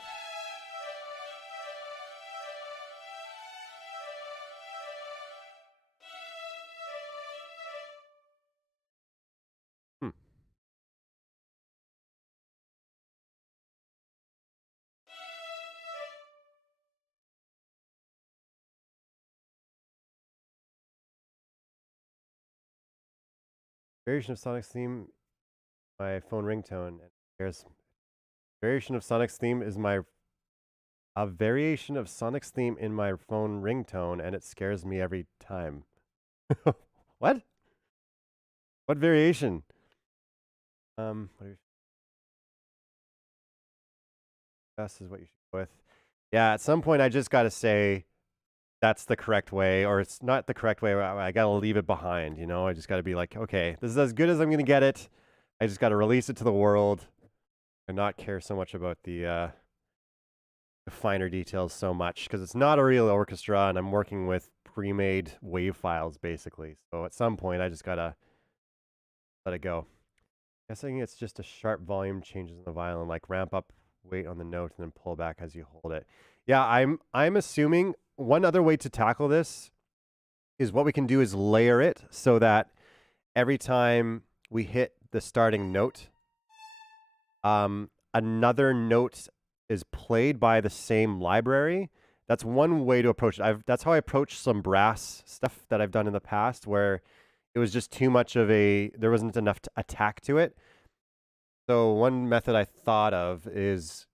Variation of Sonic's theme, my phone ringtone. And there's variation of Sonic's theme is a variation of Sonic's theme in my phone ringtone, and it scares me every time. What? What variation? What best is what you should go with. Yeah, at some point I just got to say that's the correct way, or it's not the correct way. I got to leave it behind, you know? I just got to be like, okay, this is as good as I'm going to get it. I just got to release it to the world and not care so much about the finer details so much, because it's not a real orchestra and I'm working with pre-made wave files basically. So at some point I just got to let it go. Guessing it's just a sharp volume changes in the violin, like ramp up, wait on the note, and then pull back as you hold it. Yeah, I'm assuming one other way to tackle this is what we can do is layer it so that every time we hit the starting note, another note is played by the same library. That's one way to approach it. That's how I approach some brass stuff that I've done in the past, where it was just too much of there wasn't enough attack to it. So one method I thought of is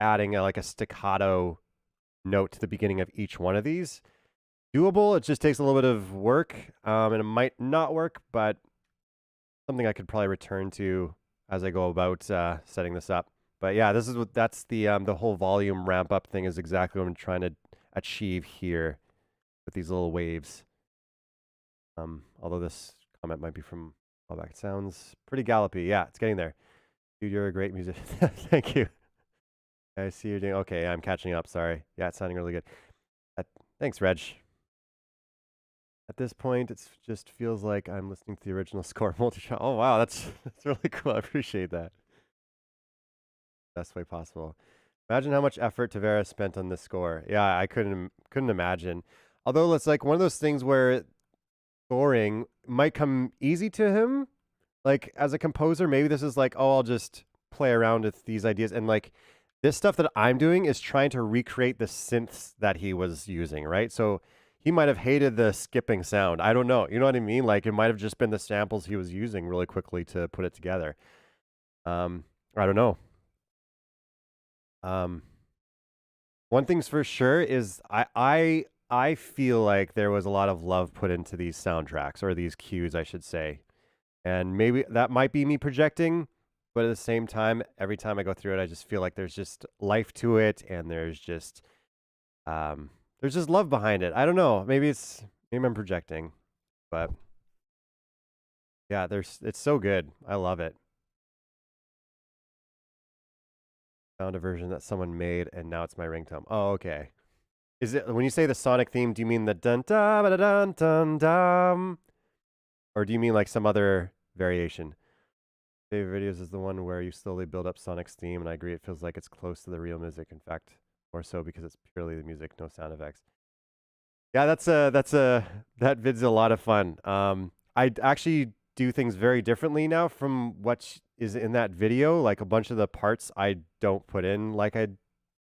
adding like a staccato note to the beginning of each one of these. Doable. It just takes a little bit of work, and it might not work, but something I could probably return to as I go about setting this up. But yeah, this is that's the whole volume ramp up thing is exactly what I'm trying to achieve here with these little waves. Although this comment might be from callback. It sounds pretty gallopy. Yeah, it's getting there. Dude, you're a great musician. Thank you. I see you're doing okay. I'm catching up. Sorry. Yeah, it's sounding really good. Thanks, Reg. At this point, it just feels like I'm listening to the original score multi-shot. Oh wow, that's really cool. I appreciate that. Best way possible. Imagine how much effort Tavera spent on this score. Yeah, I couldn't imagine. Although it's like one of those things where scoring might come easy to him. Like as a composer, maybe this is like, oh, I'll just play around with these ideas. And like this stuff that I'm doing is trying to recreate the synths that he was using, right? So he might have hated the skipping sound. I don't know. You know what I mean? Like it might have just been the samples he was using really quickly to put it together. I don't know. One thing's for sure is I feel like there was a lot of love put into these soundtracks, or these cues, I should say. And maybe that might be me projecting, but at the same time, every time I go through it, I just feel like there's just life to it, and there's just love behind it. I don't know. Maybe I'm projecting, but yeah, it's so good. I love it. Found a version that someone made, and now it's my ringtone. Oh, okay. Is it when you say the Sonic theme? Do you mean the dun da ba dun dun dum, or do you mean like some other variation? Favorite videos is the one where you slowly build up Sonic's theme, and I agree. It feels like it's close to the real music. In fact, more so because it's purely the music, no sound effects. Yeah, that vid's a lot of fun. I actually do things very differently now from what is in that video. Like a bunch of the parts I don't put in like I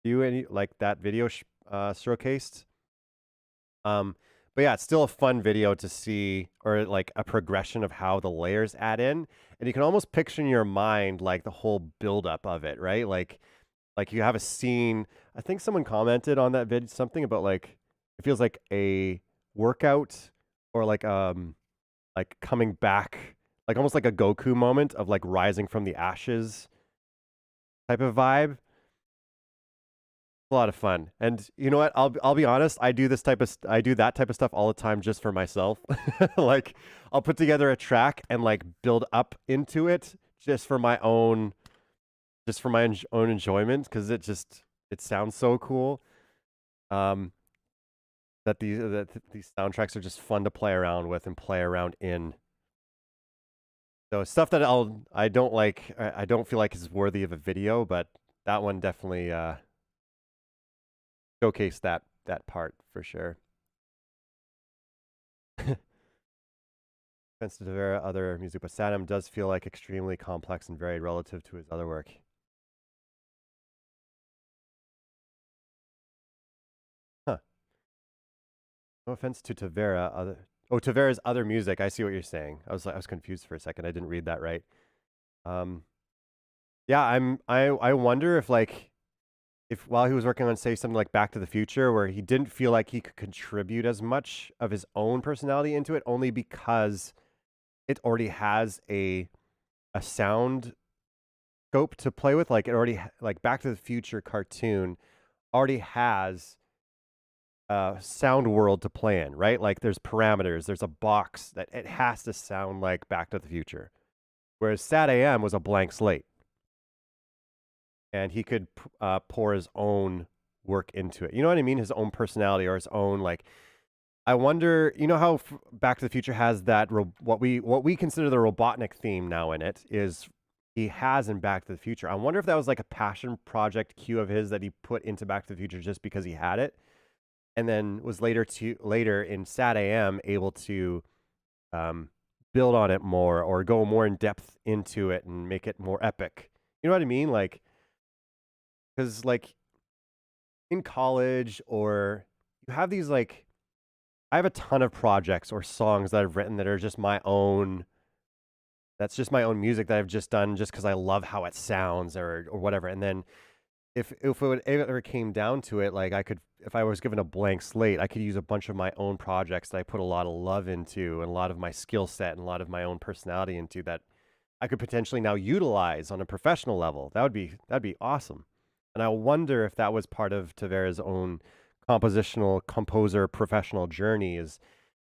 do any like that video showcased. But yeah, it's still a fun video to see, or like a progression of how the layers add in, and you can almost picture in your mind like the whole buildup of it, right? Like you have a scene. I think someone commented on that vid something about like it feels like a workout, or like coming back, like almost like a Goku moment of like rising from the ashes type of vibe. A lot of fun. And you know what? I'll be honest, I do that type of stuff all the time just for myself. Like I'll put together a track and like build up into it just for my own own enjoyment, because it sounds so cool. That these soundtracks are just fun to play around with and play around in. So stuff that I don't feel like is worthy of a video, but that one definitely showcase that part for sure. Offense to Tavera, other music, but Saddam does feel like extremely complex and varied relative to his other work. Huh. No offense to Tavera, Tavera's other music. I see what you're saying. I was confused for a second. I didn't read that right. Yeah, I wonder if while he was working on, say, something like Back to the Future, where he didn't feel like he could contribute as much of his own personality into it, only because it already has a sound scope to play with. Like it already, like Back to the Future cartoon already has a sound world to play in, right? Like there's parameters, there's a box that it has to sound like Back to the Future. Whereas Sad AM was a blank slate, and he could pour his own work into it. You know what I mean? His own personality, or his own like. I wonder, you know how Back to the Future has that what we consider the Robotnik theme now in it is he has in Back to the Future. I wonder if that was like a passion project cue of his that he put into Back to the Future just because he had it, and then was later in Sad AM able to build on it more, or go more in depth into it and make it more epic. You know what I mean? Like, because like in college, or you have these like, I have a ton of projects or songs that I've written that are just my own. That's just my own music that I've just done just because I love how it sounds, or whatever. And then if it ever came down to it, like I could, if I was given a blank slate, I could use a bunch of my own projects that I put a lot of love into and a lot of my skill set and a lot of my own personality into that I could potentially now utilize on a professional level. That'd be awesome. And I wonder if that was part of Tavera's own compositional composer professional journey is,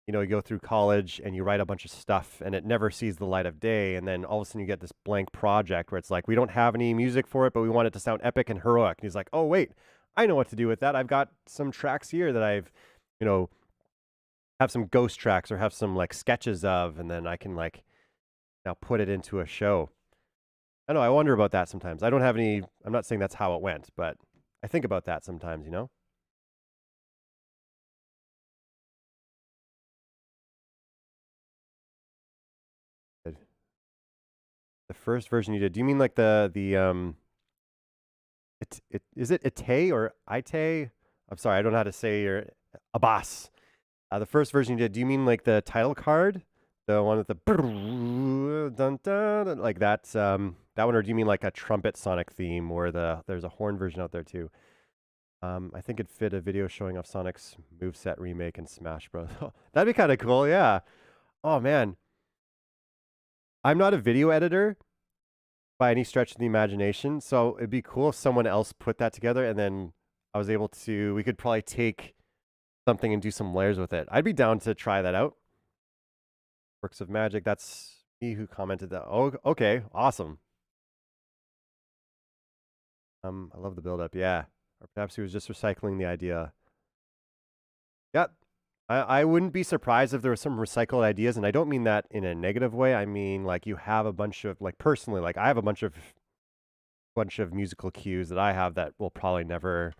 you know, you go through college and you write a bunch of stuff and it never sees the light of day. And then all of a sudden you get this blank project where it's like, we don't have any music for it, but we want it to sound epic and heroic. And he's like, oh, wait, I know what to do with that. I've got some tracks here that I've, you know, have some ghost tracks or have some like sketches of, and then I can like now put it into a show. I know, I wonder about that sometimes. I don't have any, I'm not saying that's how it went, but I think about that sometimes, you know? The first version you did, do you mean like is it Ite or Ite? I'm sorry, I don't know how to say your Abbas. The first version you did, do you mean like the title card? The one with the dun, dun, like that one, or do you mean like a trumpet sonic theme or there's a horn version out there too? I think it'd fit a video showing off Sonic's moveset remake in Smash Bros. That'd be kind of cool, yeah. Oh man, I'm not a video editor by any stretch of the imagination, so it'd be cool if someone else put that together and then I was able to, we could probably take something and do some layers with it. I'd be down to try that out. Works of Magic, that's me who commented that. Oh, okay, awesome. I love the build-up, yeah. Or perhaps he was just recycling the idea. Yep. I wouldn't be surprised if there were some recycled ideas, and I don't mean that in a negative way. I mean, like, you have a bunch of, like, personally, like, I have a bunch of musical cues that I have that will probably never,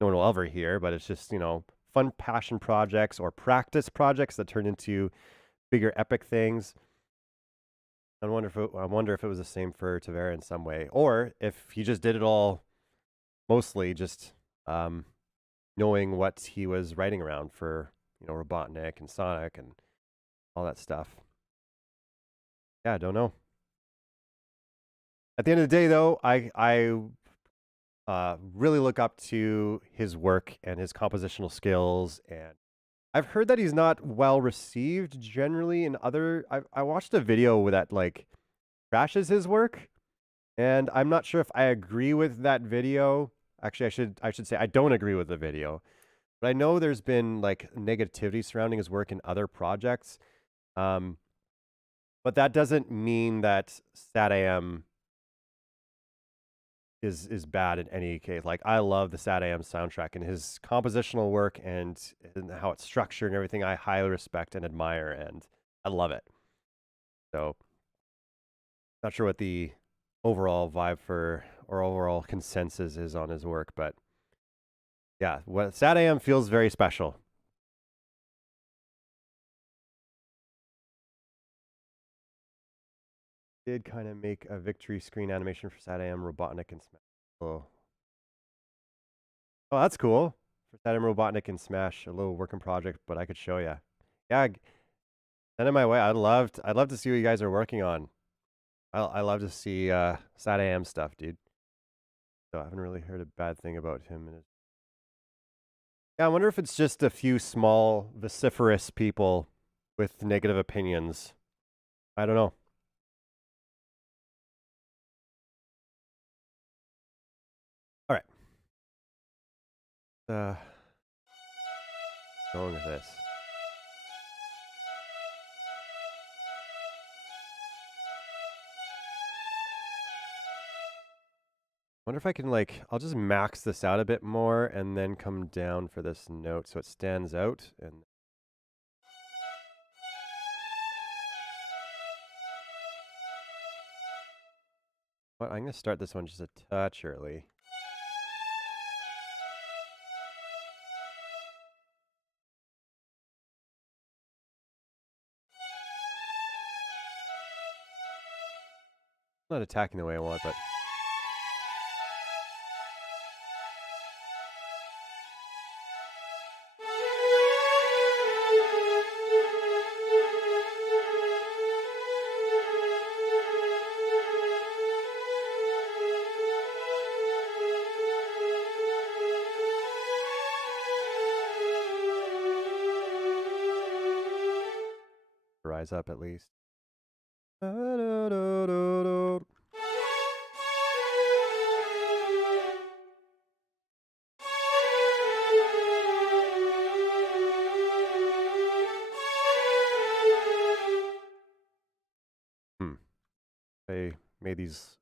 no one will ever hear, but it's just, you know, fun passion projects or practice projects that turn into bigger epic things. I wonder if it was the same for Tavera in some way, or if he just did it all mostly just knowing what he was writing around for, you know, Robotnik and Sonic and all that stuff. Yeah, I don't know. At the end of the day, though, I really look up to his work and his compositional skills, and I've heard that he's not well received generally in other. I watched a video that like trashes his work, and I'm not sure if I agree with that video. Actually, I should say I don't agree with the video, but I know there's been like negativity surrounding his work in other projects. But that doesn't mean that SatAM is bad in any case. Like I love the SatAM soundtrack and his compositional work and how it's structured and everything. I highly respect and admire, and I love it. So, not sure what the overall vibe for or overall consensus is on his work, but yeah, what SatAM feels very special. Did kind of make a victory screen animation for SatAM, Robotnik, and Smash. Oh, that's cool. For SatAM, Robotnik, and Smash, a little working project, but I could show you. Yeah, send it my way. I'd love to see what you guys are working on. I love to see SatAM stuff, dude. So I haven't really heard a bad thing about him. Yeah, I wonder if it's just a few small, vociferous people with negative opinions. I don't know. All right. Going with this. Wonder if I can like, I'll just max this out a bit more and then come down for this note so it stands out. And I'm going to start this one just a touch early. Not attacking the way I want, but rise up at least. They made these.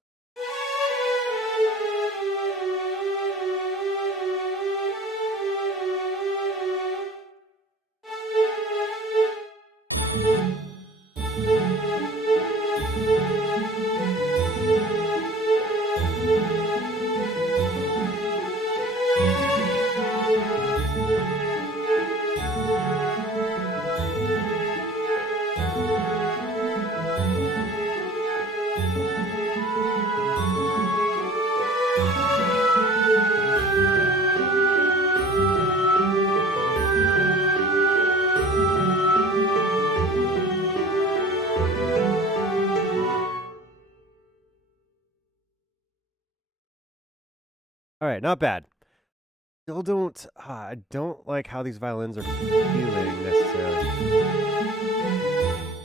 All right, not bad. Still don't. I don't like how these violins are feeling necessarily.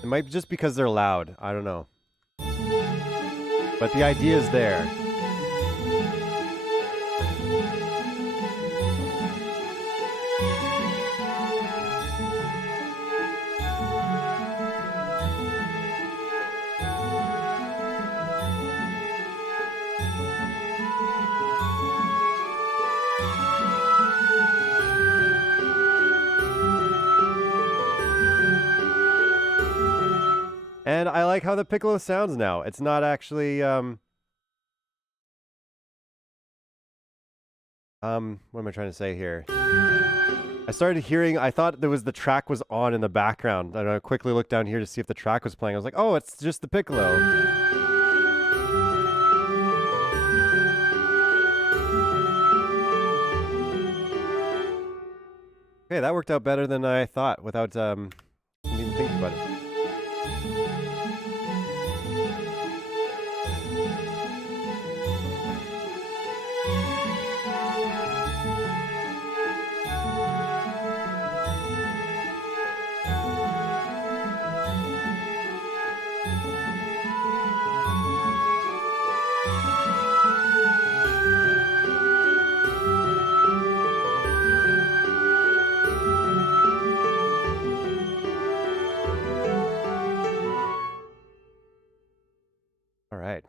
It might be just because they're loud. I don't know. But the idea is there. And I like how the piccolo sounds now. It's not actually what am I trying to say here? I started hearing, I thought there was the track was on in the background. And I quickly looked down here to see if the track was playing. I was like, oh, it's just the piccolo. Okay, that worked out better than I thought without even thinking about it. All right.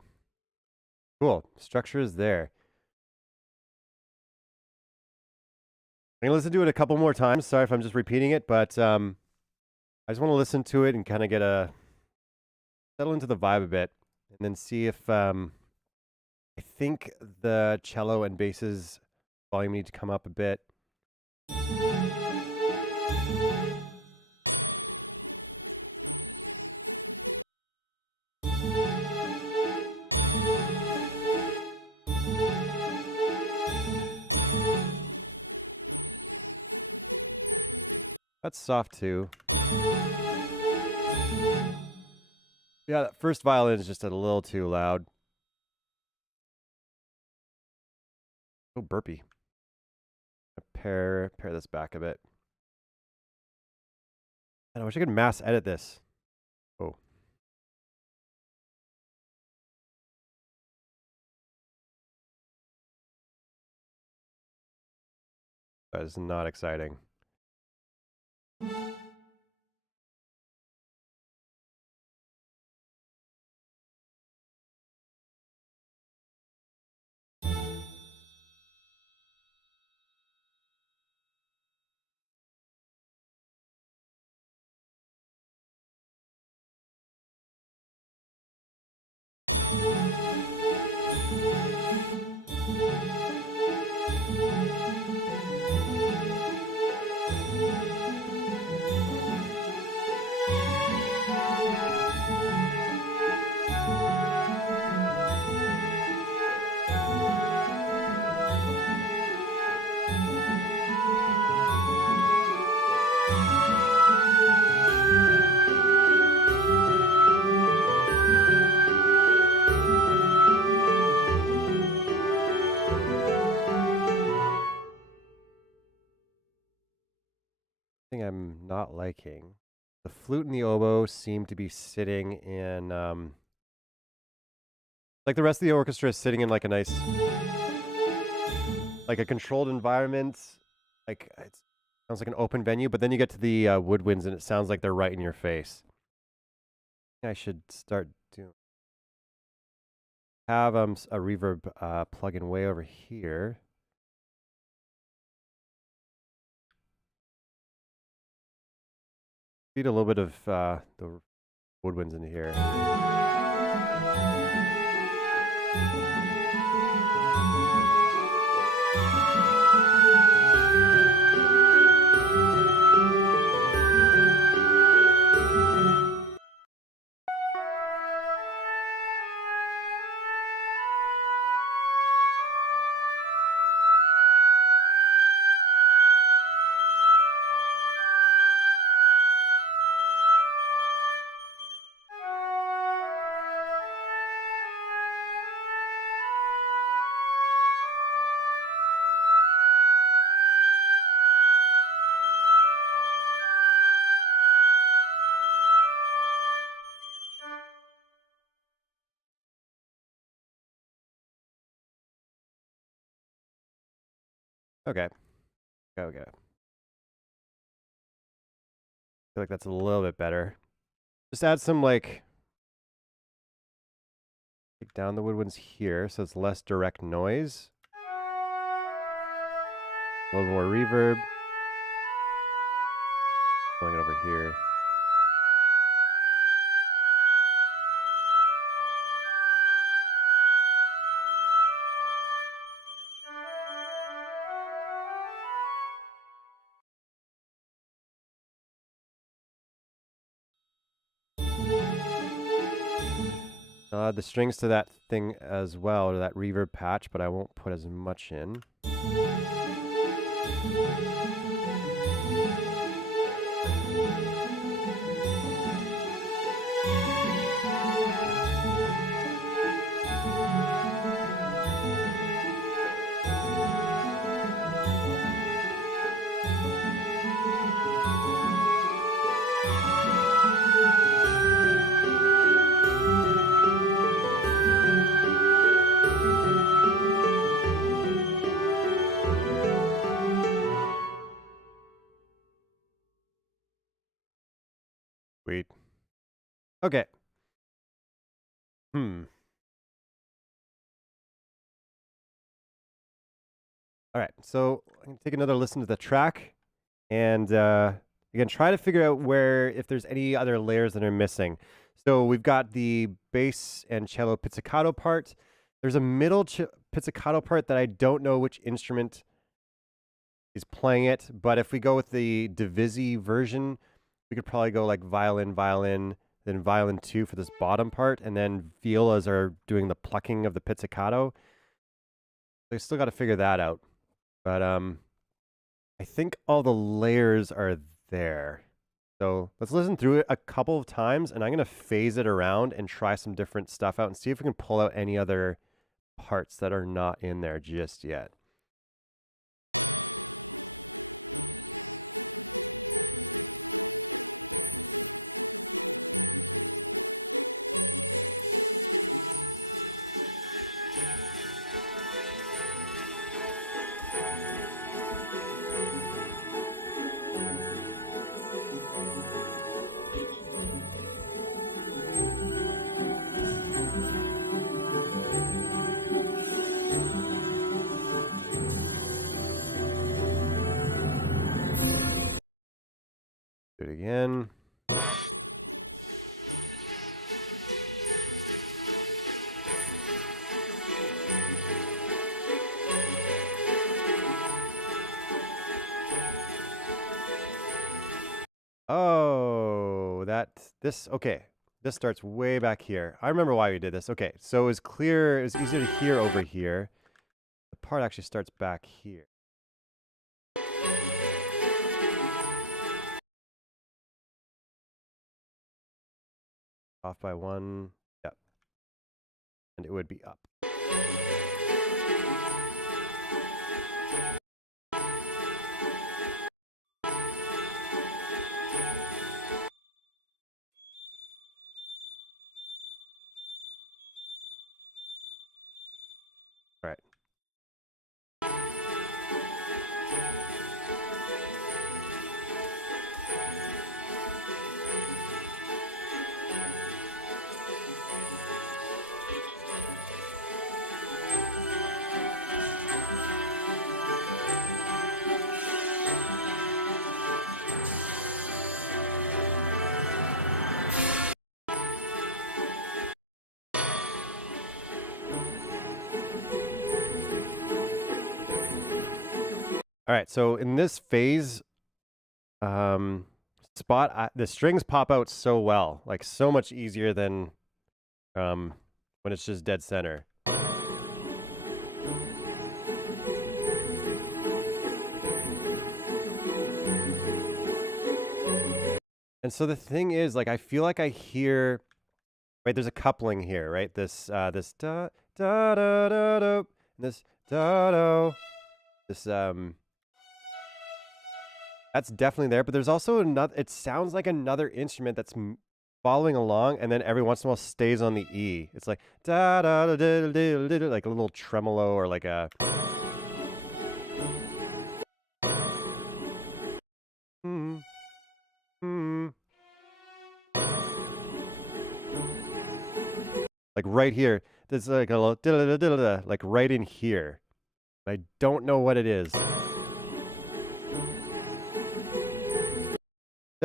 Cool. Structure is there. I'm going to listen to it a couple more times. Sorry if I'm just repeating it, but I just want to listen to it and kind of settle into the vibe a bit and then see if I think the cello and basses volume need to come up a bit. That's soft too. Yeah, that first violin is just a little too loud. So burpy. Pair this back a bit. And I wish I could mass edit this. Oh. That is not exciting. Thing I'm not liking. The flute and the oboe seem to be sitting in, like the rest of the orchestra is sitting in like a nice, like a controlled environment. Like it sounds like an open venue, but then you get to the woodwinds and it sounds like they're right in your face. I should start doing. Have a reverb plugin way over here. Feed a little bit of the woodwinds into here. Okay. Okay. I feel like that's a little bit better. Just add some like, take down the woodwinds here so it's less direct noise. A little more reverb. Going over here. I'll add the strings to that thing as well, to that reverb patch, but I won't put as much in. Sweet. Okay. All right, so I'm gonna take another listen to the track, and again, try to figure out where, if there's any other layers that are missing. So we've got the bass and cello pizzicato part. There's a middle pizzicato part that I don't know which instrument is playing it, but if we go with the Divisi version, we could probably go like violin, violin, then violin 2 for this bottom part, and then violas are doing the plucking of the pizzicato. So I still got to figure that out. But I think all the layers are there. So let's listen through it a couple of times, and I'm going to phase it around and try some different stuff out and see if we can pull out any other parts that are not in there just yet. Do it again. Oh, okay. This starts way back here. I remember why we did this. Okay, so it was clear, it was easier to hear over here. The part actually starts back here. Off by 1, yep. And it would be up. All right, so in this phase spot, the strings pop out so well, like so much easier than when it's just dead center. And so the thing is, like, I feel like I hear, right, there's a coupling here, right? This this da da da da da, this da da, this that's definitely there, but there's also another, it sounds like another instrument that's following along, and then every once in a while stays on the E. It's like da da da da da da, like a little tremolo or like a like right here. There's like a little like right in here. I don't know what it is.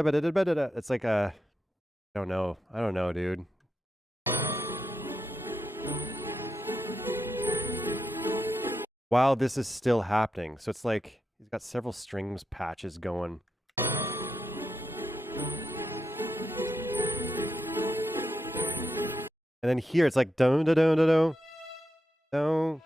It's like a, I don't know, dude. While this is still happening. So it's like he's got several strings patches going. And then here it's like do do do do do do.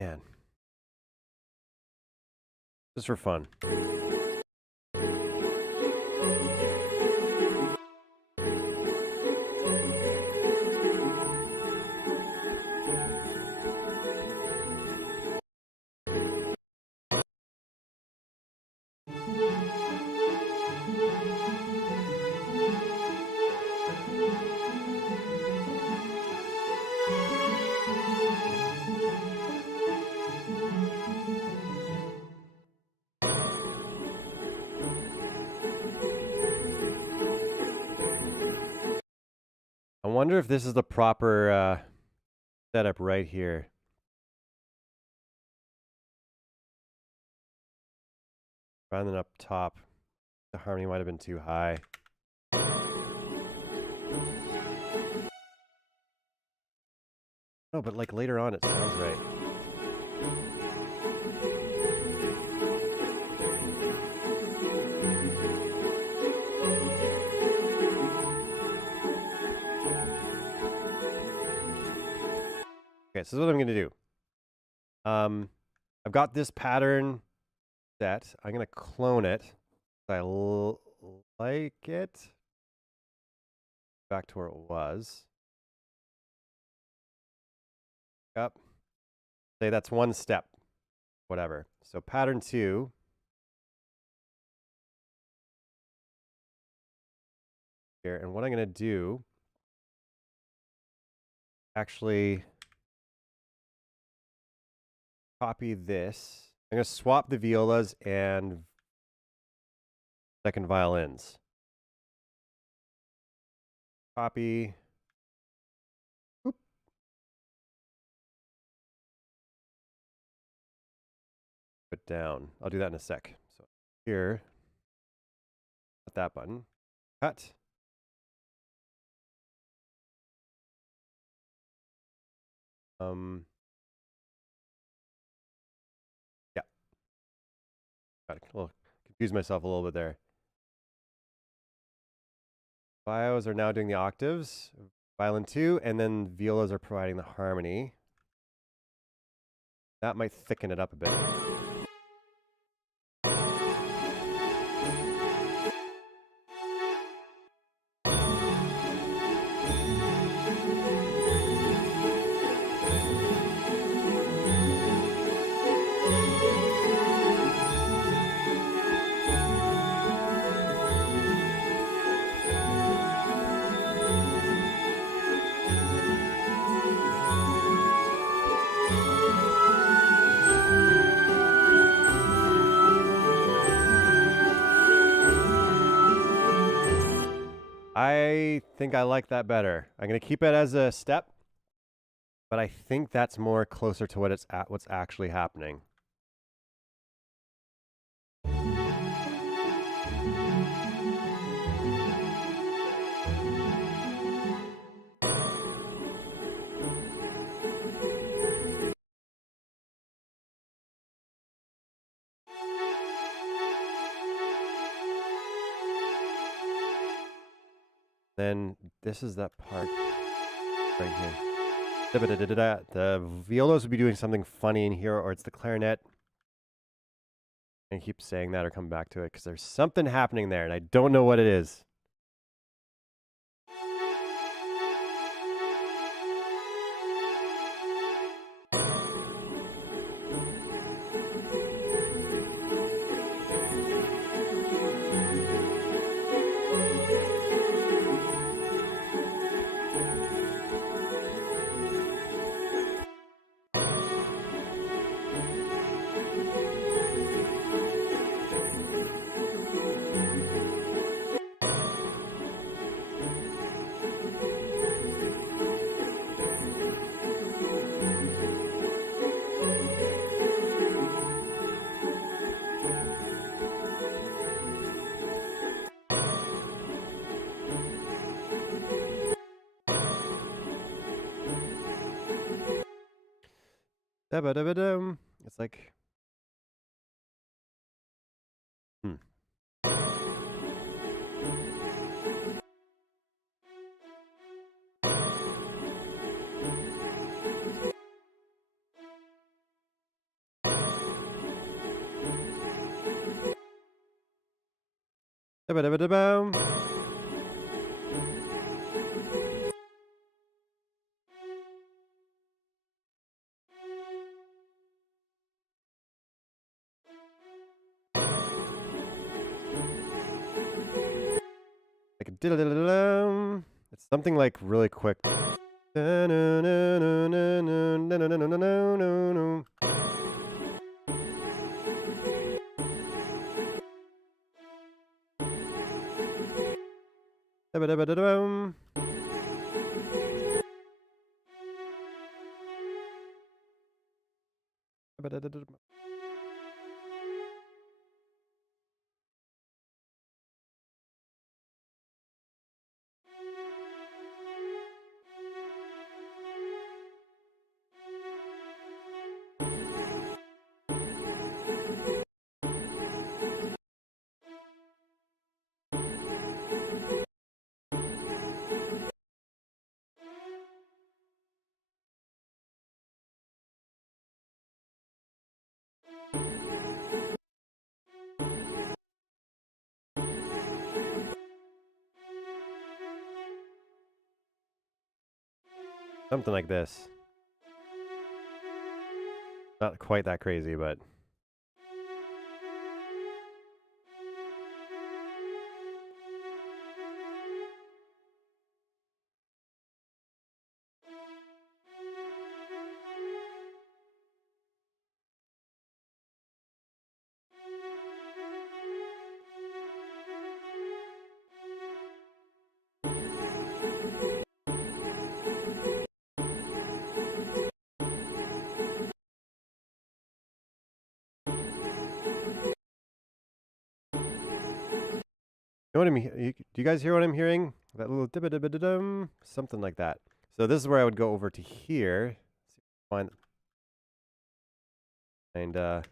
Man. Just for fun. I wonder if this is the proper setup right here. Rather than up top, the harmony might have been too high. No, but like later on it sounds right. Okay, so this is what I'm going to do. I've got this pattern set. I'm going to clone it. I like it. Back to where it was. Up. Say that's one step. Whatever. So pattern 2. Here, and what I'm going to do, actually copy this. I'm going to swap the violas and second violins. Copy. Oop. Put down. I'll do that in a sec. So here, hit that button. Cut. Yeah. Got a little confused myself a little bit there. Bios are now doing the octaves, violin 2, and then violas are providing the harmony. That might thicken it up a bit. I think I like that better. I'm going to keep it as a step, but I think that's more closer to what's actually happening. Then this is that part right here. The violas would be doing something funny in here, or it's the clarinet. And keep saying that or come back to it because there's something happening there, and I don't know what it is. It's like, it's something like really quick. Something like this. Not quite that crazy, but... You know what do you guys hear what I'm hearing? That little dum, something like that. So this is where I would go over to here. Find and yeah,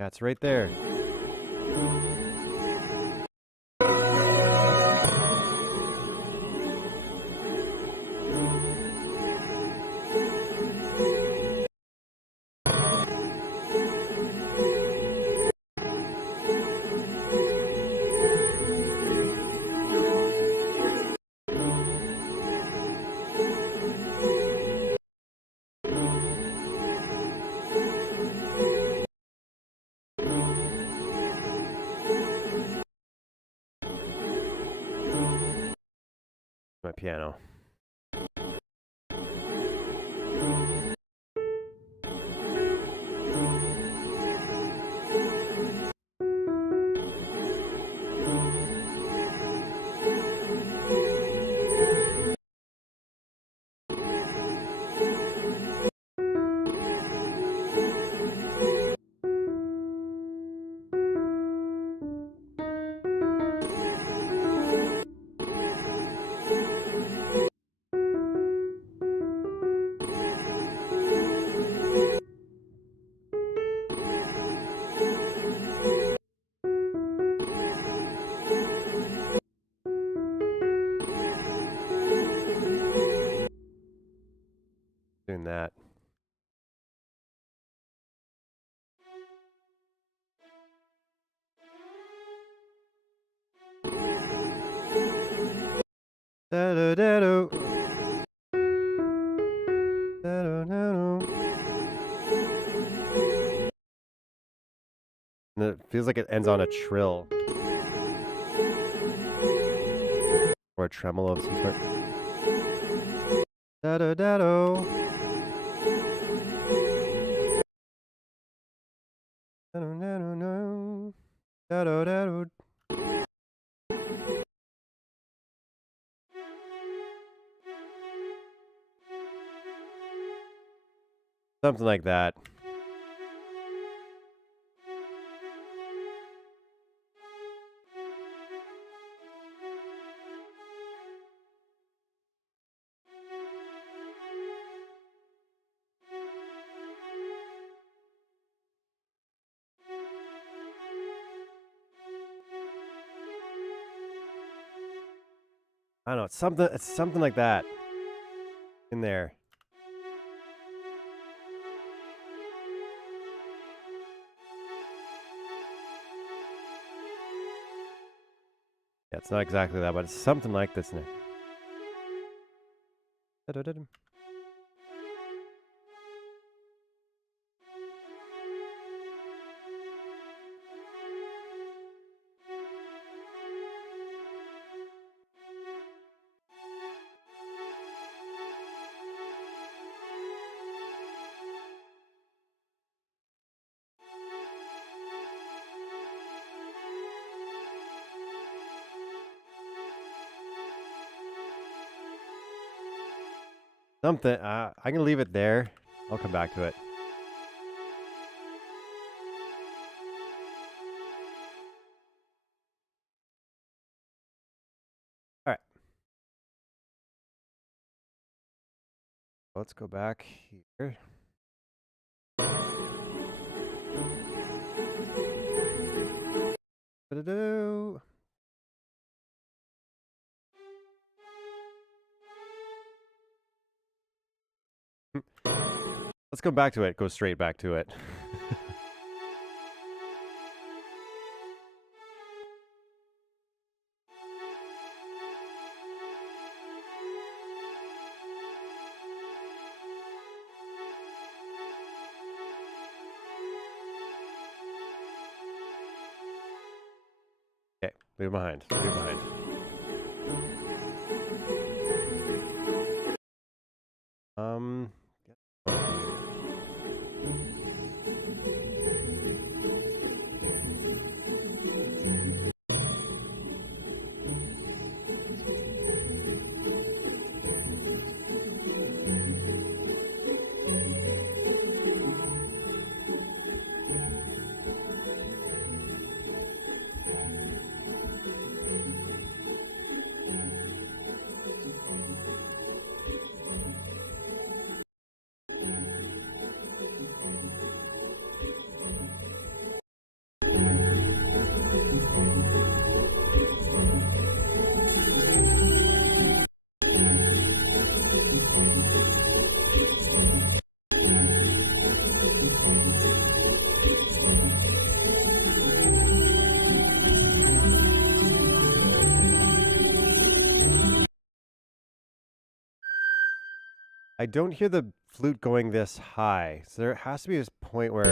it's right there. My piano. Doing that. Da-do-da-do. Da-do-da-do. And it feels like it ends on a trill. Or a tremolo of some sort. Da-do-da-do. Da-do-da-do-do. Da-do-da-do. Something like that. I don't know, it's something like that in there. Yeah, it's not exactly that, but it's something like this. Da-da-da-dum. Something. I can leave it there. I'll come back to it. All right. Let's go back here. Da-da-do. Let's go back to it. Go straight back to it. Okay, leave it behind. Leave it behind. I don't hear the flute going this high, so there has to be this point where...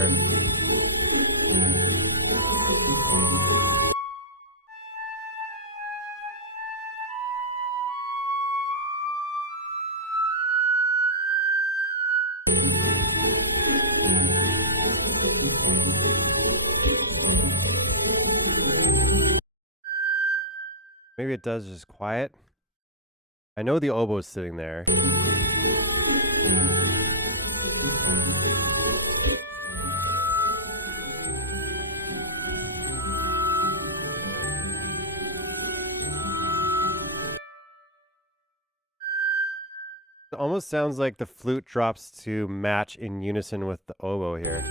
Maybe it does just quiet. I know the oboe is sitting there. It almost sounds like the flute drops to match in unison with the oboe here.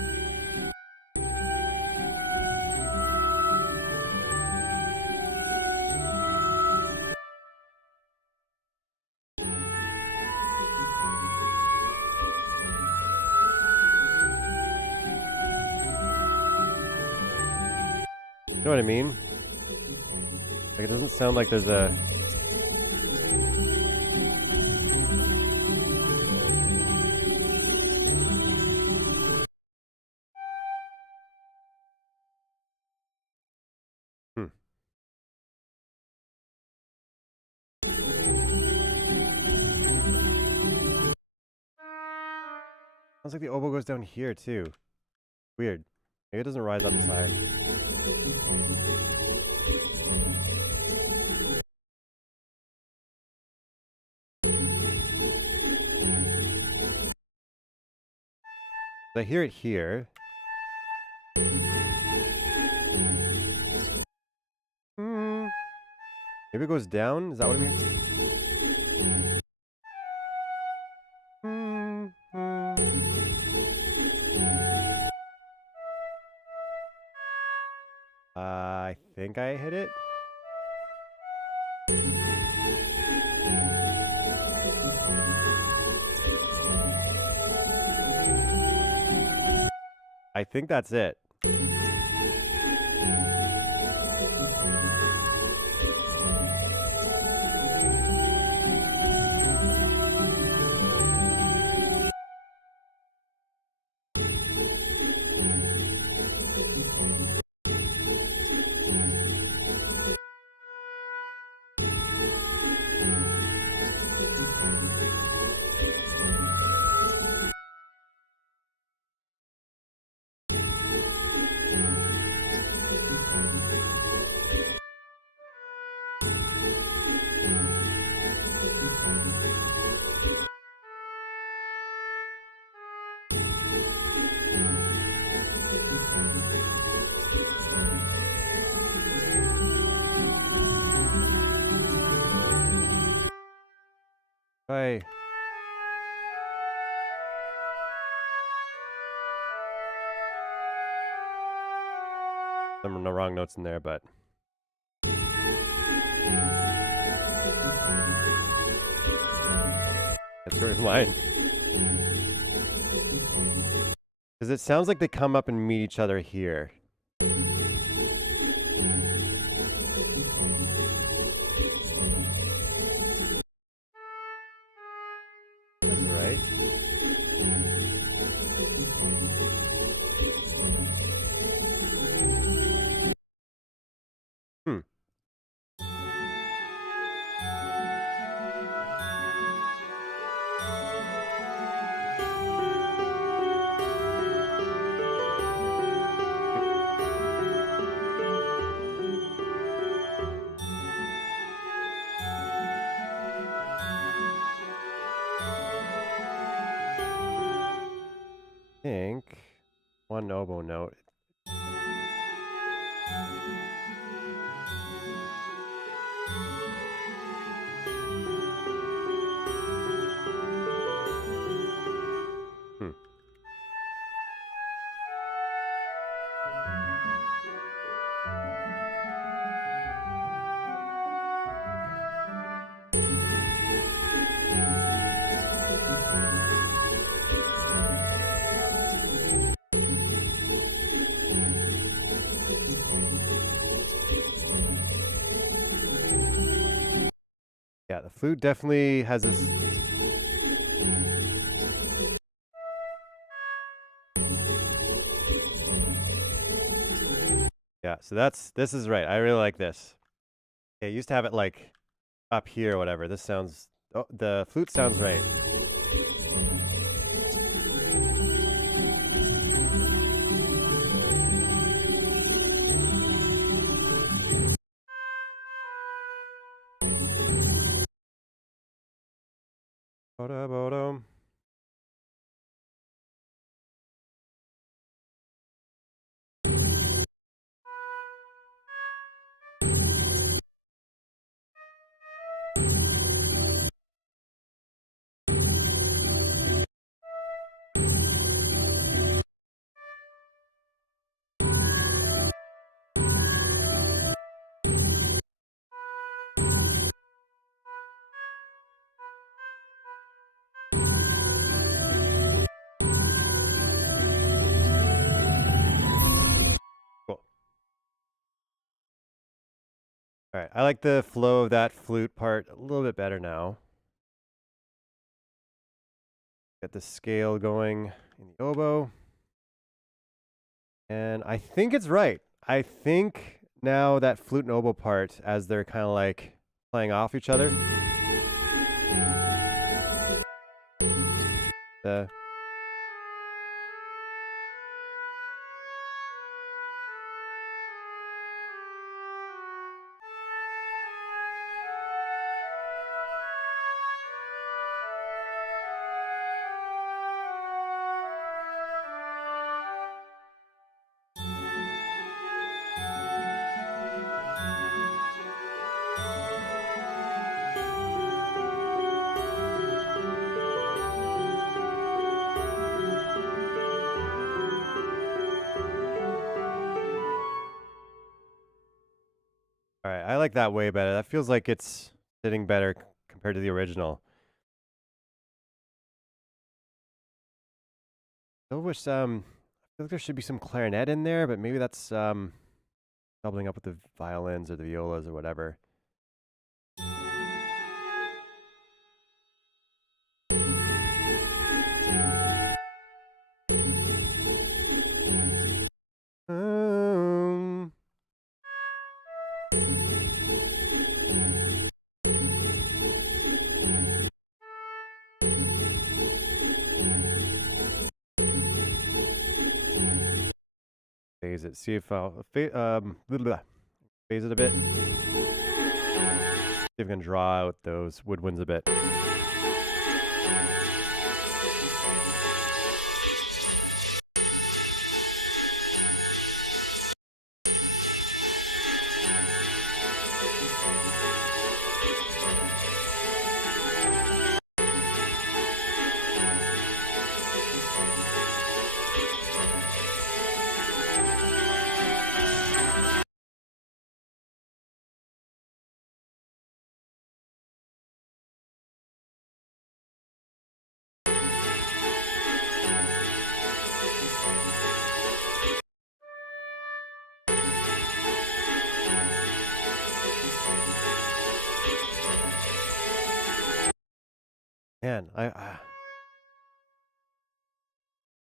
You know what I mean? Like, it doesn't sound like there's a... Hmm. Sounds like the oboe goes down here, too. Weird. Maybe it doesn't rise up as high. I hear it here. Maybe it goes down? Is that what it means? I think I hit it. I think that's it. Bye. Some no wrong notes in there, but that's very line. Because it sounds like they come up and meet each other here. Hmm. I think one oboe note. Hmm. Yeah, the flute definitely has a... Yeah, so this is right. I really like this. Yeah, I used to have it like up here or whatever. This sounds... Oh, the flute sounds right. Ba-da-ba-dum. All right, I like the flow of that flute part a little bit better now. Get the scale going in the oboe. And I think it's right. I think now that flute and oboe part, as they're kind of like playing off each other. All right, I like that way better. That feels like it's sitting better compared to the original. I wish I feel like there should be some clarinet in there, but maybe that's doubling up with the violins or the violas or whatever. Phase it. See if I'll phase it a bit. See if I can draw out those woodwinds a bit. Man, I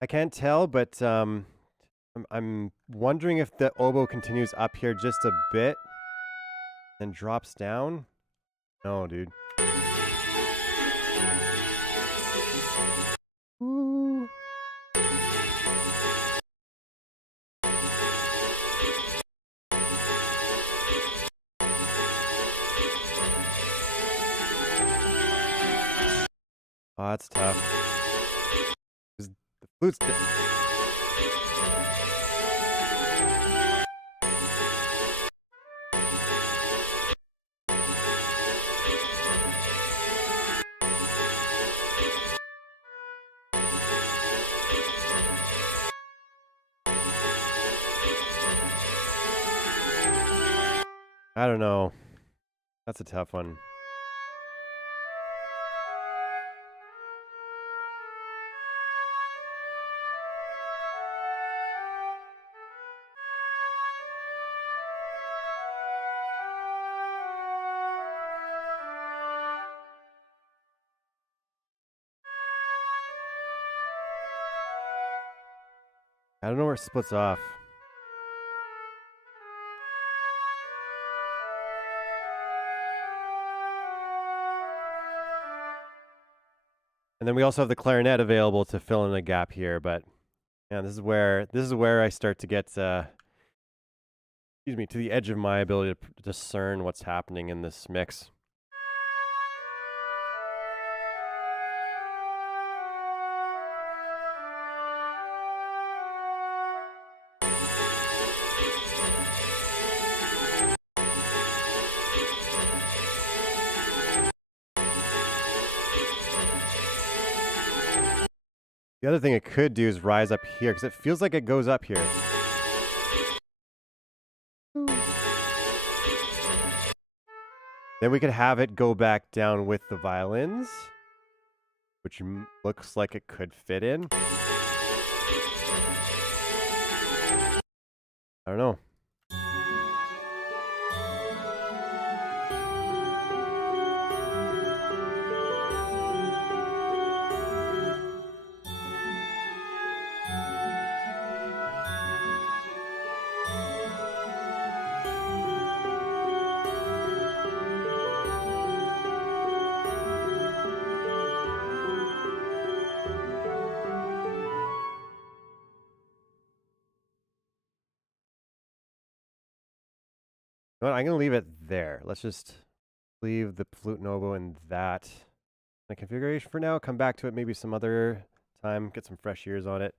can't tell, but I'm wondering if the oboe continues up here just a bit and drops down. No, dude. Ooh. Oh, that's tough. 'Cause the flute's I don't know. That's a tough one. I don't know where it splits off. And then we also have the clarinet available to fill in a gap here, but yeah, this is where I start to get excuse me, to the edge of my ability to discern what's happening in this mix. The other thing it could do is rise up here, because it feels like it goes up here. Then we could have it go back down with the violins, which looks like it could fit in. I don't know. No, I'm gonna leave it there. Let's just leave the flute and oboe in that configuration for now. Come back to it maybe some other time. Get some fresh ears on it.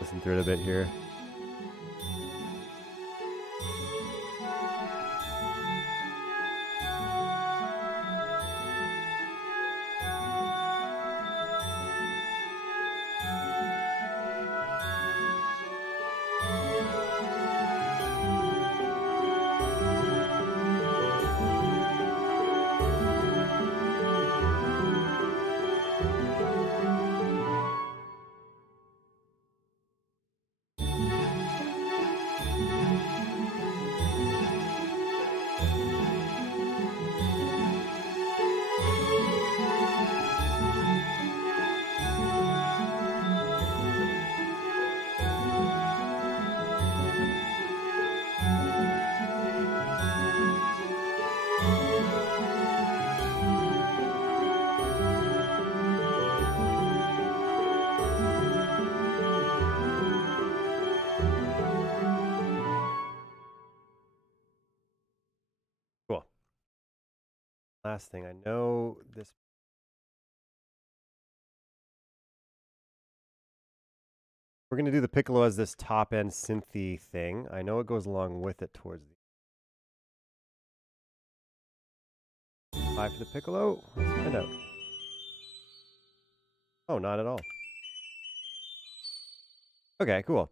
Listen through it a bit here. Cool. Last thing, I know this. We're going to do the piccolo as this top end synthy thing. I know it goes along with it towards the 5 for the piccolo. Let's find out. Oh, not at all. Okay, cool.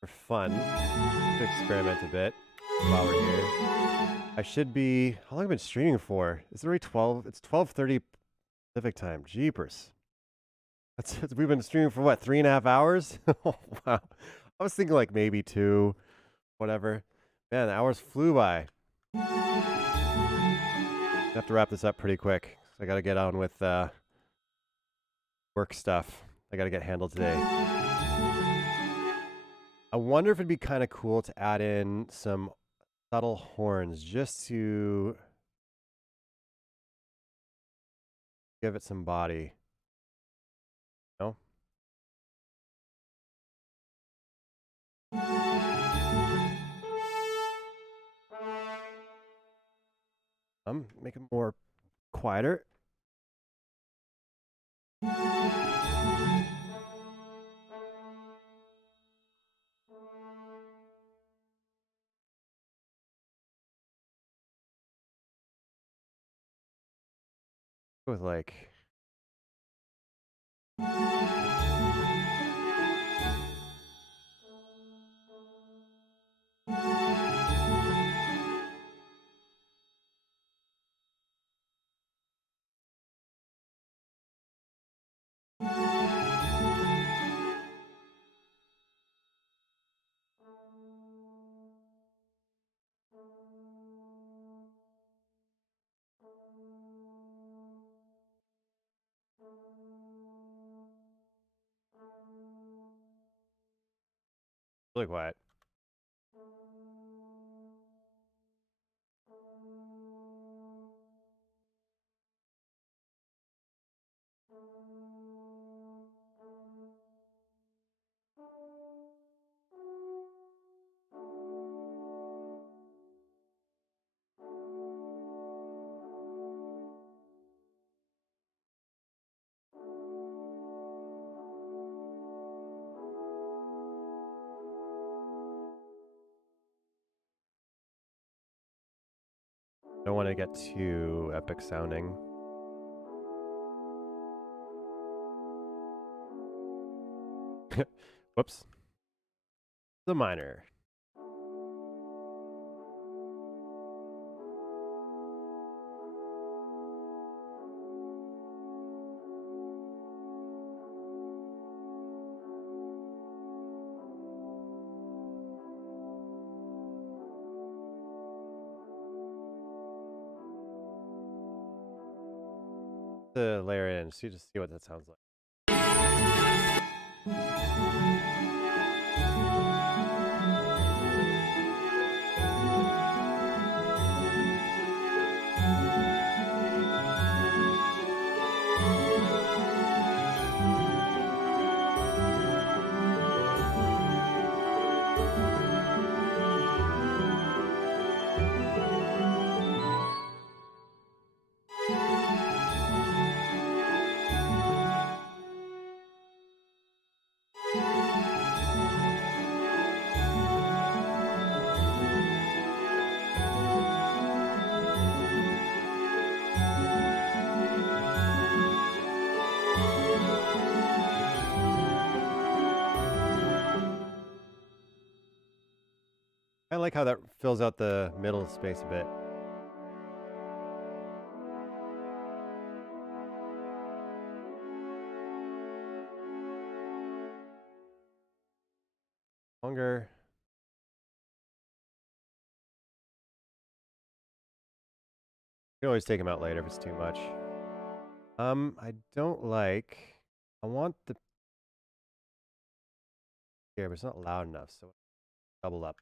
For fun, to experiment a bit while we're here. I should be. How long have I been streaming for? Is it already 12? It's 12:30 Pacific time. Jeepers. We've been streaming for what, 3.5 hours? Oh, wow. I was thinking like maybe 2, whatever. Man, the hours flew by. I have to wrap this up pretty quick. I gotta get on with work stuff. I gotta get handled today. I wonder if it'd be kind of cool to add in some subtle horns just to give it some body. No? Make it more quieter. With like really quiet. Don't want to get too epic sounding. Whoops. The minor. To layer it in, so you just see what that sounds like. I like how that fills out the middle space a bit. Longer. You can always take them out later if it's too much. I don't like. I want the here, but it's not loud enough, so double up.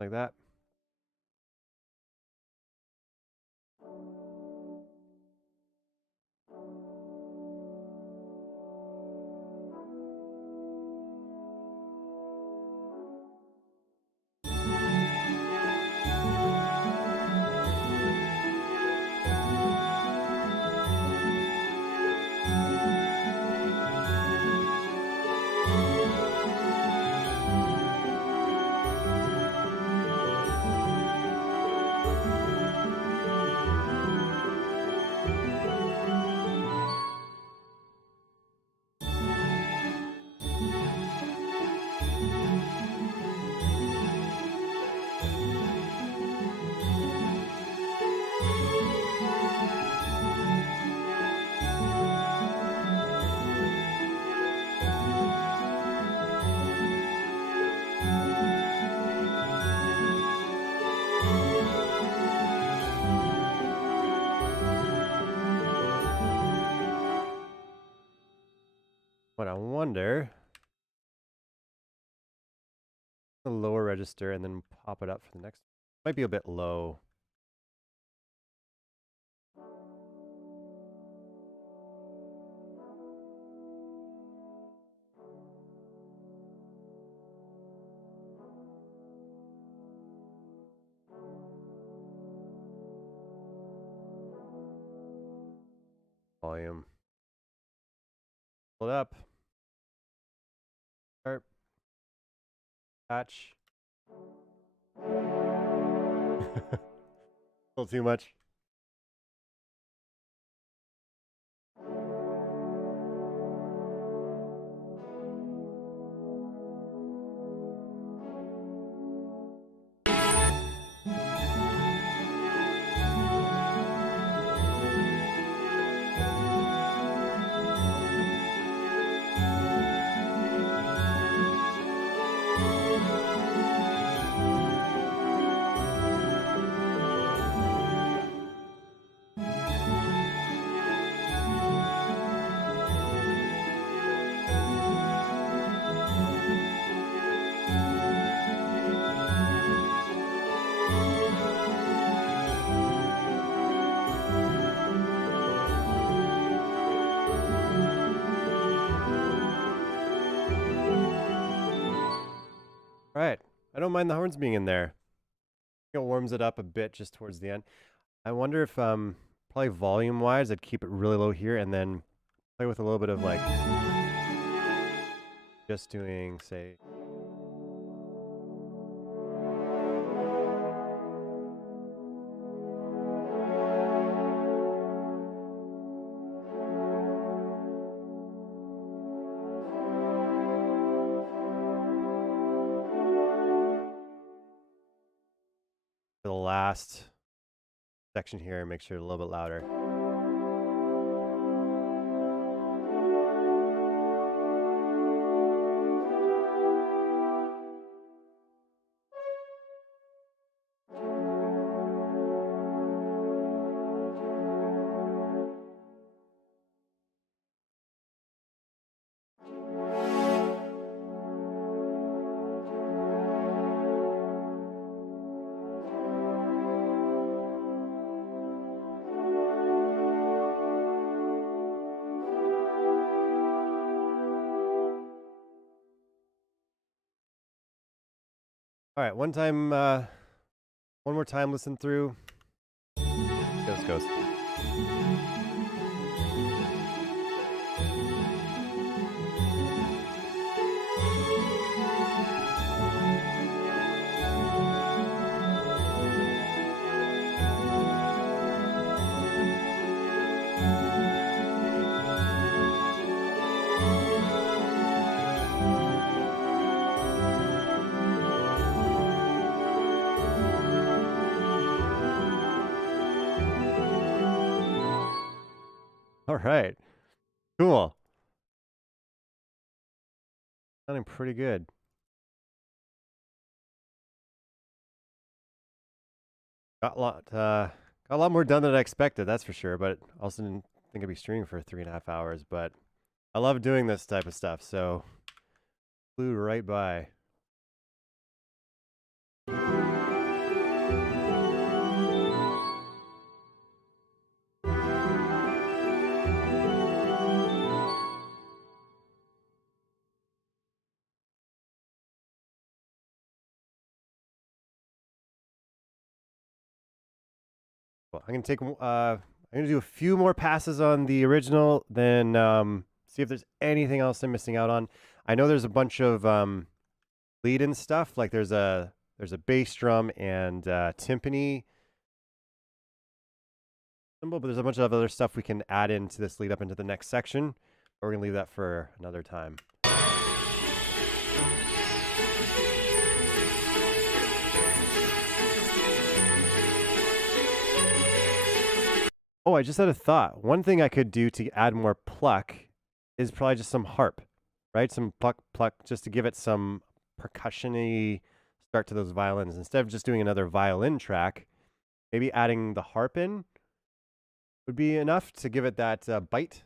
Like that. What I wonder, the lower register and then pop it up for the next. Might be a bit low. Volume. Pull it up. Start. Patch. A little too much. I don't mind the horns being in there. It warms it up a bit just towards the end. I wonder if probably volume wise I'd keep it really low here and then play with a little bit of like just doing say the last section here and make sure it's a little bit louder. All right, one more time, listen through. This goes. All right, cool. Sounding pretty good. Got a lot more done than I expected, that's for sure. But also didn't think I'd be streaming for 3.5 hours. But I love doing this type of stuff, so flew right by. Well, I'm gonna do a few more passes on the original, then see if there's anything else I'm missing out on. I know there's a bunch of lead-in stuff, like there's a bass drum and timpani cymbal, but there's a bunch of other stuff we can add into this lead up into the next section. But we're gonna leave that for another time. Oh, I just had a thought. One thing I could do to add more pluck is probably just some harp, right? Some pluck, pluck, just to give it some percussion-y start to those violins. Instead of just doing another violin track, maybe adding the harp in would be enough to give it that bite.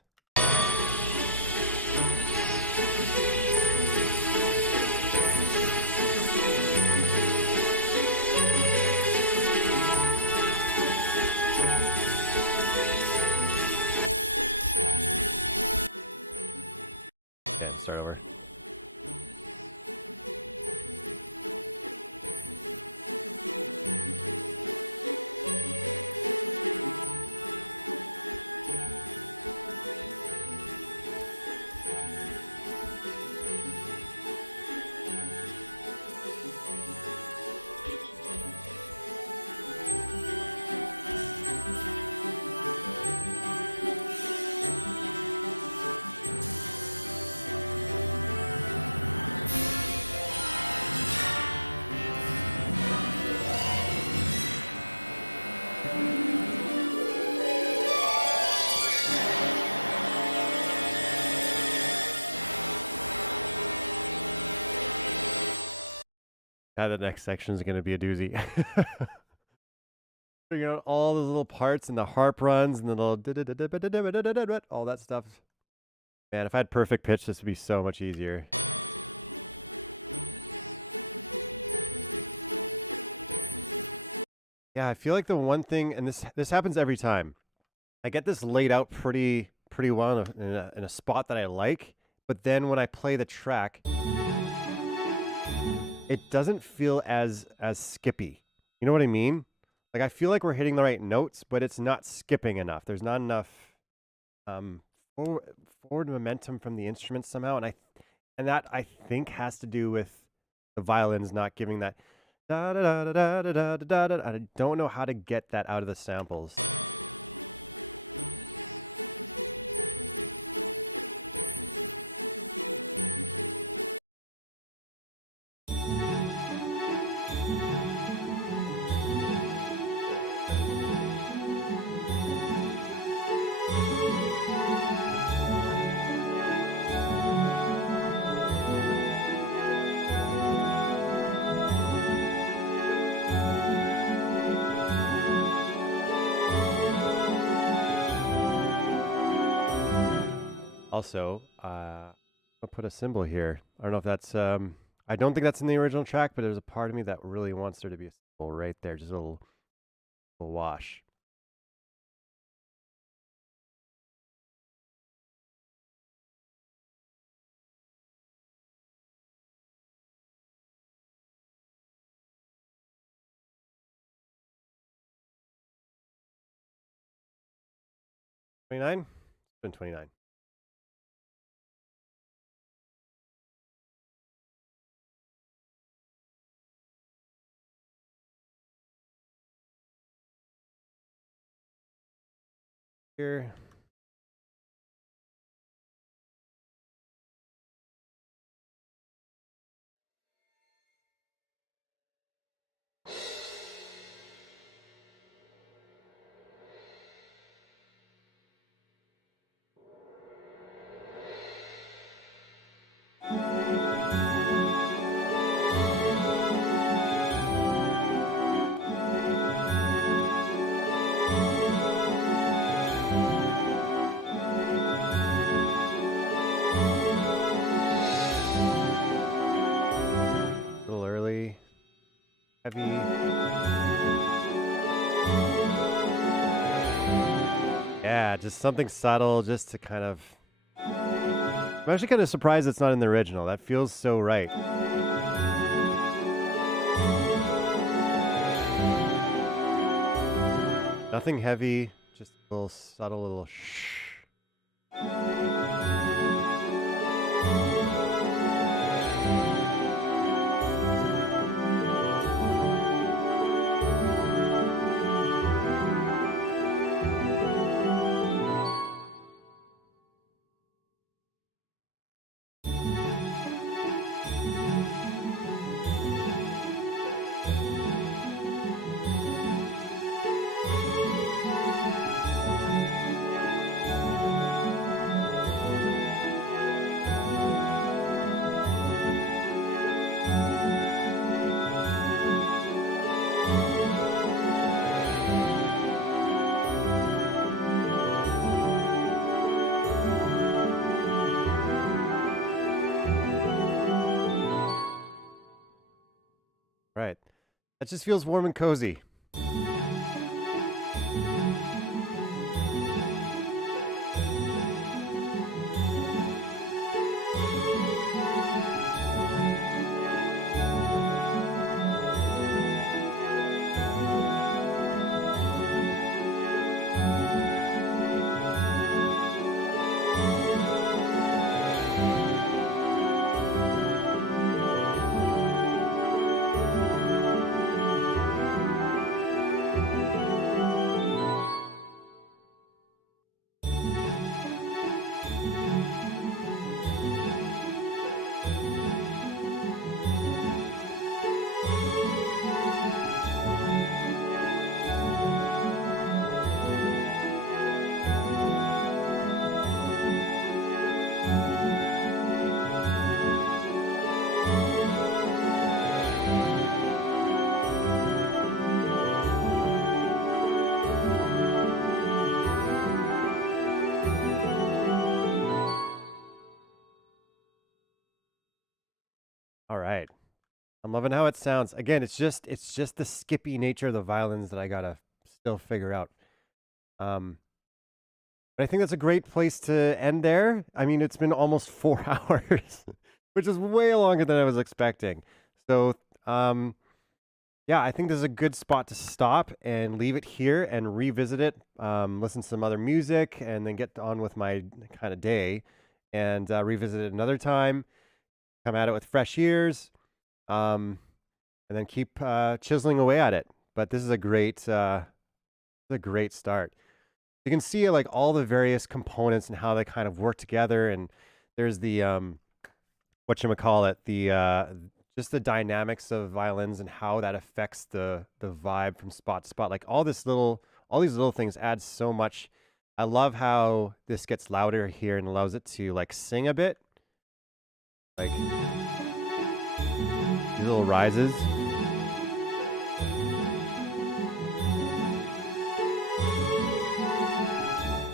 Start over. The next section is going to be a doozy. Figuring out all those little parts and the harp runs and the little all that stuff. Man, if I had perfect pitch, this would be so much easier. Yeah, I feel like the one thing, and this happens every time, I get this laid out pretty well in a spot that I like, but then when I play the track, it doesn't feel as skippy. You know what I mean? Like I feel like we're hitting the right notes, but it's not skipping enough. There's not enough forward momentum from the instrument somehow, and that I think has to do with the violins not giving that da da da da da da da da. I don't know how to get that out of the samples. Also, I'll put a symbol here. I don't know if that's, I don't think that's in the original track, but there's a part of me that really wants there to be a symbol right there, just a little wash. $29? It's been 29. Here. A little early. Heavy. Yeah, just something subtle just to kind of... I'm actually kind of surprised it's not in the original. That feels so right. Nothing heavy, just a little subtle little shh. Right. That just feels warm and cozy. All right. I'm loving how it sounds. Again, it's just the skippy nature of the violins that I gotta still figure out. But I think that's a great place to end there. I mean, it's been almost 4 hours, which is way longer than I was expecting. So, yeah, I think this is a good spot to stop and leave it here and revisit it, listen to some other music, and then get on with my kind of day and revisit it another time, come at it with fresh ears, and then keep chiseling away at it. But this is a great start. You can see like all the various components and how they kind of work together. And there's the whatchamacallit, the just the dynamics of violins and how that affects the vibe from spot to spot. Like all these little things add so much. I love how this gets louder here and allows it to like sing a bit. Like these little rises.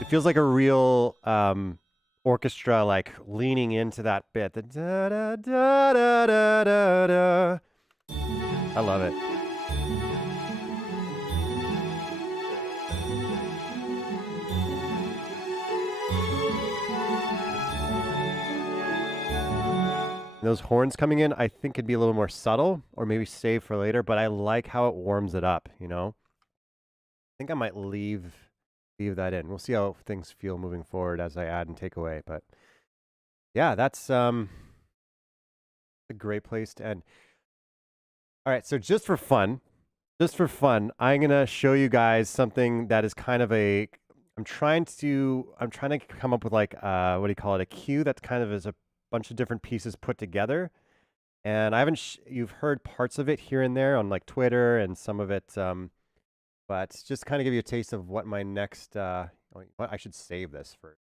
It feels like a real orchestra, like leaning into that bit. The da da da da da da da. I love it. And those horns coming in, I think could be a little more subtle, or maybe save for later. But I like how it warms it up. You know, I think I might leave that in. We'll see how things feel moving forward as I add and take away. But yeah, that's a great place to end. All right, so just for fun, I'm gonna show you guys something that is kind of a. I'm trying to come up with like what do you call it? A cue that kind of is a bunch of different pieces put together. And I haven't. You've heard parts of it here and there on like Twitter and some of it. But just kind of give you a taste of what my next, I should save this first.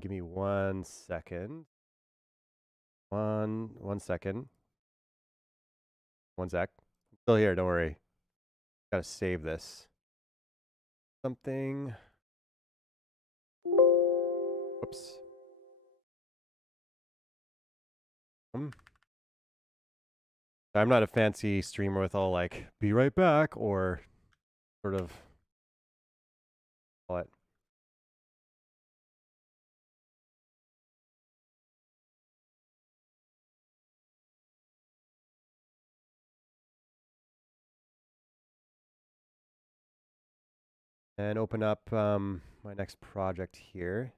Give me 1 second. One second. 1 sec. I'm still here, don't worry. Gotta save this. Something. Whoops. I'm not a fancy streamer with all like, be right back, or sort of what. And open up my next project here.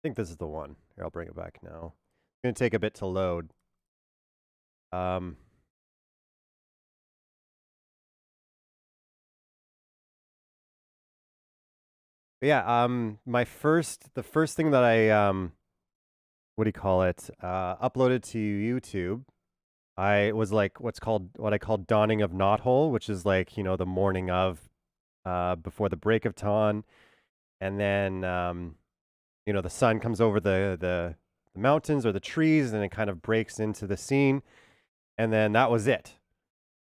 I think this is the one. Here, I'll bring it back now. It's going to take a bit to load. Yeah, the first thing that I what do you call it? Uploaded to YouTube. I was like what I call dawning of knothole, which is like, you know, the morning of before the break of dawn. And then you know, the sun comes over the mountains or the trees and it kind of breaks into the scene. And then that was it.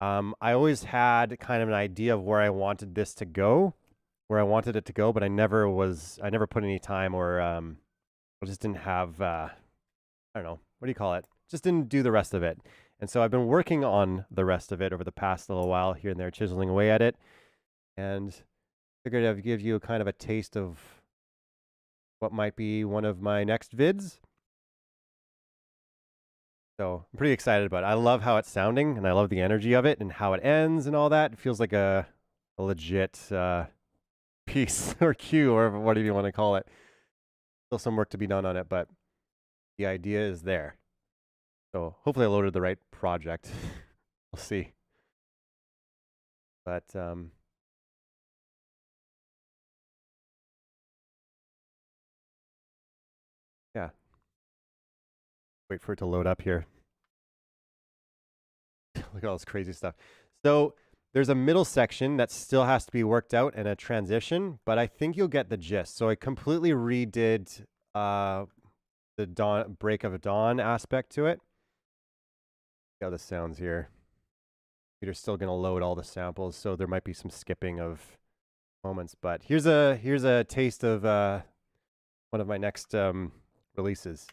I always had kind of an idea of where I wanted this to go, where I wanted it to go, but I never put any time or I just didn't have, I don't know, what do you call it? Just didn't do the rest of it. And so I've been working on the rest of it over the past little while here and there, chiseling away at it. And figured I'd give you kind of a taste of what might be one of my next vids. So I'm pretty excited about it. I love how it's sounding and I love the energy of it and how it ends and all that. It feels like a legit piece or cue or whatever you want to call it. Still some work to be done on it, but the idea is there. So hopefully I loaded the right project. We'll see. But yeah. Wait for it to load up here. Look at all this crazy stuff. So there's a middle section that still has to be worked out and a transition, but I think you'll get the gist. So I completely redid the break of dawn aspect to it. See how this sounds here. Peter's still going to load all the samples, so there might be some skipping of moments. But here's a taste of one of my next releases.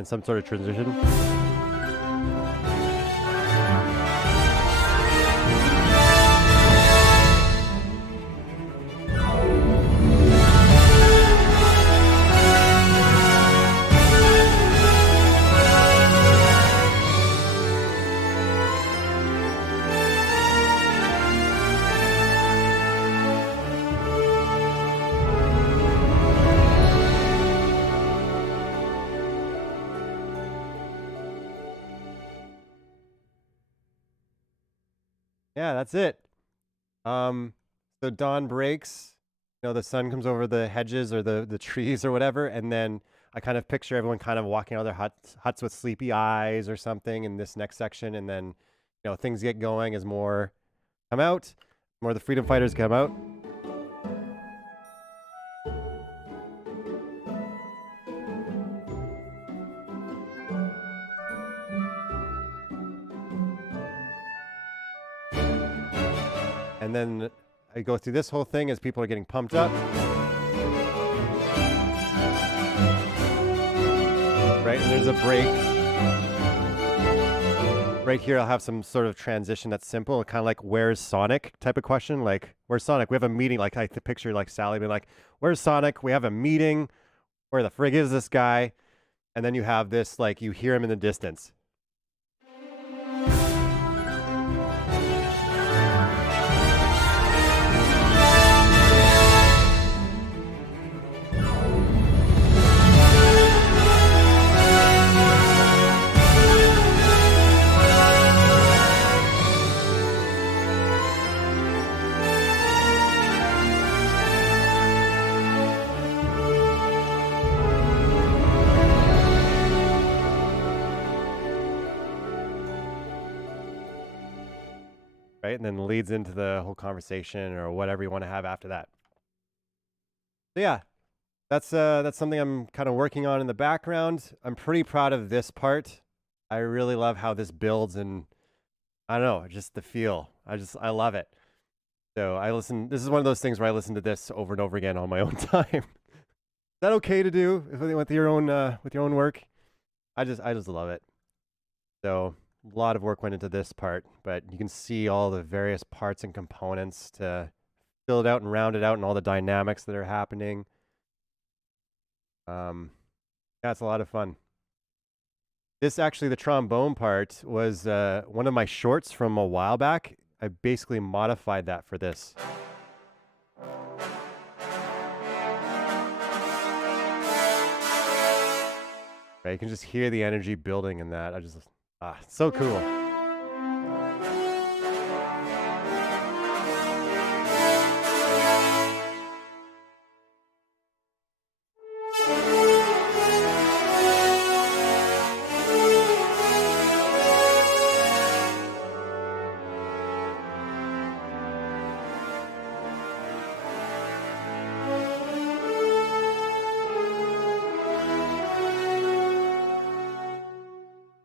and some sort of transition. Yeah, that's it. So dawn breaks, you know, the sun comes over the hedges or the trees or whatever, and then I kind of picture everyone kind of walking out of their huts with sleepy eyes or something in this next section, and then, you know, things get going as more come out, more of the freedom fighters come out. And then I go through this whole thing as people are getting pumped up. Right, and there's a break. Right here, I'll have some sort of transition that's simple, kind of like, where's Sonic type of question. Like, where's Sonic? We have a meeting. Like, I picture like Sally being like, where's Sonic? We have a meeting. Where the frig is this guy? And then you have this, like, you hear him in the distance. Right, and then leads into the whole conversation or whatever you want to have after that. So yeah, that's something I'm kind of working on in the background. I'm pretty proud of this part. I really love how this builds, and I don't know, just the feel. I love it. So this is one of those things where I listen to this over and over again on my own time. Is that okay to do with your own work? I just love it. So a lot of work went into this part, but you can see all the various parts and components to fill it out and round it out and all the dynamics that are happening. Yeah, it's a lot of fun. This actually, the trombone part was one of my shorts from a while back. I basically modified that for this. Right, you can just hear the energy building in that. It's so cool.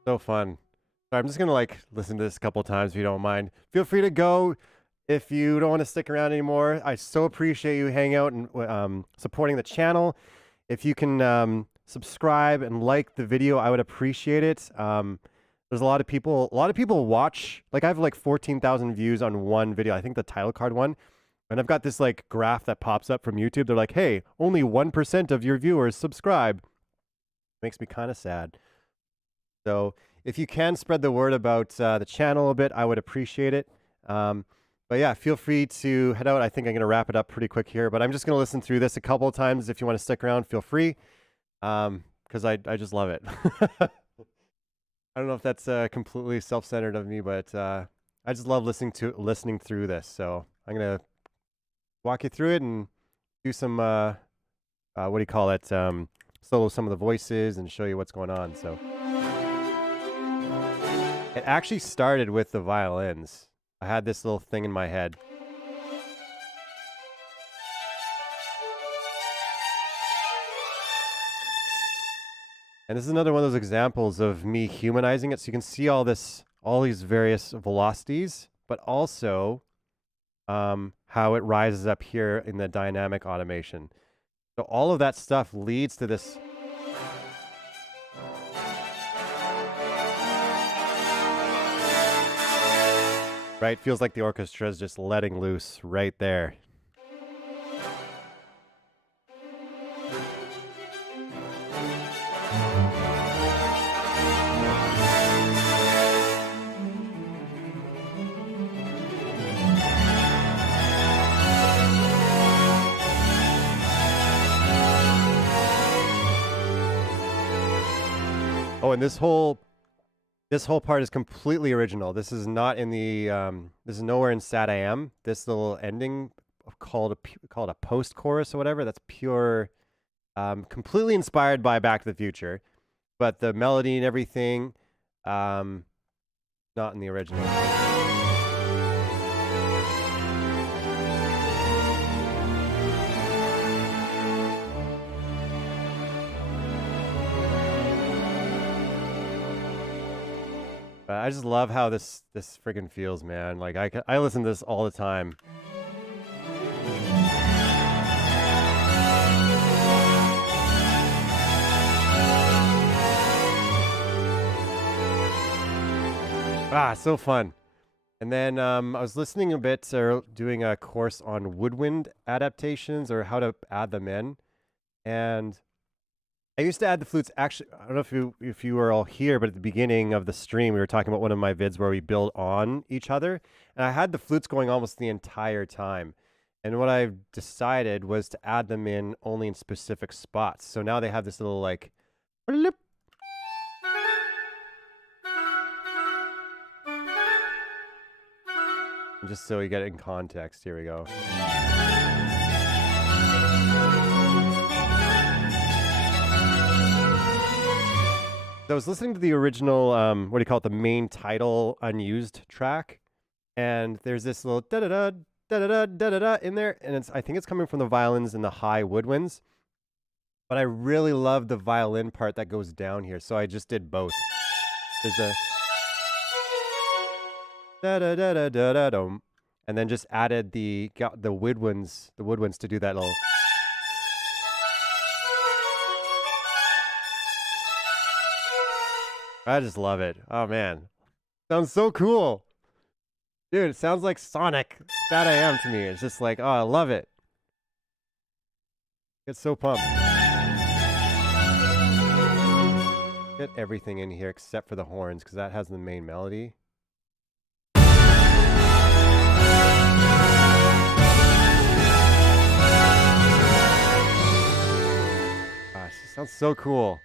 So fun. So I'm just gonna like listen to this a couple of times if you don't mind. Feel free to go if you don't want to stick around anymore. I so appreciate you hanging out and supporting the channel. If you can subscribe and like the video, I would appreciate it. There's a lot of people watch. Like I have like 14,000 views on one video. I think the title card one. And I've got this like graph that pops up from YouTube. They're like, hey, only 1% of your viewers subscribe. Makes me kind of sad. So if you can spread the word about the channel a bit, I would appreciate it. But yeah, feel free to head out. I think I'm going to wrap it up pretty quick here, but I'm just going to listen through this a couple of times. If you want to stick around, feel free, because I just love it. I don't know if that's completely self-centered of me, but I just love listening through this. So I'm going to walk you through it and do some, what do you call it, solo some of the voices and show you what's going on. So it actually started with the violins. I had this little thing in my head. And this is another one of those examples of me humanizing it. So you can see all these various velocities, but also how it rises up here in the dynamic automation. So all of that stuff leads to this. Right? Feels like the orchestra is just letting loose right there. Oh, and this whole part is completely original. This is not in the this is nowhere in Sad I Am. This little ending called a post chorus or whatever. That's pure, completely inspired by Back to the Future, but the melody and everything, not in the original. I just love how this freaking feels, man. Like I listen to this all the time. So fun. And then I was listening a bit, or doing a course on woodwind adaptations or how to add them in, and I used to add the flutes. Actually, I don't know if you were all here, but at the beginning of the stream, we were talking about one of my vids where we build on each other, and I had the flutes going almost the entire time. And what I've decided was to add them in only in specific spots. So now they have this little like, and just so you get it in context, here we go. So I was listening to the original, what do you call it, the main title unused track, and there's this little da-da-da, da-da-da, da-da-da in there, and I think it's coming from the violins and the high woodwinds, but I really love the violin part that goes down here, so I just did both. There's a da-da-da-da-da-da-dum, and then just added the woodwinds to do that little. I just love it. Oh man, sounds so cool, dude. It sounds like Sonic. That I am to me. It's just like, oh, I love it. It's so pumped. Get everything in here except for the horns, because that has the main melody. Gosh, it sounds so cool.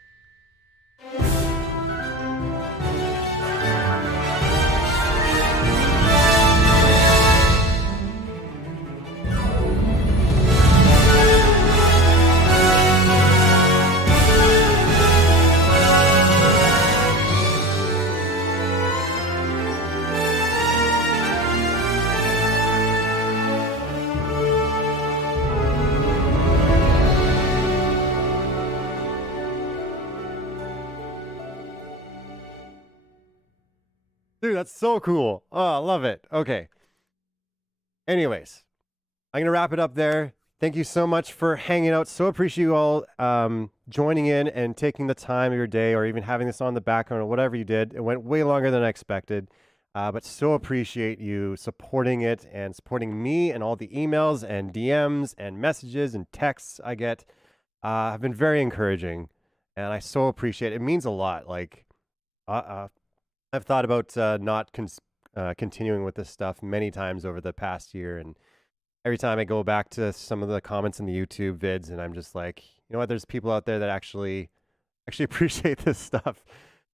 Dude, that's so cool. Oh, I love it. Okay. Anyways, I'm going to wrap it up there. Thank you so much for hanging out. So appreciate you all joining in and taking the time of your day, or even having this on the background or whatever you did. It went way longer than I expected, but so appreciate you supporting it and supporting me, and all the emails and DMs and messages and texts I get have been very encouraging, and I so appreciate it. It means a lot. Like, I've thought about not continuing with this stuff many times over the past year, and every time I go back to some of the comments in the YouTube vids, and I'm just like, you know what? There's people out there that actually appreciate this stuff,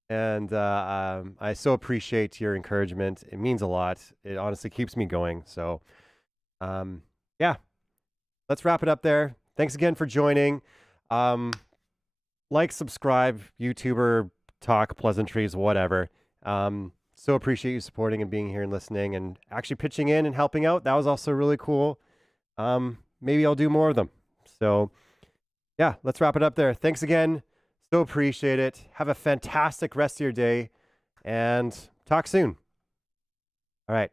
and I so appreciate your encouragement. It means a lot. It honestly keeps me going. So, yeah, let's wrap it up there. Thanks again for joining. Like, subscribe, YouTuber talk, pleasantries, whatever. So appreciate you supporting and being here and listening and actually pitching in and helping out. That was also really cool. Maybe I'll do more of them. So yeah, let's wrap it up there. Thanks again. So appreciate it. Have a fantastic rest of your day, and talk soon. All right.